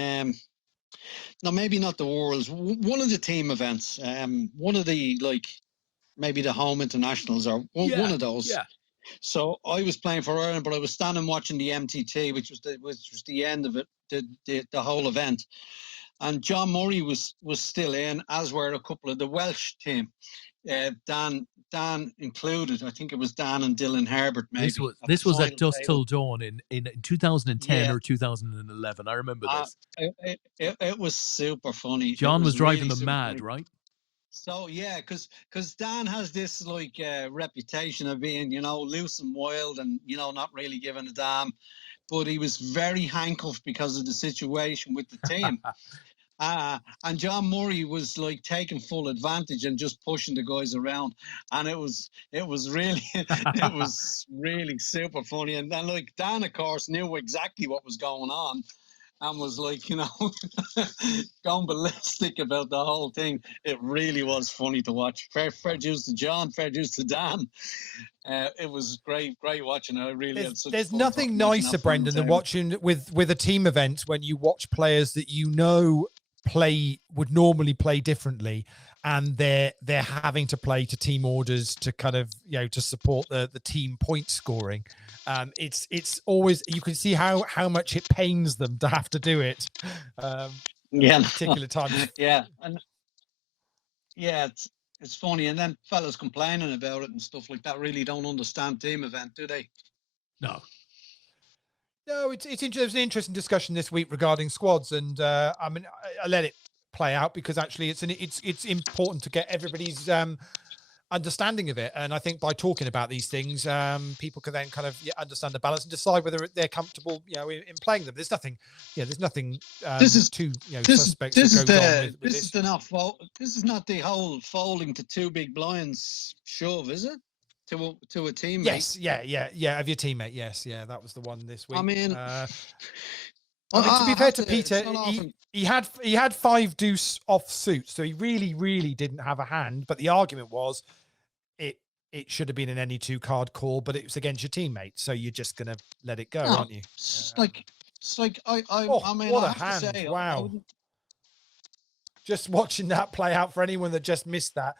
no, maybe not the Worlds. One of the team events. One of the maybe the home internationals or one of those. Yeah. So I was playing for Ireland, but I was standing watching the MTT, which was the end of it, the whole event. And John Murray was still in, as were a couple of the Welsh team. Dan included. I think it was Dan and Dylan Herbert. Maybe This was at Dusk table. Till Dawn in 2010 Yeah. or 2011. I remember this. It was super funny. John was driving really them super mad, funny. right? So yeah, because Dan has this reputation of being loose and wild and not really giving a damn, but he was very handcuffed because of the situation with the team. And John Murray was taking full advantage and just pushing the guys around, and it was really it was really super funny. And then Dan, of course, knew exactly what was going on, and was going ballistic about the whole thing. It really was funny to watch. Fair dues to John, fair dues to Dan. It was great watching. I really had such There's fun nothing watching that nicer, final Brendan, than table. watching with a team event when you watch players that would normally play differently, and they're having to play to team orders to kind of to support the team point scoring. It's always, you can see how much it pains them to have to do it. Yeah, Particular times. yeah, and yeah, it's funny, and then fellas complaining about it and stuff like that really don't understand team event, do they? No. No, it's there's an interesting discussion this week regarding squads, and I mean, I let it play out because actually it's important to get everybody's understanding of it, and I think by talking about these things, people can then kind of understand the balance and decide whether they're comfortable, in playing them. There's nothing, there's nothing too suspect that goes on with this is this is not the whole folding to two big blinds shove, is it? To a teammate. Yes, yeah, of your teammate. Yes, yeah, that was the one this week. I mean, I mean, to be fair to Peter, he had 5 deuce off suit, so he really didn't have a hand. But the argument was, it should have been an any 2 card call, but it was against your teammate, so you're just gonna let it go, aren't you? It's like I mean, what I a have hand! to say, Wow. Just watching that play out for anyone that just missed that.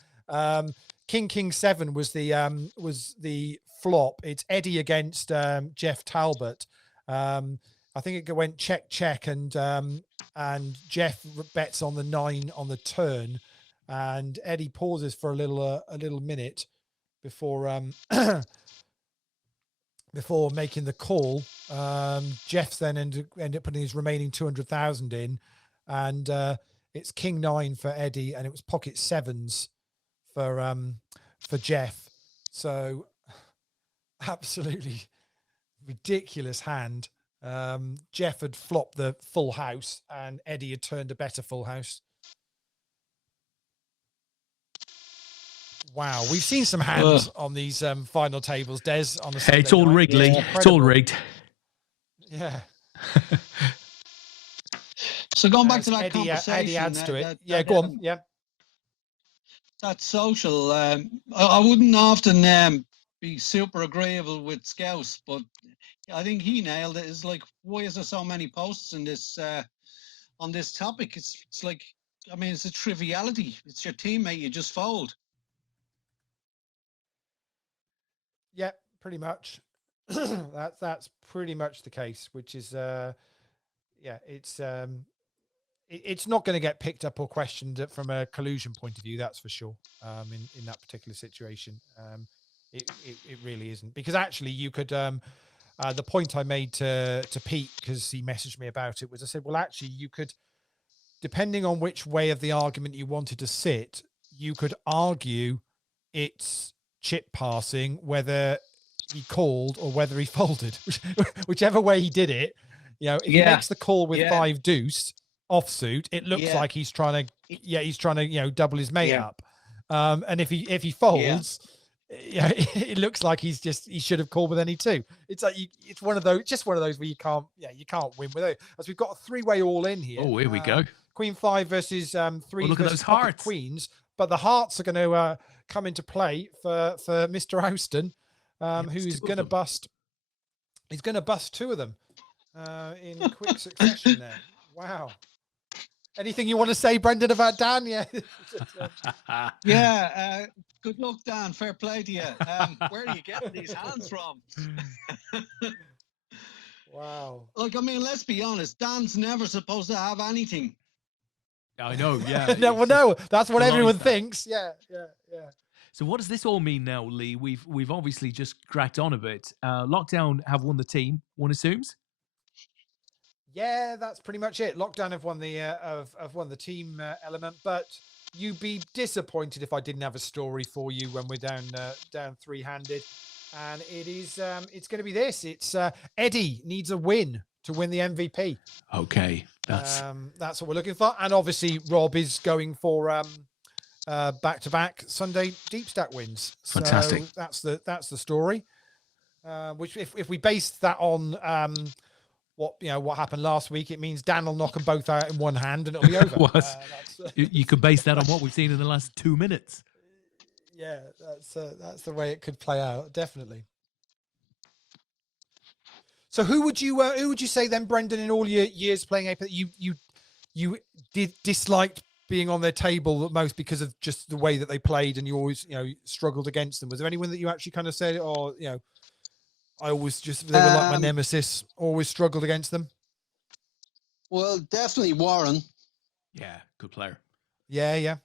King 7 was the flop. It's Eddie against Jeff Talbot. I think it went check, and Jeff bets on the 9 on the turn, and Eddie pauses for a little minute before before making the call. Jeff's then ended up putting his remaining 200,000 in, and it's King 9 for Eddie, and it was pocket 7s for Jeff. So absolutely ridiculous hand. Jeff had flopped the full house, and Eddie had turned a better full house. Wow, we've seen some hands on these final tables, Des. On the Hey, it's all rigged, Lee. It's all rigged. Yeah. So going back to that Eddie conversation, adds to it. Go on. Yeah. That social, I wouldn't often be super agreeable with Scouse, but I think he nailed it. Is why is there so many posts in this on this topic? It's like, I mean, it's a triviality. It's your teammate. You just fold. Yeah, pretty much. That's pretty much the case, which is it's not going to get picked up or questioned from a collusion point of view, that's for sure. In that particular situation, it really isn't, because actually you could the point I made to Pete, because he messaged me about it, was I said, well, actually you could depending on which way of the argument you wanted to sit, you could argue it's chip passing, whether he called or whether he folded, whichever way he did it. If he makes the call with 5 deuce offsuit, it looks like he's trying to, double his mate up. And if he folds, it looks like he should have called with any 2. It's like it's one of those where you can't win with it. As we've got a 3-way all in here. Oh, here we go. Queen 5 versus 3 look at versus those hearts. queens, but the hearts are going to come into play for Mr. Houston, who's going to bust. He's going to bust 2 of them in quick succession. There, wow. Anything you want to say, Brendan, about Dan? Yeah. Good luck, Dan. Fair play to you. Where are you getting these hands from? Wow. Like, I mean, let's be honest. Dan's never supposed to have anything. I know, yeah. No, that's what everyone thinks. Yeah. So what does this all mean now, Lee? We've obviously just cracked on a bit. Lockdown have won the team, one assumes. Yeah, that's pretty much it. Lockdown have won the won the team element, but you'd be disappointed if I didn't have a story for you when we're down 3-handed, and it's going to be this. It's Eddie needs a win to win the MVP. Okay, that's what we're looking for, and obviously Rob is going for back-to-back Sunday deep stack wins. Fantastic. So that's the story. Which if we base that on what happened last week, it means Dan will knock them both out in one hand and it'll be over. You could base that on what we've seen in the last 2 minutes. Yeah, that's the way it could play out, definitely. So who would you say then, Brendan, in all your years playing APAT, you did disliked being on their table the most because of just the way that they played, and you always struggled against them? Was there anyone that you actually kind of said, or I always they were like my nemesis, always struggled against them? Well, definitely Warren. Yeah, good player. Yeah.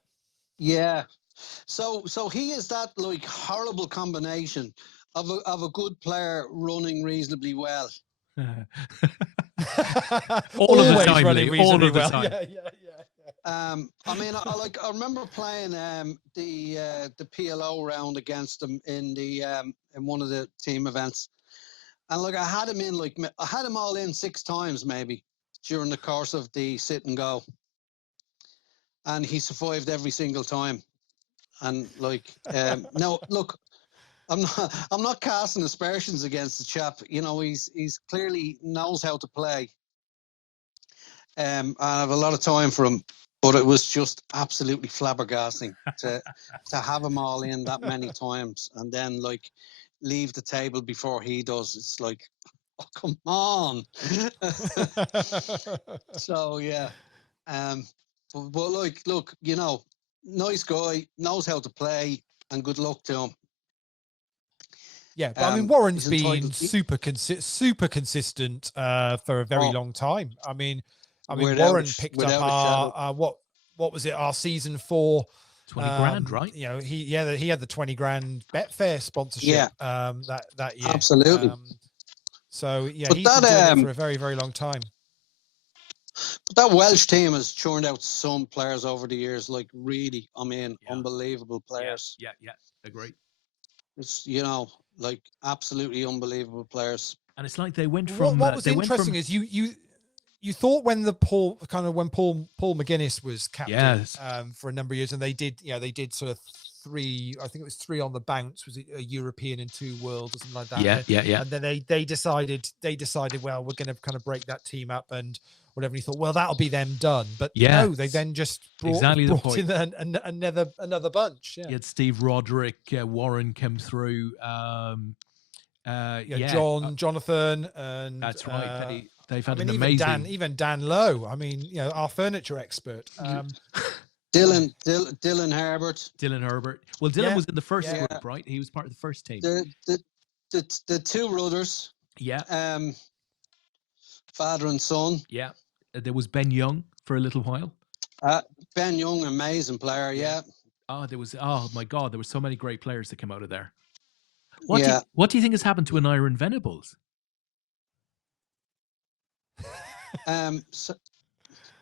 So he is that like horrible combination of a good player running reasonably well. All of the time, Lee. All of the time. I mean, I remember playing the PLO round against him in one of the team events. And like I had him all in 6 times maybe during the course of the sit and go, and he survived every single time. And like, no, look, I'm not casting aspersions against the chap. He's clearly knows how to play. I have a lot of time for him, but it was just absolutely flabbergasting to have him all in that many times and then like leave the table before he does. It's like, oh, come on. So yeah, but like, look, nice guy, knows how to play, and good luck to him. Yeah, but I mean, Warren's been super consistent for a very long time. I mean, Warren picked up our what was it? Our season 4. 20 grand, right? He had the 20 grand Betfair sponsorship that year. Absolutely. So yeah, but he's been doing it for a very, very long time. But that Welsh team has churned out some players over the years, like really, unbelievable players. Yeah, agree. It's like absolutely unbelievable players. And it's like they went from. What was interesting is you thought when Paul McGuinness was captain for a number of years, and they did sort of 3, I think it was 3 on the bounce, was it a European and 2 world or something like that? Yeah. And then they decided, well, we're going to kind of break that team up and whatever. And you thought, well, that'll be them done. But no, they then just brought in another bunch. Yeah. You had Steve Roderick, Warren come through. Jonathan, and that's right. They've had an amazing. Even Dan Lowe. I mean, our furniture expert. Dylan Herbert. Dylan Herbert. Well, Dylan was in the first group, right? He was part of the first team. The 2 brothers. Yeah. Father and son. Yeah. There was Ben Young for a little while. Ben Young, amazing player. Yeah. Oh, oh my God, there were so many great players that came out of there. What do you think has happened to an Iron Venables?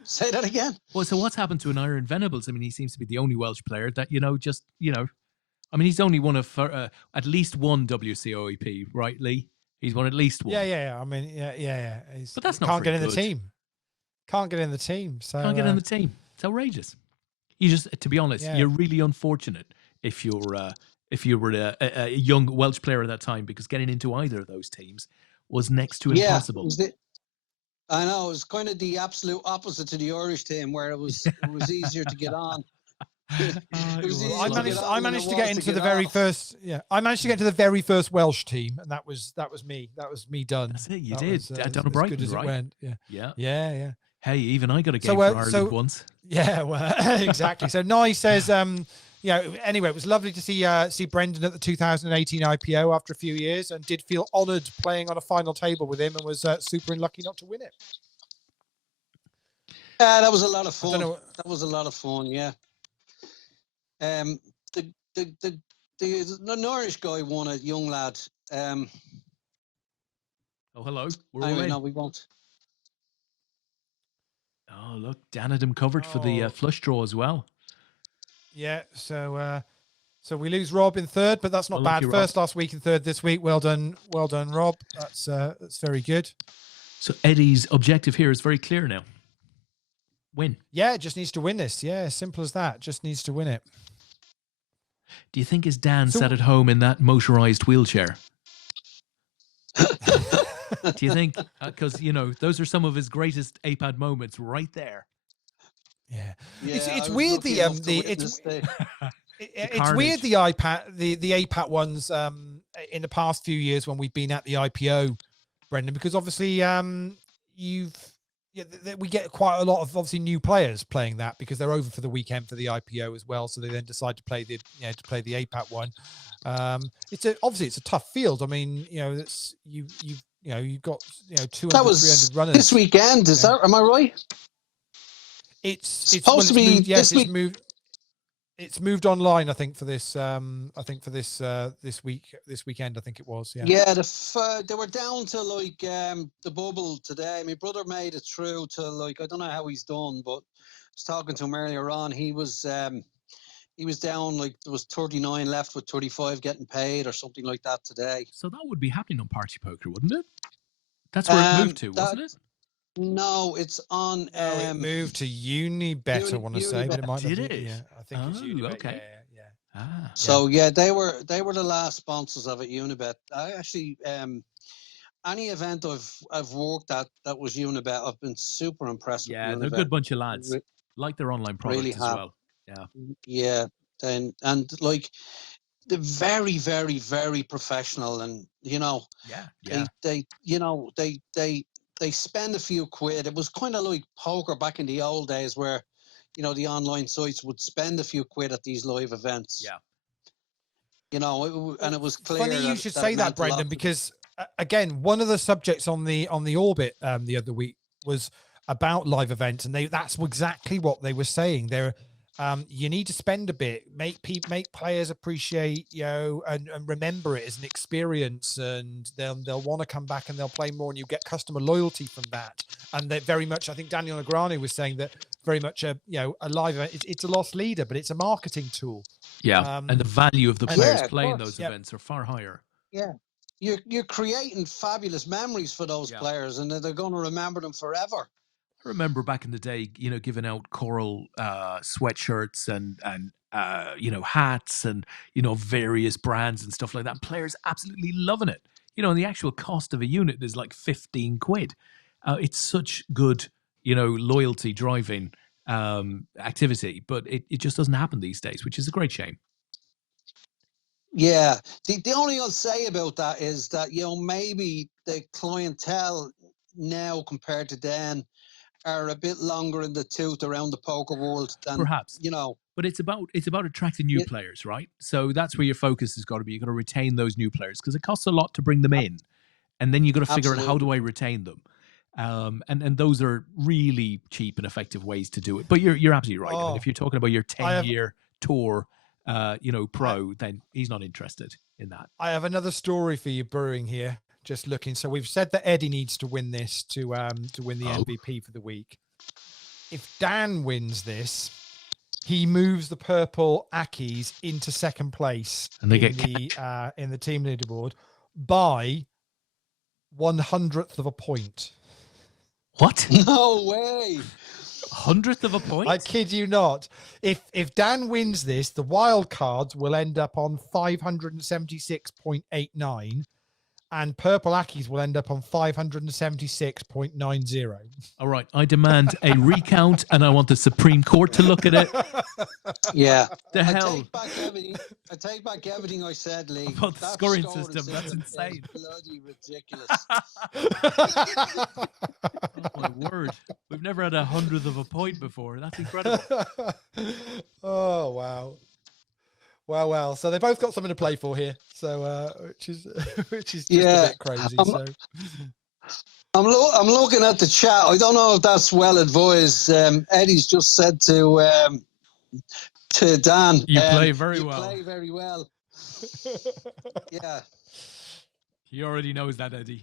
Say that again. Well, so what's happened to an Iron Venables? I mean, he seems to be the only Welsh player that I mean, he's only won at least one WCOEP, right, Lee? He's won at least one. Yeah. I mean, yeah. But that's not can't very get in good. the team. Can't get in the team. So Can't get in the team. It's outrageous. You just, to be honest, you're really unfortunate if you were a young Welsh player at that time, because getting into either of those teams was next to impossible. I know, it was kind of the absolute opposite to the Irish team, where it was easier to get on. I managed to get into the very first. Yeah, I managed to get to the very first Welsh team, and that was me. That was me done. That's it. You did. Down at Brighton, as right? It went. Yeah. Hey, even I got a game for Ireland once. Yeah, well, exactly. So Nye says, anyway, it was lovely to see Brendan at the 2018 IPO after a few years, and did feel honoured playing on a final table with him, and was super unlucky not to win it. Yeah, that was a lot of fun. That was a lot of fun. Yeah. The Irish guy won, a young lad. Oh, hello. No, we won't. Oh, look, Dan had him covered for the flush draw as well. Yeah, so we lose Rob in third, but that's not bad. First last week and third this week. Well done, Rob. That's very good. So Eddie's objective here is very clear now. Win. Yeah, just needs to win this. Yeah, simple as that. Just needs to win it. Do you think his Dan sat at home in that motorized wheelchair? Do you think? Because, those are some of his greatest APAT moments right there. Yeah. It's weird it's weird the APAT ones in the past few years when we've been at the IPO, Brendan, because obviously we get quite a lot of obviously new players playing that, because they're over for the weekend for the IPO as well, so they then decide to play the APAT one. Obviously it's a tough field. I mean, it's you've got 200, 300 runners this weekend. Am I right? It's supposed to be this week. It's moved online, I think, for this. This weekend, I think it was. Yeah. Yeah, they were down to the bubble today. My brother made it through to I don't know how he's done, but I was talking to him earlier on. He was down there was 39 left with 35 getting paid or something like that today. So that would be happening on Party Poker, wouldn't it? That's where it moved to, wasn't it? No, it's on. It moved to Unibet, I want to say, but it might not be. It? Yeah, I think it's Unibet. Okay. Yeah. So they were the last sponsors of it. Unibet. I actually any event I've worked at that was Unibet, I've been super impressed. Yeah, with they're a good bunch of lads. Like their online product as well. Yeah. Yeah, and they're very, very, very professional, and they spend a few quid. It was kind of like poker back in the old days, where the online sites would spend a few quid at these live events. Yeah. And it was clear. Funny you should say that, Brendan, because again, one of the subjects on the Orbit the other week was about live events, and that's exactly what they were saying. You need to spend a bit, make players appreciate, and remember it as an experience, and they'll want to come back and they'll play more, and you get customer loyalty from that. And that very much, I think Daniel Negreanu was saying that very much a live event. It's a loss leader, but it's a marketing tool. Yeah, and the value of the players playing those events are far higher. Yeah, you're creating fabulous memories for those players, and they're going to remember them forever. I remember back in the day, giving out coral sweatshirts and hats and, various brands and stuff like that. Players absolutely loving it. And the actual cost of a unit is like 15 quid. It's such good, loyalty driving activity, but it just doesn't happen these days, which is a great shame. Yeah. The only I'll say about that is that, maybe the clientele now compared to then are a bit longer in the tooth around the poker world than perhaps, but it's about attracting new players, right? So that's where your focus has got to be. You've got to retain those new players, because it costs a lot to bring them in, and then you've got to figure out, how do I retain them? And those are really cheap and effective ways to do it. But you're absolutely right. I mean, if you're talking about your 10-year tour, pro, then he's not interested in that. I have another story for you brewing here. Just looking, so we've said that Eddie needs to win this to win the MVP for the week. if Dan wins this, he moves the purple Ackies into second place And they in get the team leaderboard by 1/100th of a point. What? No way. 100th of a point? I kid you not. If Dan wins this, the wild cards will end up on 576.89, and purple Ackies will end up on 576.90. All right, I demand a recount, and I want the Supreme Court to look at it. Yeah. The I hell? take back everything I said, Lee. About the That scoring scoring system, that's insane. is bloody ridiculous. Oh, my word. We've never had 100th of a point before. That's incredible. Oh, wow. Well. So they both got something to play for here. So, which is just a bit crazy. So I'm looking at the chat. I don't know if that's well advised. Eddie's just said to Dan, You play very well. Play very well. Yeah. He already knows that, Eddie.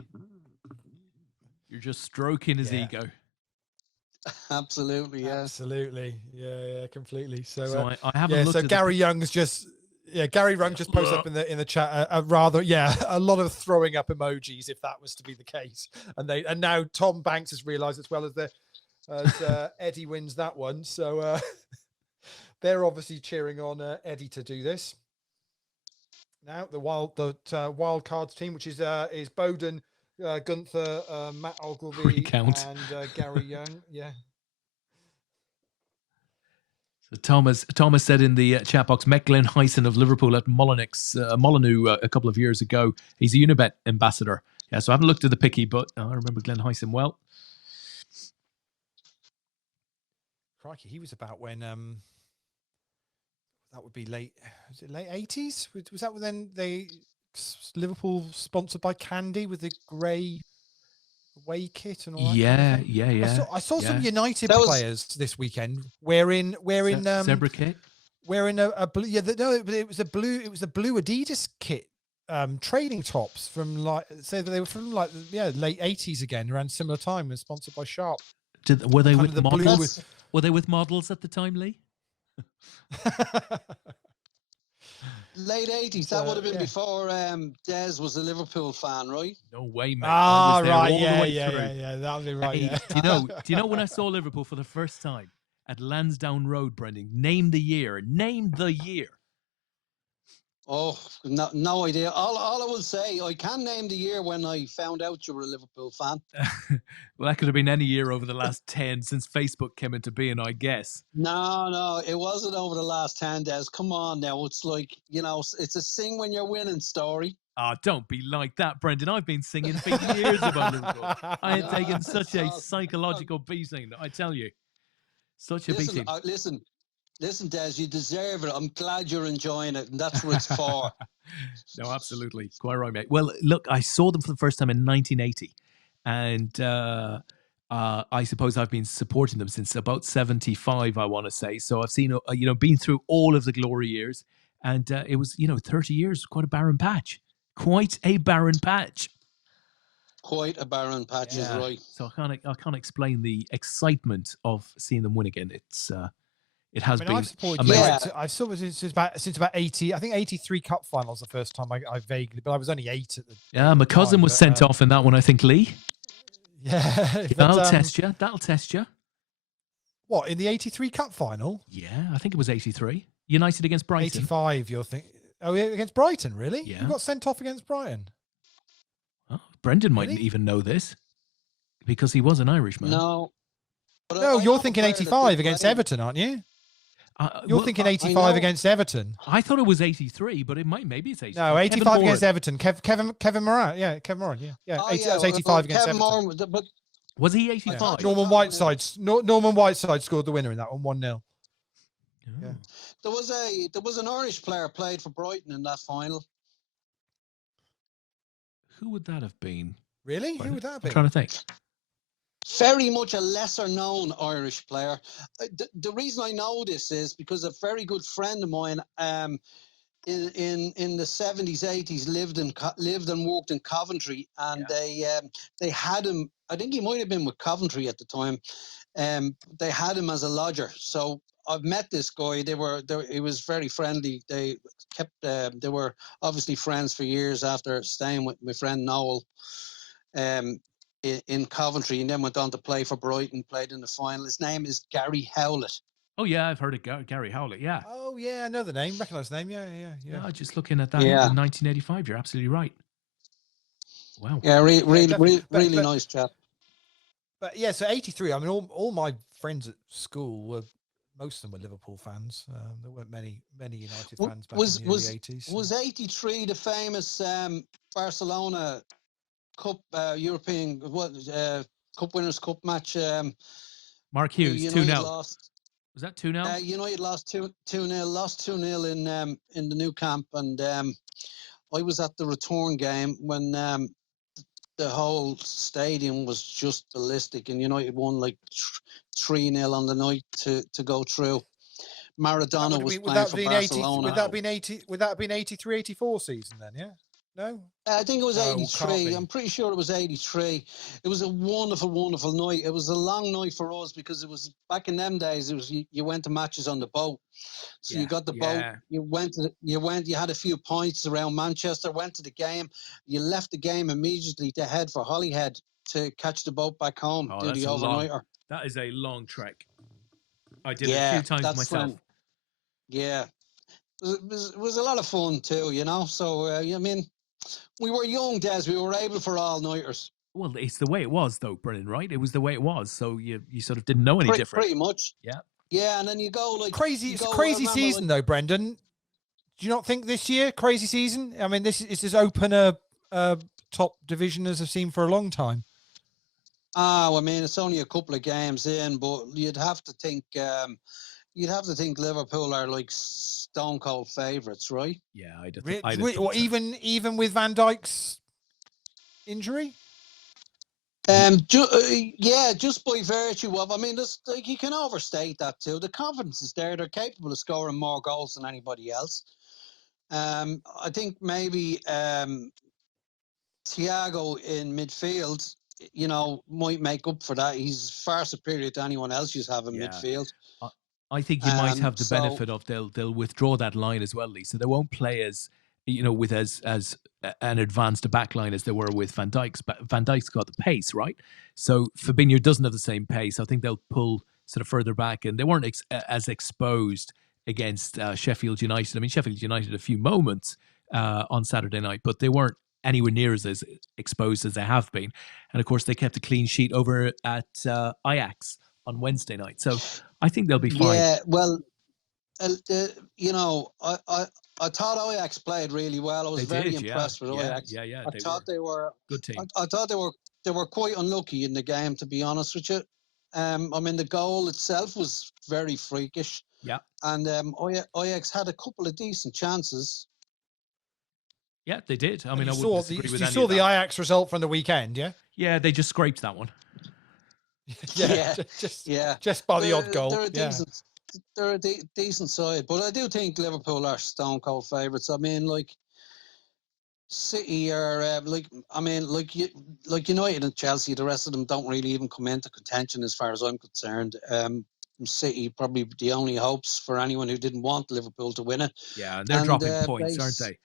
You're just stroking his ego. Absolutely, yeah. Absolutely. Yeah, completely. So I haven't looked so at Gary Young's just posted up in the chat a lot of throwing up emojis if that was to be the case. And now Tom Banks has realized as well as Eddie wins that one. So they're obviously cheering on Eddie to do this. Now the wild cards team, which is Bowden, Gunther, Matt Ogilvy, Recount. and Gary Young. Yeah. So Thomas said in the chat box, met Glenn Hyson of Liverpool at Molyneux a couple of years ago. He's a Unibet ambassador. Yeah, so I haven't looked at the picky, but I remember Glenn Hyson well. Crikey, he was about when that would be late 80s? Was that when Liverpool sponsored by Candy with the grey away kit and all that? Yeah. I saw some United players this weekend wearing zebra kit, wearing a blue. Yeah, it was a blue Adidas kit, training tops from they were from late 80s again, around similar time, and sponsored by Sharp. Were they with the models? Were they with models at the time, Lee? Late 80s. That would have been before Des was a Liverpool fan, right? No way, mate. Ah, right. Yeah. That'll be right. Hey, do you know when I saw Liverpool for the first time at Lansdowne Road, Brendan? Name the year. Oh, no idea. All I will say, I can name the year when I found out you were a Liverpool fan. Well, that could have been any year over the last 10 since Facebook came into being, I guess. No, it wasn't over the last 10 days. Come on now. It's like, it's a sing when you're winning story. Don't be like that, Brendan. I've been singing for years about Liverpool. I had taken such a psychological beating, I tell you. Such a beating. Listen, Des, you deserve it. I'm glad you're enjoying it, and that's what it's for. No, absolutely. Quite right, mate. Well, look, I saw them for the first time in 1980, and I suppose I've been supporting them since about 75, I want to say. So I've seen, been through all of the glory years, and it was, 30 years, quite a barren patch. Quite a barren patch. Quite a barren patch is right. So I can't explain the excitement of seeing them win again. It has been. I've supported amazing. I've supported since about 80. I think 83 Cup finals the first time I vaguely, but I was only 8 at the. Yeah, my cousin was sent off in that one, I think, Lee. Yeah, that'll test you. That'll test you. What, in the 83 Cup final? Yeah, I think it was 83. United against Brighton. 85, you're thinking? Oh, yeah, against Brighton, really? Yeah. You got sent off against Brighton. Oh, Brendan mightn't even know this because he was an Irishman. No. No, you're thinking 85 against Everton, aren't you? You're thinking 85 against Everton. I thought it was 83, but maybe it's 83. No, 85 against Everton. Kevin Moran. Yeah, Kevin Moran. Yeah. Oh, That's 85 against Kevin Everton. Moran, but was he 85? Norman Whiteside scored the winner in that one, 1-0. Yeah. There was an Irish player played for Brighton in that final. Who would that have been? Really? Who would that have been? I'm trying to think. Very much a lesser known Irish player. The reason I know this is because a very good friend of mine in the 70s, 80s lived and worked in Coventry, and they had him. I think he might have been with Coventry at the time. They had him as a lodger. So I've met this guy. He was very friendly. They were obviously friends for years after staying with my friend Noel in Coventry, and then went on to play for Brighton, played in the final. His name is Gary Howlett. Oh, yeah, I've heard of Gary Howlett, yeah. Oh, yeah, I know the name. Recognise the name, yeah. Just looking at that in 1985, you're absolutely right. Wow. Yeah, really but, nice chap. But yeah, so 83, I mean, all my friends at school most of them were Liverpool fans. There weren't many United fans back in the early 80s. Was 83 the famous Barcelona Cup European Cup Winners' Cup match? Mark Hughes, 2-0. Was that 2-0? United lost 2-0, lost 2-0 in the new camp, and I was at the return game when the whole stadium was just ballistic, and United won like 3-0 on the night to go through. Maradona was playing for Barcelona. Would that have been 83, 84 season then? Yeah. No, I think it was 83. I'm pretty sure it was 83. It was a wonderful, wonderful night. It was a long night for us because it was back in them days. It was you went to matches on the boat, so you got the boat. You had a few points around Manchester. Went to the game. You left the game immediately to head for Holyhead to catch the boat back home. Do the overnighter. That is a long trek. I did it a few times myself. It was a lot of fun too. So I mean. We were young, Des. We were able for all-nighters. Well, it's the way it was, though, Brennan, right? It was the way it was, so you sort of didn't know any different. Pretty much. Yeah. Yeah, and then you go like... It's a crazy season, though, Brendan. Do you not think this year, crazy season? I mean, this is as open a top division as I've seen for a long time. I mean, it's only a couple of games in, but you'd have to think Liverpool are like stone cold favourites, right? Yeah, or even with Van Dijk's injury. Just by virtue of, I mean, you can overstate that too. The confidence is there; they're capable of scoring more goals than anybody else. I think maybe Thiago in midfield, might make up for that. He's far superior to anyone else you have in midfield. I think you might have the benefit of they'll withdraw that line as well, Lee. So they won't play as with as an advanced back line as they were with Van Dijk's. But Van Dijk's got the pace, right? So Fabinho doesn't have the same pace. I think they'll pull sort of further back, and they weren't as exposed against Sheffield United. I mean, Sheffield United a few moments on Saturday night, but they weren't anywhere near as exposed as they have been. And of course, they kept a clean sheet over at Ajax on Wednesday night. So I think they'll be fine. Yeah, well, I thought Ajax played really well. I was very impressed with Ajax. Yeah. I thought they were good team. I thought they were quite unlucky in the game, to be honest with you. I mean, the goal itself was very freakish. Yeah. And Ajax had a couple of decent chances. Yeah, they did. I mean, you saw the Ajax result from the weekend, yeah? Yeah, they just scraped that one. Just by the odd goal. They're a decent side, but I do think Liverpool are stone cold favourites. I mean, like City are like United and Chelsea. The rest of them don't really even come into contention, as far as I'm concerned. City probably the only hopes for anyone who didn't want Liverpool to win it. Yeah, and they're dropping points, aren't they?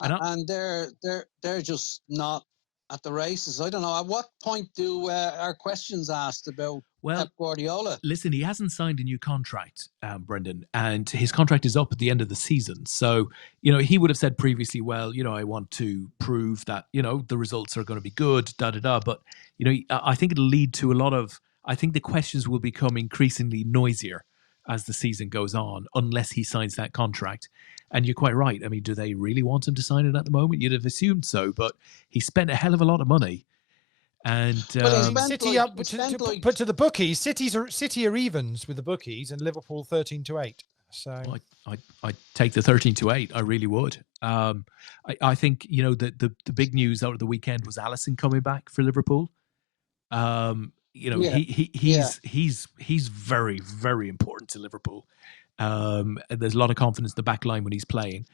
And they're just not at the races. I don't know. At what point do our questions asked about Pep Guardiola? Listen, he hasn't signed a new contract, Brendan, and his contract is up at the end of the season. So, he would have said previously, well, I want to prove that, the results are going to be good, da-da-da. But, I think it'll lead to I think the questions will become increasingly noisier as the season goes on, unless he signs that contract. And you're quite right. I mean, do they really want him to sign it at the moment? You'd have assumed so, but he spent a hell of a lot of money. And City but to the bookies, City are evens with the bookies, and Liverpool 13-8. So I'd take the 13-8. I really would. I think the big news out of the weekend was Alisson coming back for Liverpool. He's very, very important to Liverpool. There's a lot of confidence in the back line when he's playing.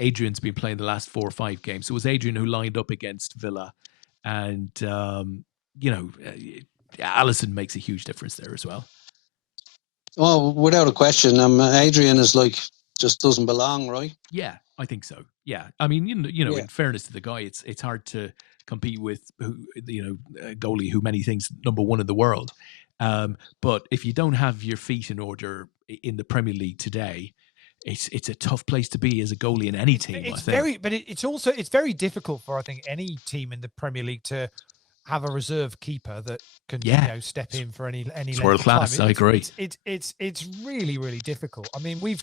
Adrian's been playing the last 4 or 5 games. So it was Adrian who lined up against Villa. And, Allison makes a huge difference there as well. Well, without a question, Adrian is like just doesn't belong, right? Yeah, I think so. Yeah, I mean, Yeah. in fairness to the guy, it's hard to compete with a goalie who many things number one in the world. But if you don't have your feet in order in the Premier League today, it's a tough place to be as a goalie in any team. It's I think. it's very difficult for, I think, any team in the Premier League to have a reserve keeper that can step in for any It's length world of time. class. I agree. It's really, really difficult. I mean, we've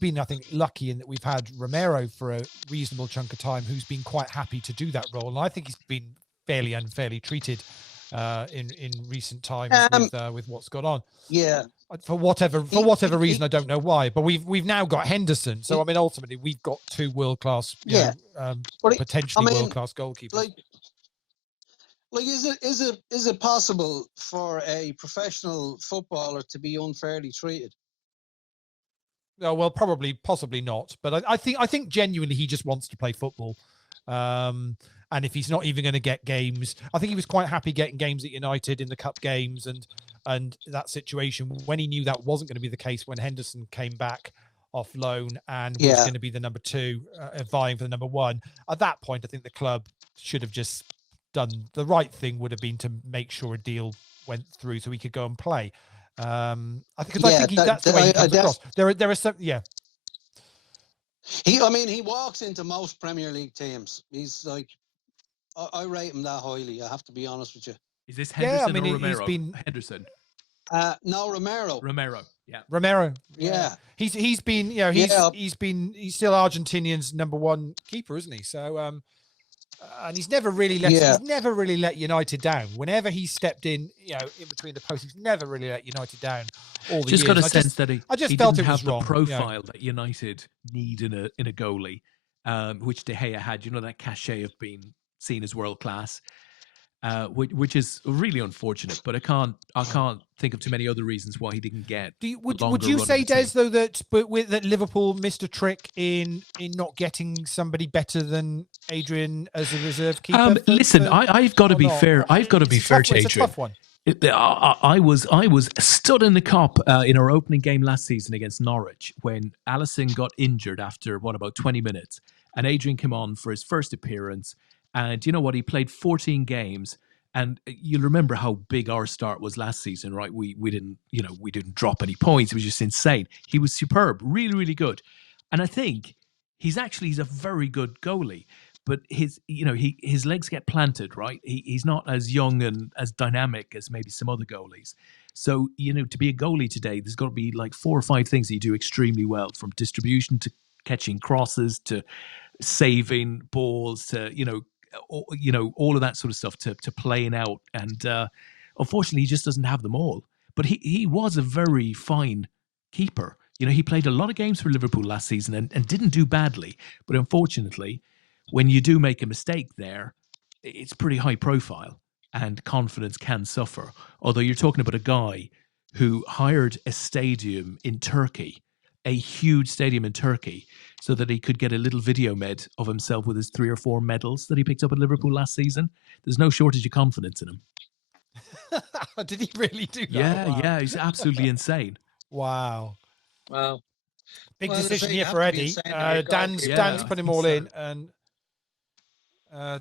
been, I think, lucky in that we've had Romero for a reasonable chunk of time, who's been quite happy to do that role, and I think he's been fairly unfairly treated in recent times with what's gone on. Yeah. For whatever reason, I don't know why, but we've now got Henderson. So I mean, ultimately, we've got two world class, potentially world class goalkeepers. Like, is it possible for a professional footballer to be unfairly treated? Oh, well, possibly not. But I think genuinely he just wants to play football. And if he's not even going to get games, I think he was quite happy getting games at United in the cup games and that situation when he knew that wasn't going to be the case when Henderson came back off loan and was going to be the number 2, vying for the number 1. At that point, I think the club should have just done the right thing. Would have been to make sure a deal went through so he could go and play. I think that's the way he comes across. There are some, He walks into most Premier League teams. He's like, I rate him that highly. I have to be honest with you. Is this Henderson or Romero? Henderson. No, Romero. Romero. Yeah. Romero. Yeah. He's been, he's still Argentinian's number 1 keeper, isn't he? So, and he's never really let United down. Whenever he stepped in, in between the posts, he's never really let United down. All the just years. got a sense that he felt didn't it have was the wrong. profile that United need in a goalie, which De Gea had. That cachet of being seen as world class, which is really unfortunate. But I can't think of too many other reasons why he didn't get. Would you say, Des, though, that Liverpool missed a trick in not getting somebody better than Adrian as a reserve keeper? I've got to be fair. I've got to be fair to Adrian. It's a tough one. I was stood in the cop in our opening game last season against Norwich when Alisson got injured after about 20 minutes, and Adrian came on for his first appearance. And you know what? He played 14 games, and you'll remember how big our start was last season, right? We didn't drop any points. It was just insane. He was superb, really, really good, and I think he's a very good goalie. But his legs get planted, right? He's not as young and as dynamic as maybe some other goalies. So, to be a goalie today, there's got to be like 4 or 5 things that you do extremely well, from distribution to catching crosses to saving balls to, all of that sort of stuff to playing out. And unfortunately, he just doesn't have them all. But he was a very fine keeper. He played a lot of games for Liverpool last season and didn't do badly. But unfortunately, when you do make a mistake there, it's pretty high profile and confidence can suffer. Although you're talking about a guy who hired a stadium in Turkey, a huge stadium in Turkey, so that he could get a little video med of himself with his 3 or 4 medals that he picked up at Liverpool last season. There's no shortage of confidence in him. Did he really do that? Yeah, wow. Yeah, he's absolutely insane. Wow. Big Well, decision here for Eddie. Dan's put him all in, and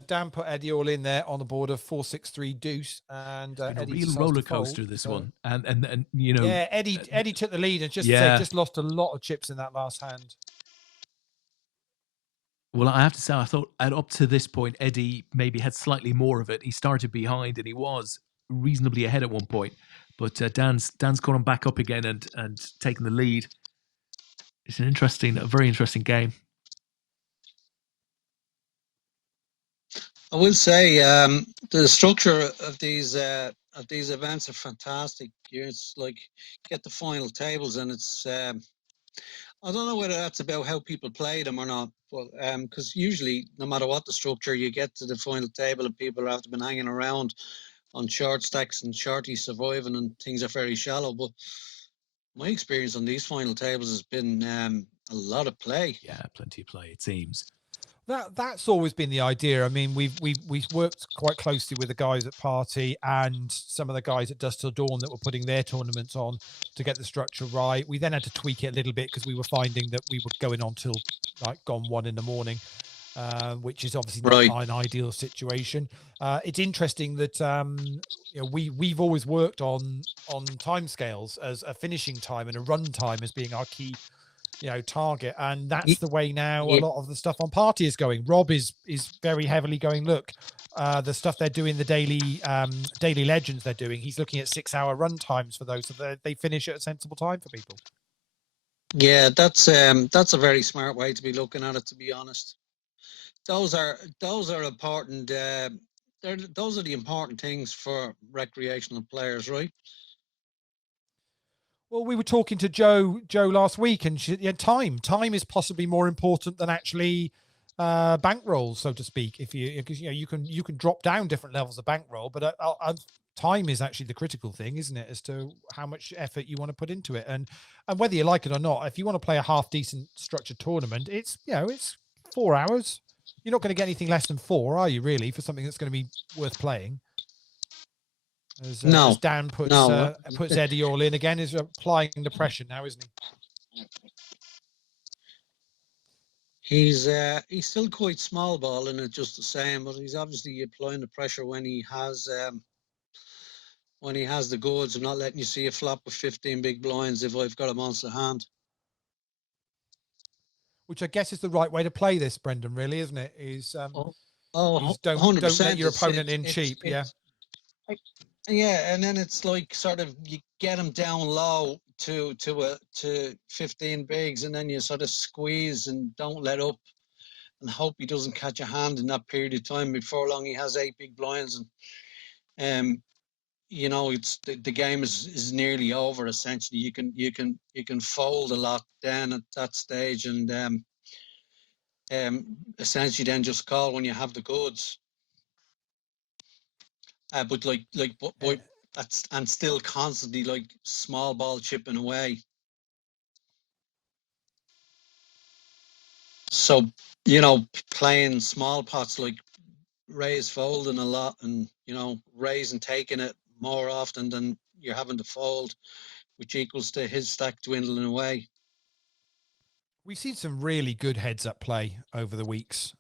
Dan put Eddie all in there on the board of 4-6-3 deuce, and a real roller coaster this one. And Eddie took the lead and just lost a lot of chips in that last hand. Well, I have to say, I thought up to this point, Eddie maybe had slightly more of it. He started behind and he was reasonably ahead at one point, but Dan's got him back up again and taken the lead. It's a very interesting game. I will say the structure of these events are fantastic. It's like get the final tables, and it's I don't know whether that's about how people play them or not, but because usually, no matter what the structure, you get to the final table and people have been hanging around on short stacks and shorty surviving, and things are very shallow. But my experience on these final tables has been a lot of play. Yeah, plenty of play, it seems. That's always been the idea. I mean, we've worked quite closely with the guys at Party and some of the guys at Dust Till Dawn that were putting their tournaments on to get the structure right. We then had to tweak it a little bit because we were finding that we were going on till like gone 1 a.m, which is obviously not Right. an ideal situation. It's interesting that we've always worked on timescales as a finishing time and a run time as being our key target, and that's the way now a lot of the stuff on Party is going. Rob is very heavily going, look, the stuff they're doing, the daily legends they're doing, he's looking at 6-hour run times for those, so they finish at a sensible time for people. Yeah, that's a very smart way to be looking at it, to be honest. Those are important. Those are the important things for recreational players, right? Well, we were talking to Joe last week, and time is possibly more important than actually bankroll, so to speak. Because you can drop down different levels of bankroll, but time is actually the critical thing, isn't it, as to how much effort you want to put into it, and whether you like it or not. If you want to play a half decent structured tournament, it's 4 hours. You're not going to get anything less than 4, are you? Really, for something that's going to be worth playing. As Dan puts Eddie all in again, is applying the pressure now, isn't he? He's still quite small ball in it, just the same, but he's obviously applying the pressure when he has the goods. I'm not letting you see a flop with 15 big blinds if I've got a monster hand. Which I guess is the right way to play this, Brendan. Really, isn't it? Don't let your opponent in cheap. Yeah, and then it's like sort of you get them down low to 15 bigs, and then you sort of squeeze and don't let up, and hope he doesn't catch a hand in that period of time. Before long, he has 8 big blinds, and it's the game is nearly over. Essentially, you can fold a lot then at that stage, and essentially then just call when you have the goods. But that's, and still constantly like small ball chipping away. So playing small pots like Ray's folding a lot, and Ray's and taking it more often than you're having to fold, which equals to his stack dwindling away. We've seen some really good heads-up play over the weeks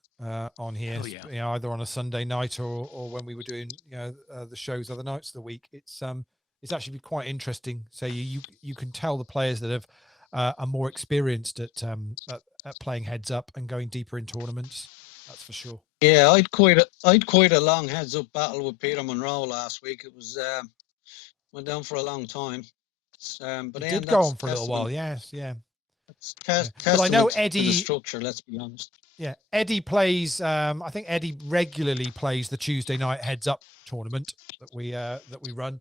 on here, either on a Sunday night or when we were doing the shows other nights of the week. It's actually been quite interesting. So you can tell the players that have are more experienced at playing heads up and going deeper in tournaments. That's for sure. Yeah, I'd quite a long heads up battle with Peter Monroe last week. It was went down for a long time. But it did go on for a little while. Yes, yeah. But I know Eddie. The structure. Let's be honest. Yeah, Eddie plays. I think Eddie regularly plays the Tuesday night heads up tournament that we run.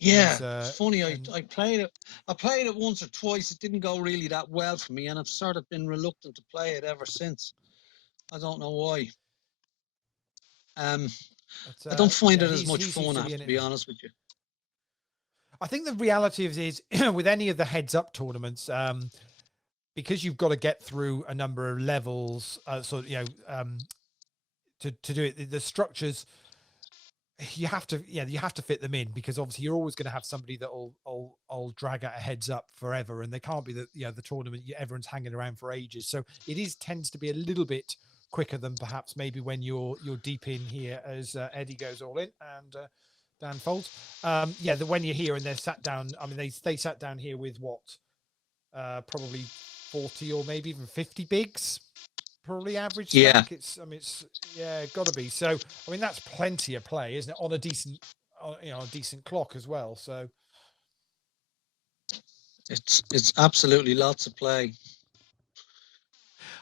It's funny. I played it. I played it once or twice. It didn't go really that well for me, and I've sort of been reluctant to play it ever since. I don't know why. I don't find it as much fun, I have to be honest with you. I think the reality of it is with any of the heads up tournaments, because you've got to get through a number of levels, to do it, the structures, you have to fit them in, because obviously you're always going to have somebody that will drag out a heads up forever, and they can't be the tournament everyone's hanging around for ages. So it tends to be a little bit quicker than perhaps maybe when you're deep in here, as Eddie goes all in and Dan folds. When you're here and they're sat down, I mean they sat down here with probably 40 or maybe even 50 bigs, probably average stack. It's got to be. So I mean that's plenty of play, isn't it, on a decent clock as well. So it's absolutely lots of play.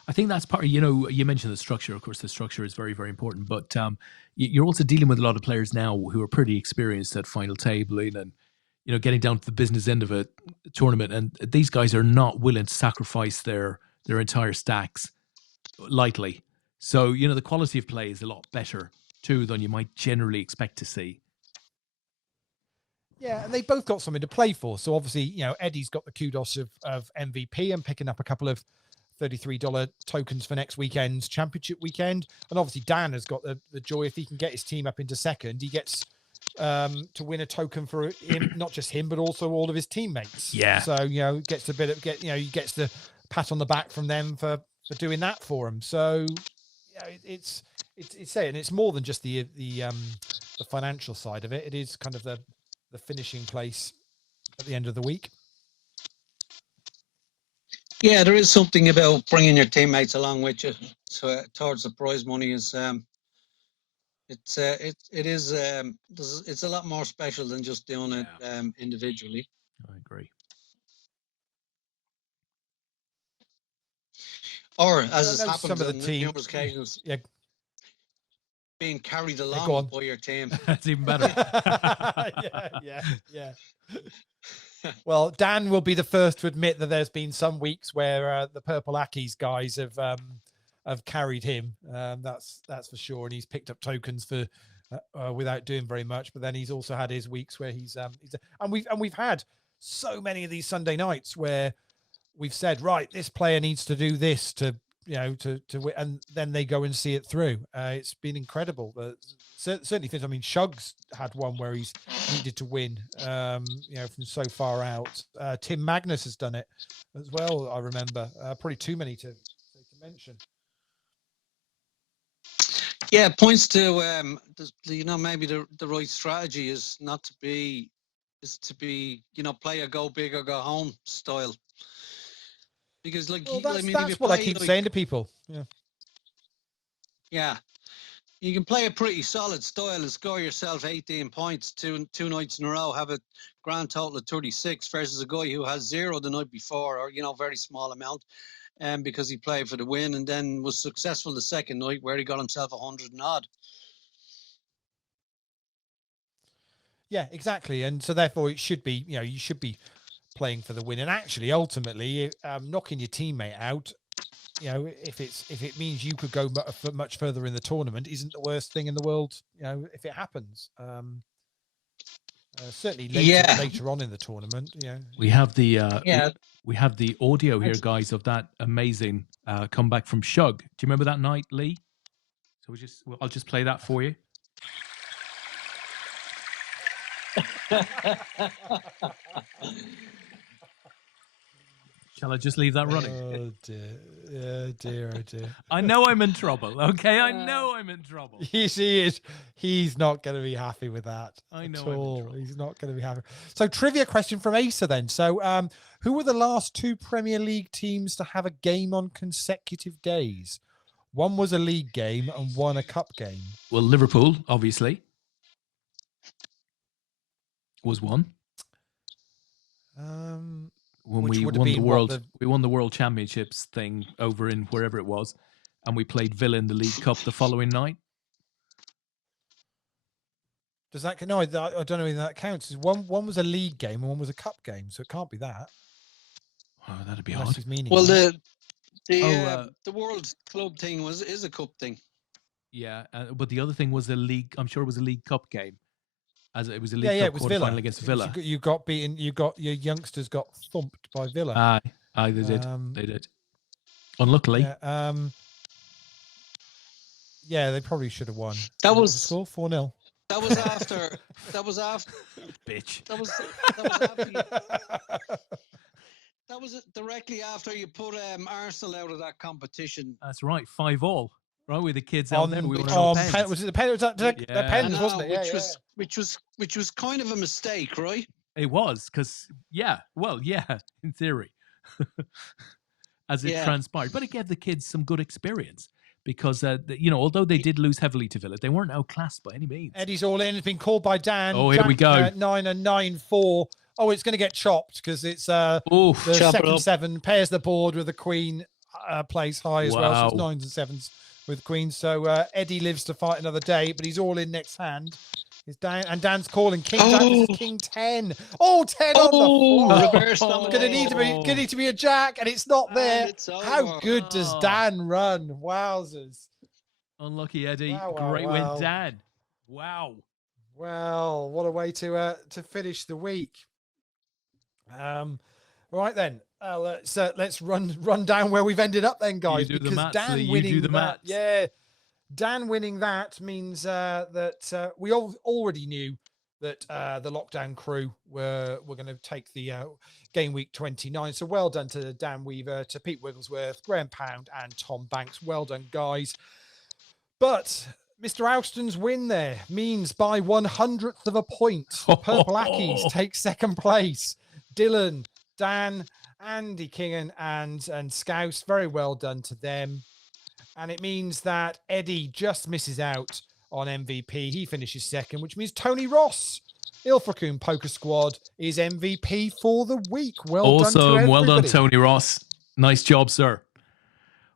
I think that's part of, you mentioned the structure. Of course, the structure is very, very important. But you're also dealing with a lot of players now who are pretty experienced at final tabling and, getting down to the business end of a tournament. And these guys are not willing to sacrifice their entire stacks lightly. So, the quality of play is a lot better, too, than you might generally expect to see. Yeah, and they both got something to play for. So, obviously, Eddie's got the kudos of MVP and picking up a couple of $33 tokens for next weekend's championship weekend. And obviously Dan has got the joy, if he can get his team up into second, he gets to win a token for him, not just him, but also all of his teammates. Yeah. So, gets a bit of he gets the pat on the back from them for doing that for him. So it's saying it's more than just the financial side of it. It is kind of the finishing place at the end of the week. Yeah, there is something about bringing your teammates along with you towards the prize money. It's a lot more special than just doing it individually. I agree. Or as it happens some of the on team, numerous occasions, being carried go along on. by your team. That's even better. yeah. Well, Dan will be the first to admit that there's been some weeks where the Purple Ackies guys have carried him. That's for sure, and he's picked up tokens for without doing very much. But then he's also had his weeks where he's and we've had so many of these Sunday nights where we've said, right, this player needs to do this to win, and then they go and see it through. It's been incredible. Certainly, I mean, Shug's had one where he's needed to win, from so far out. Tim Magnus has done it as well. I remember probably too many to mention. Yeah, it points to maybe the right strategy is to be play a go big or go home style. Because that's what I keep saying to people. Yeah, you can play a pretty solid style and score yourself 18 points two nights in a row, have a grand total of 36 versus a guy who has 0 the night before, or very small amount, because he played for the win and then was successful the second night where he got himself 100 and odd. Yeah, exactly, and so therefore it should be you should be playing for the win, and actually ultimately knocking your teammate out, if it means you could go much further in the tournament, isn't the worst thing in the world, if it happens. Certainly later on in the tournament. We have the we have the audio here, guys, of that amazing comeback from Shug. Do you remember that night, Lee? So I'll just play that for you. Shall I just leave that running? Oh dear. I know I'm in trouble. Okay, I know I'm in trouble. Yes, he is. He's not going to be happy with that. I know. At all. He's not going to be happy. So, trivia question from Asa then. So, who were the last 2 Premier League teams to have a game on consecutive days? One was a league game and one a cup game. Well, Liverpool, obviously, was one. When we won the World Championships thing over in wherever it was, and we played Villa in the League Cup the following night. Does that? No, I don't know if that counts. One was a league game and one was a cup game, so it can't be that. Oh, that'd be odd. Well, the World Club thing is a cup thing. Yeah, but the other thing was a league. I'm sure it was a League Cup game. As it was a League Cup it was quarter Villa. final against Villa. You got beaten. Your youngsters got thumped by Villa. Aye, they did. They did. Unluckily. Yeah, they probably should have won. That was the score 4-0. That was after. Bitch. That was after. That was directly after you put Arsenal out of that competition. That's right, 5-5. Right, with the kids out there. We were was it the pens? Was it the pens, wasn't it? Which was kind of a mistake, right? It was, because in theory, as it transpired, but it gave the kids some good experience because although they did lose heavily to Villa, they weren't outclassed by any means. Eddie's all in. It's been called by Dan. Oh, here we go. 9 and 9-4. Oh, it's going to get chopped because it's the second 7 pairs the board with the Queen plays high as well. So it's 9s and 7s. With Queen, so Eddie lives to fight another day, but he's all in next hand. Is Dan and Dan's calling King. King 10. Oh, 10 on the reverse. Gonna need to be a jack, and it's not there. How good does Dan run? Wowzers! Unlucky Eddie. Great win, Dan. Wow. Well, what a way to finish the week. All right then. Let's run down where we've ended up then, guys. You do the because maths, Dan Lee. You winning do the that, maths. yeah, Dan winning that means that we already knew that the lockdown crew were going to take the game week 29. So well done to Dan Weaver, to Pete Wigglesworth, Graham Pound, and Tom Banks. Well done, guys. But Mr. Alston's win there means by 1/100th of a point, the Purple Ackies take second place. Dylan, Dan, Andy Kingan, and Scouse, very well done to them. And it means that Eddie just misses out on MVP. He finishes second, which means Tony Ross, Ilfracombe Poker Squad, is MVP for the week. Well done to everybody. Well done, Tony Ross. Nice job, sir.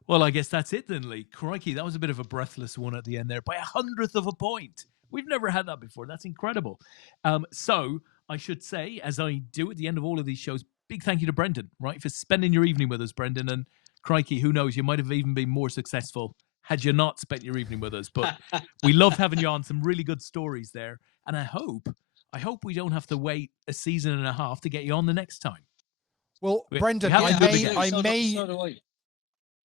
Well, I guess that's it then, Lee. Crikey, that was a bit of a breathless one at the end there by 1/100th of a point. We've never had that before. That's incredible. So I should say, as I do at the end of all of these shows, big thank you to Brendan, right, for spending your evening with us, Brendan. And crikey, who knows, you might have even been more successful had you not spent your evening with us. But we loved having you on. Some really good stories there. And I hope we don't have to wait a season and a half to get you on the next time. Well, Brendan,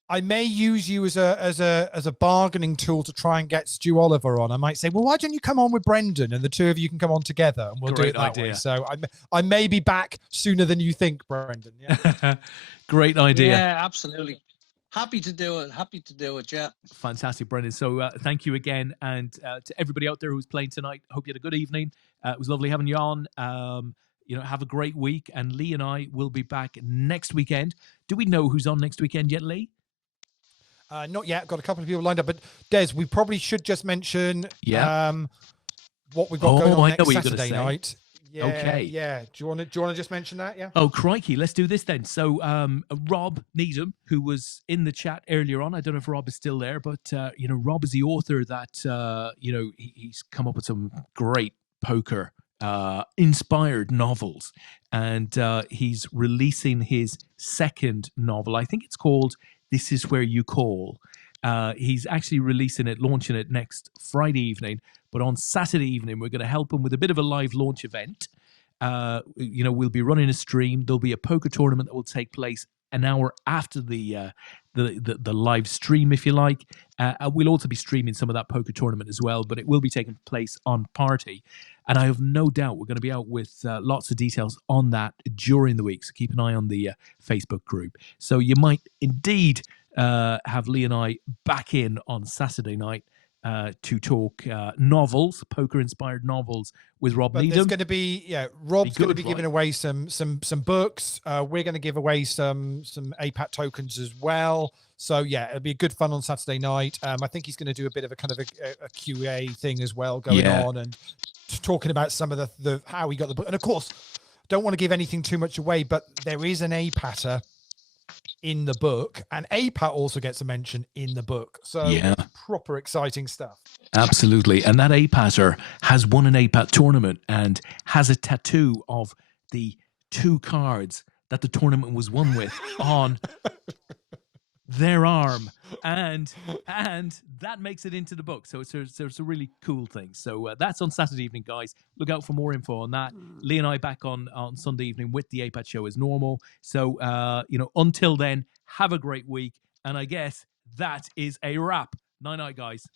I may use you as a bargaining tool to try and get Stu Oliver on. I might say, well, why don't you come on with Brendan and the two of you can come on together and we'll do it that way. So I may be back sooner than you think, Brendan. Yeah. Great idea. Yeah, absolutely. Happy to do it. Yeah. Fantastic, Brendan. So thank you again. And to everybody out there who's playing tonight, hope you had a good evening. It was lovely having you on. Have a great week. And Lee and I will be back next weekend. Do we know who's on next weekend yet, Lee? Not yet. Got a couple of people lined up, but Des, we probably should just mention what we've got going on next Saturday night. Yeah, okay. Yeah. Do you want to just mention that? Yeah. Oh, crikey. Let's do this then. So Rob Needham, who was in the chat earlier on, I don't know if Rob is still there, but Rob is the author that he's come up with some great poker inspired novels, and he's releasing his second novel. I think it's called This Is Where You Call. He's actually launching it next Friday evening, but on Saturday evening we're going to help him with a bit of a live launch event. We'll be running a stream. There'll be a poker tournament that will take place an hour after the live stream, if you like. We'll also be streaming some of that poker tournament as well, but it will be taking place on Party. And I have no doubt we're going to be out with lots of details on that during the week. So keep an eye on the Facebook group. So you might indeed have Lee and I back in on Saturday night to talk novels, poker-inspired novels with Rob Needham. There's going to be, Rob's going to be giving away some books. We're going to give away some APAT tokens as well. So yeah, it'll be good fun on Saturday night. I think he's going to do a bit of a kind of a QA thing as well going on, and talking about some of the how he got the book. And of course, don't want to give anything too much away, but there is an APATer in the book, and APAT also gets a mention in the book. So proper exciting stuff. Absolutely. And that APATer has won an APAT tournament and has a tattoo of the 2 cards that the tournament was won with on their arm, and that makes it into the book. So it's a really cool thing. So that's on Saturday evening, guys. Look out for more info on that. Lee and I back on Sunday evening with the APAT show as normal. So until then, have a great week, and I guess that is a wrap. Night, guys.